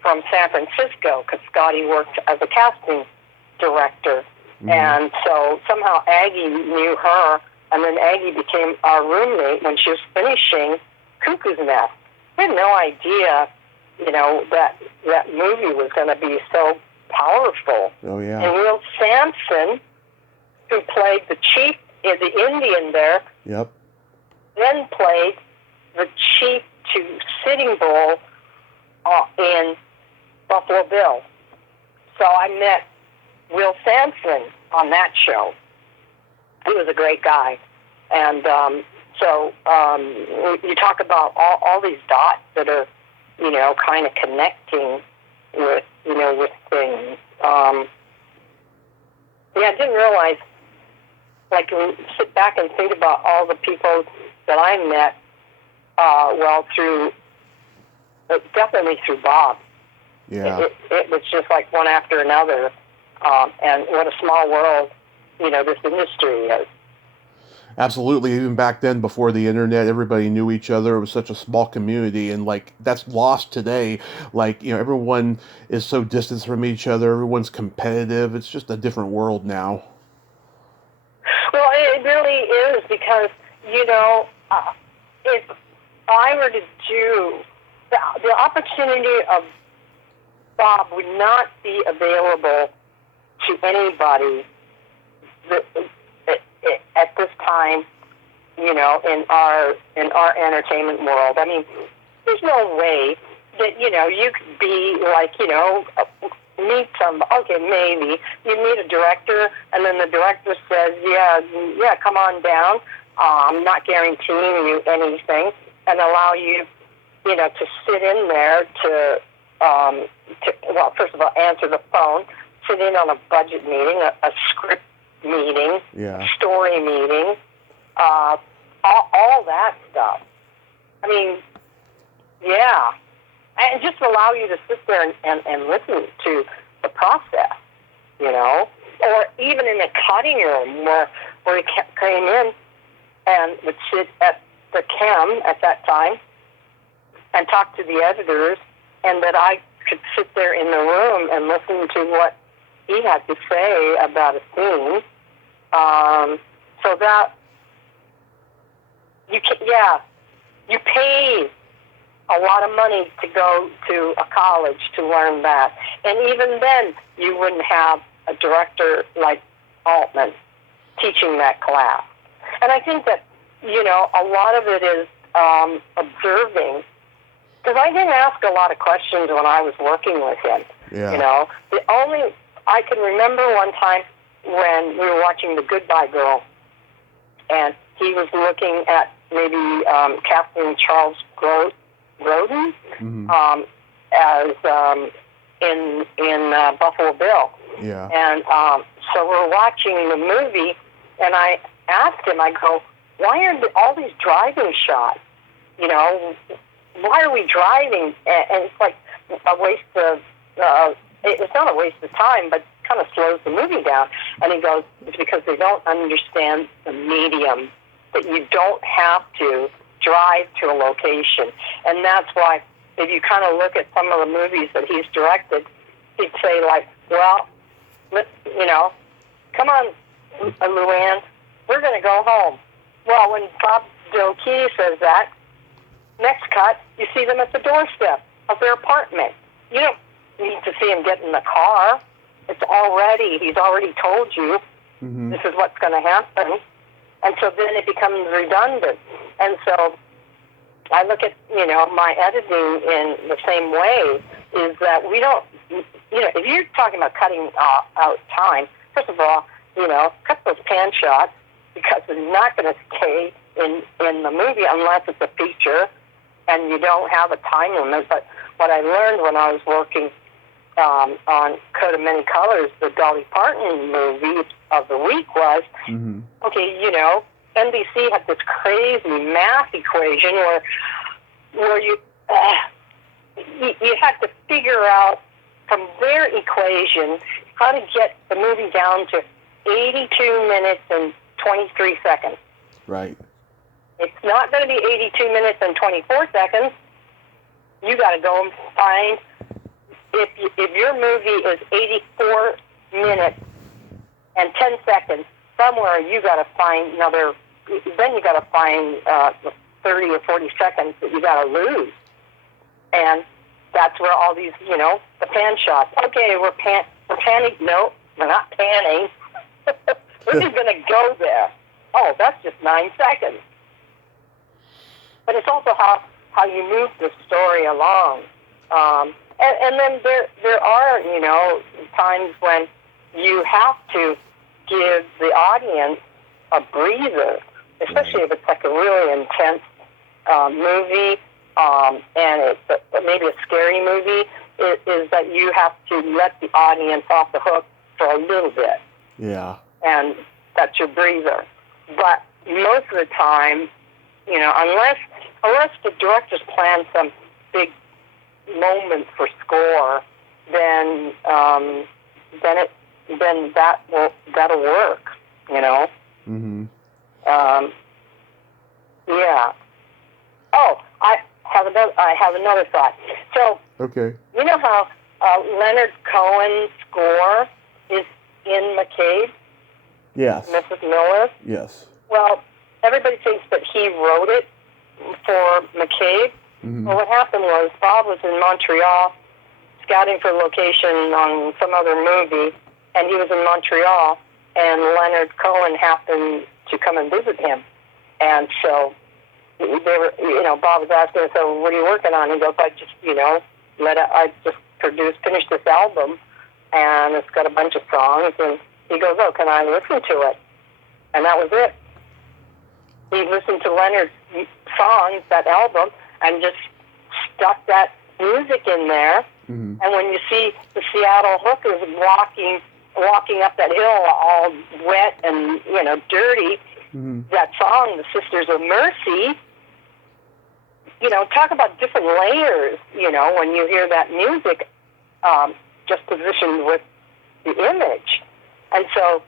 from San Francisco, because Scotty worked as a casting director. Mm-hmm. And so somehow Aggie knew her, and then Aggie became our roommate when she was finishing Cuckoo's Nest. We had no idea, you know, that movie was going to be so powerful. Oh, yeah. And Will Sampson, who played the chief, the Indian there, yep, then played the chief to Sitting Bull in Buffalo Bill. So I met Will Sampson on that show. He was a great guy. And you talk about all these dots that are, you know, kind of connecting with, you know, with things. I didn't realize, like, when you sit back and think about all the people that I met, definitely through Bob. Yeah. It was just like one after another. And what a small world, you know, this industry is. Absolutely. Even back then, before the internet, everybody knew each other. It was such a small community, and like that's lost today. Like, you know, everyone is so distant from each other. Everyone's competitive. It's just a different world now. Well, it really is, because, you know, if I were to do the opportunity of Bob would not be available to anybody at this time, you know, in our entertainment world. I mean, there's no way that, you know, you could be like, you know, meet maybe you meet a director, and then the director says, yeah, come on down. I'm not guaranteeing you anything, and allow you, you know, to sit in there to first of all, answer the phone, sit in on a budget meeting, a script meeting, story meeting, all that stuff. I mean, yeah. And just allow you to sit there and listen to the process, you know? Or even in the cutting room where he came in and would sit at the chem at that time and talk to the editors, and that I could sit there in the room and listen to what he had to say about a scene. So that you pay a lot of money to go to a college to learn that. And even then, you wouldn't have a director like Altman teaching that class. And I think that, you know, a lot of it is observing. Because I didn't ask a lot of questions when I was working with him. Yeah. You know, I can remember one time when we were watching The Goodbye Girl, and he was looking at maybe casting Charles Grodin as in Buffalo Bill. Yeah. And so we're watching the movie, and I asked him, I go, why are all these driving shots? You know, why are we driving? And it's like a waste of, it's not a waste of time, but kind of slows the movie down. And he goes, it's because they don't understand the medium, that you don't have to drive to a location. And that's why, if you kind of look at some of the movies that he's directed, he'd say, like, well, you know, come on, Luann, we're going to go home. Well, when Bob Delkey says that, next cut, you see them at the doorstep of their apartment. You don't need to see him get in the car. He's already told you this is what's going to happen. And so then it becomes redundant. And so I look at, you know, my editing in the same way, is that we don't, you know, if you're talking about cutting out time, first of all, you know, cut those pan shots, because it's not going to stay in the movie unless it's a feature and you don't have a time limit. But what I learned when I was working on Coat of Many Colors, the Dolly Parton movie of the week was, okay, you know, NBC had this crazy math equation where you had to figure out from their equation how to get the movie down to 82 minutes and 23 seconds. Right. It's not going to be 82 minutes and 24 seconds. You got to go and find, if your movie is 84 minutes and 10 seconds, somewhere you got to find another, then you got to find 30 or 40 seconds that you got to lose. And that's where all these, you know, the pan shots. Okay, we're panning. No, we're not panning. We're just going to go there. Oh, that's just 9 seconds. But it's also how you move the story along. And then there are, you know, times when you have to give the audience a breather, especially if it's like a really intense movie, and it's maybe a scary movie, is that you have to let the audience off the hook for a little bit. Yeah. And that's your breather. But most of the time, you know, unless the directors plan some big moment for score, then that'll work, you know. Yeah. Oh, I have another thought. So, okay. You know how Leonard Cohen's score is in McCabe? Yes. Mrs. Miller? Yes. Well, everybody thinks that he wrote it for McCabe. Well, what happened was Bob was in Montreal scouting for location on some other movie, and he was in Montreal, and Leonard Cohen happened to come and visit him. And so they were, you know, Bob was asking, so what are you working on? He goes, I just finished this album, and it's got a bunch of songs, and he goes, oh, can I listen to it? And that was it. He listened to Leonard's songs, that album, and just stuck that music in there. And when you see the Seattle hookers walking up that hill all wet and, you know, dirty, that song, The Sisters of Mercy, you know, talk about different layers, you know, when you hear that music just positioned with the image. And so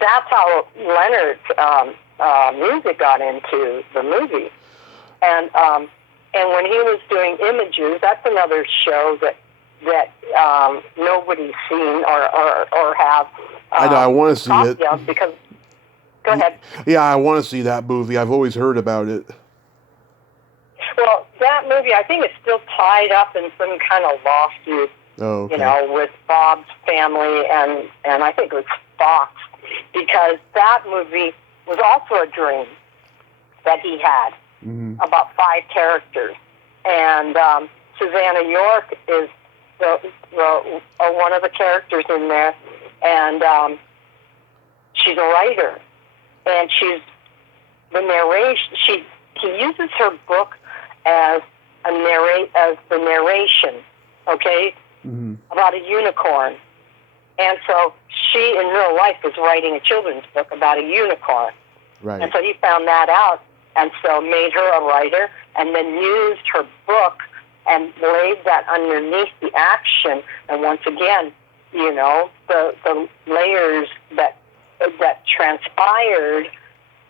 that's how Leonard's music got into the movie. And when he was doing Images, that's another show that nobody's seen or have. I know, I want to see it. Because, go ahead. Yeah, I want to see that movie. I've always heard about it. Well, that movie, I think it's still tied up in some kind of lawsuit, you know, with Bob's family and I think it was Fox, because that movie was also a dream that he had about 5 characters. And Susanna York is one of the characters in there, and she's a writer, and she's the narration. He uses her book as the narration, okay, about a unicorn. And so she, in real life, is writing a children's book about a unicorn. Right. And so he found that out, and so made her a writer, and then used her book and laid that underneath the action. And once again, you know, the layers that transpired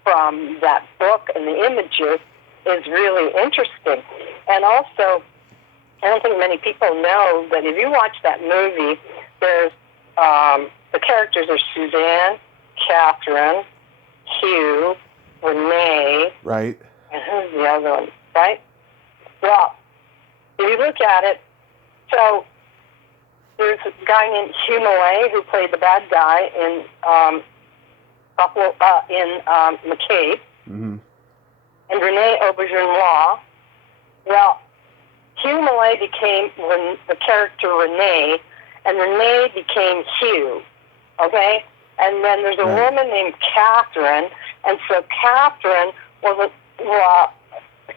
from that book and the images is really interesting. And also, I don't think many people know that if you watch that movie, there's the characters are Suzanne, Catherine, Hugh, Renee. Right. And who's the other one, right? Well, if you look at it, so there's a guy named Hugh Millay who played the bad guy in McCabe, and Renee Auberjonois. Well, Hugh Millay became the character Renee, and Renee became Hugh, okay? And then there's a woman named Catherine, and so Catherine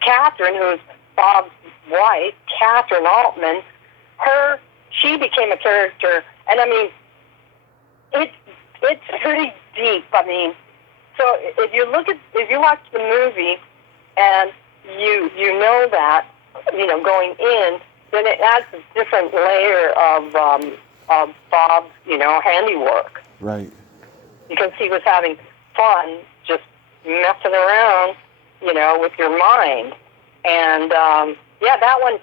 Catherine, who's Bob's wife, Catherine Altman, she became a character, and I mean, it's pretty deep. I mean, so if you watch the movie, and you know that, going in, then it adds a different layer of Bob's, handiwork. Right. Because he was having fun just messing around, with your mind. And, that one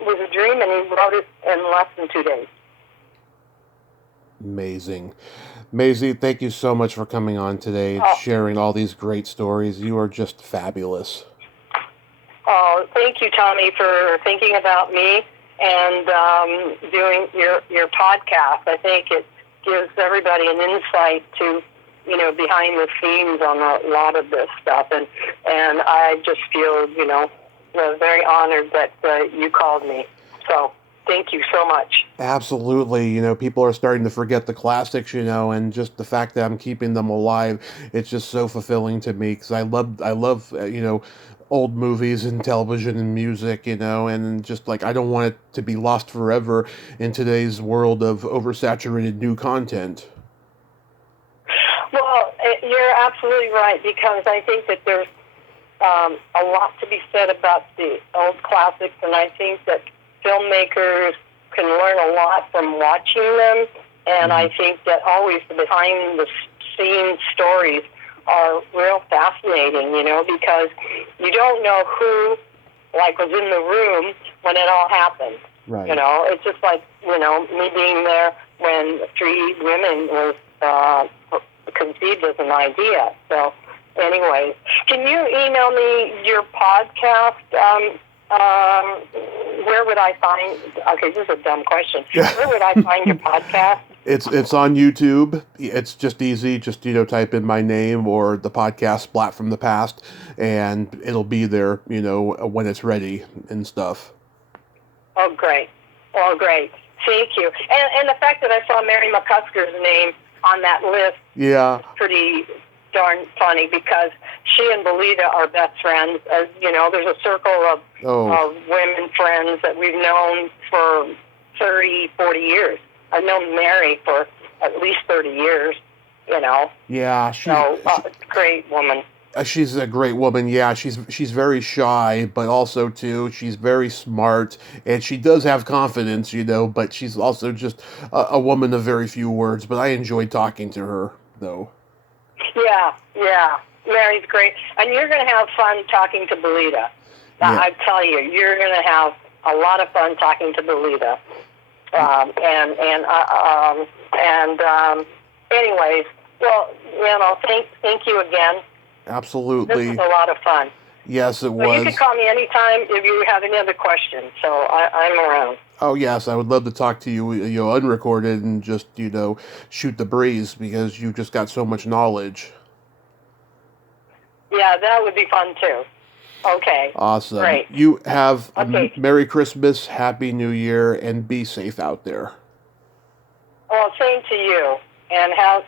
was a dream, and he wrote it in less than 2 days. Amazing. Maysie, thank you so much for coming on today and sharing all these great stories. You are just fabulous. Oh, thank you, Tommy, for thinking about me and doing your podcast. I think it gives everybody an insight to, behind the scenes on a lot of this stuff. And I just feel, very honored that you called me. So thank you so much. Absolutely. People are starting to forget the classics, and just the fact that I'm keeping them alive, it's just so fulfilling to me because I love, old movies and television and music, and just like I don't want it to be lost forever in today's world of oversaturated new content. Well, you're absolutely right, because I think that there's a lot to be said about the old classics, and I think that filmmakers can learn a lot from watching them, and I think that always the behind-the-scenes stories are real fascinating, because you don't know who, was in the room when it all happened. Right. It's just like, me being there when 3 women was conceived as an idea. So, anyway, can you email me your podcast? Where would I find? Okay, this is a dumb question. Where would I find your podcast? It's on YouTube. It's just easy. Just type in my name or the podcast Splat from the Past, and it'll be there. When it's ready and stuff. Oh, great! Oh, great! Thank you. And the fact that I saw Mary McCusker's name on that list, is pretty darn funny, because she and Belita are best friends. As there's a circle of women friends that we've known for 30, 40 years. I've known Mary for at least 30 years, Yeah, great woman. She's a great woman. Yeah, she's very shy, but also too she's very smart, and she does have confidence, but she's also just a woman of very few words. But I enjoyed talking to her, though. Yeah. Mary's great, and you're going to have fun talking to Belita. Yeah. I tell you, you're going to have a lot of fun talking to Belita. Anyways, well, thank you again. Absolutely. This was a lot of fun. Yes, it was. You can call me anytime if you have any other questions, so I'm around. Oh, yes, I would love to talk to you, unrecorded, and just, shoot the breeze, because you've just got so much knowledge. Yeah, that would be fun, too. Okay. Awesome. Great. You have a Merry Christmas, Happy New Year, and be safe out there. Well, same to you, and have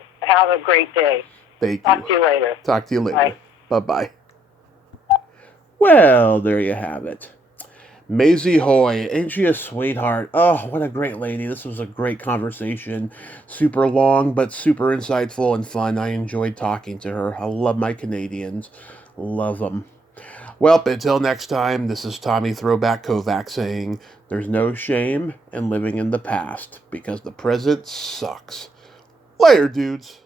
a great day. Thank you. Talk to you later. Talk to you later. Bye. Bye-bye. Well, there you have it. Maysie Hoy, ain't she a sweetheart? Oh, what a great lady. This was a great conversation. Super long, but super insightful and fun. I enjoyed talking to her. I love my Canadians. Love them. Well, until next time, this is Tommy Throwback Kovac saying, there's no shame in living in the past, because the present sucks. Later, dudes.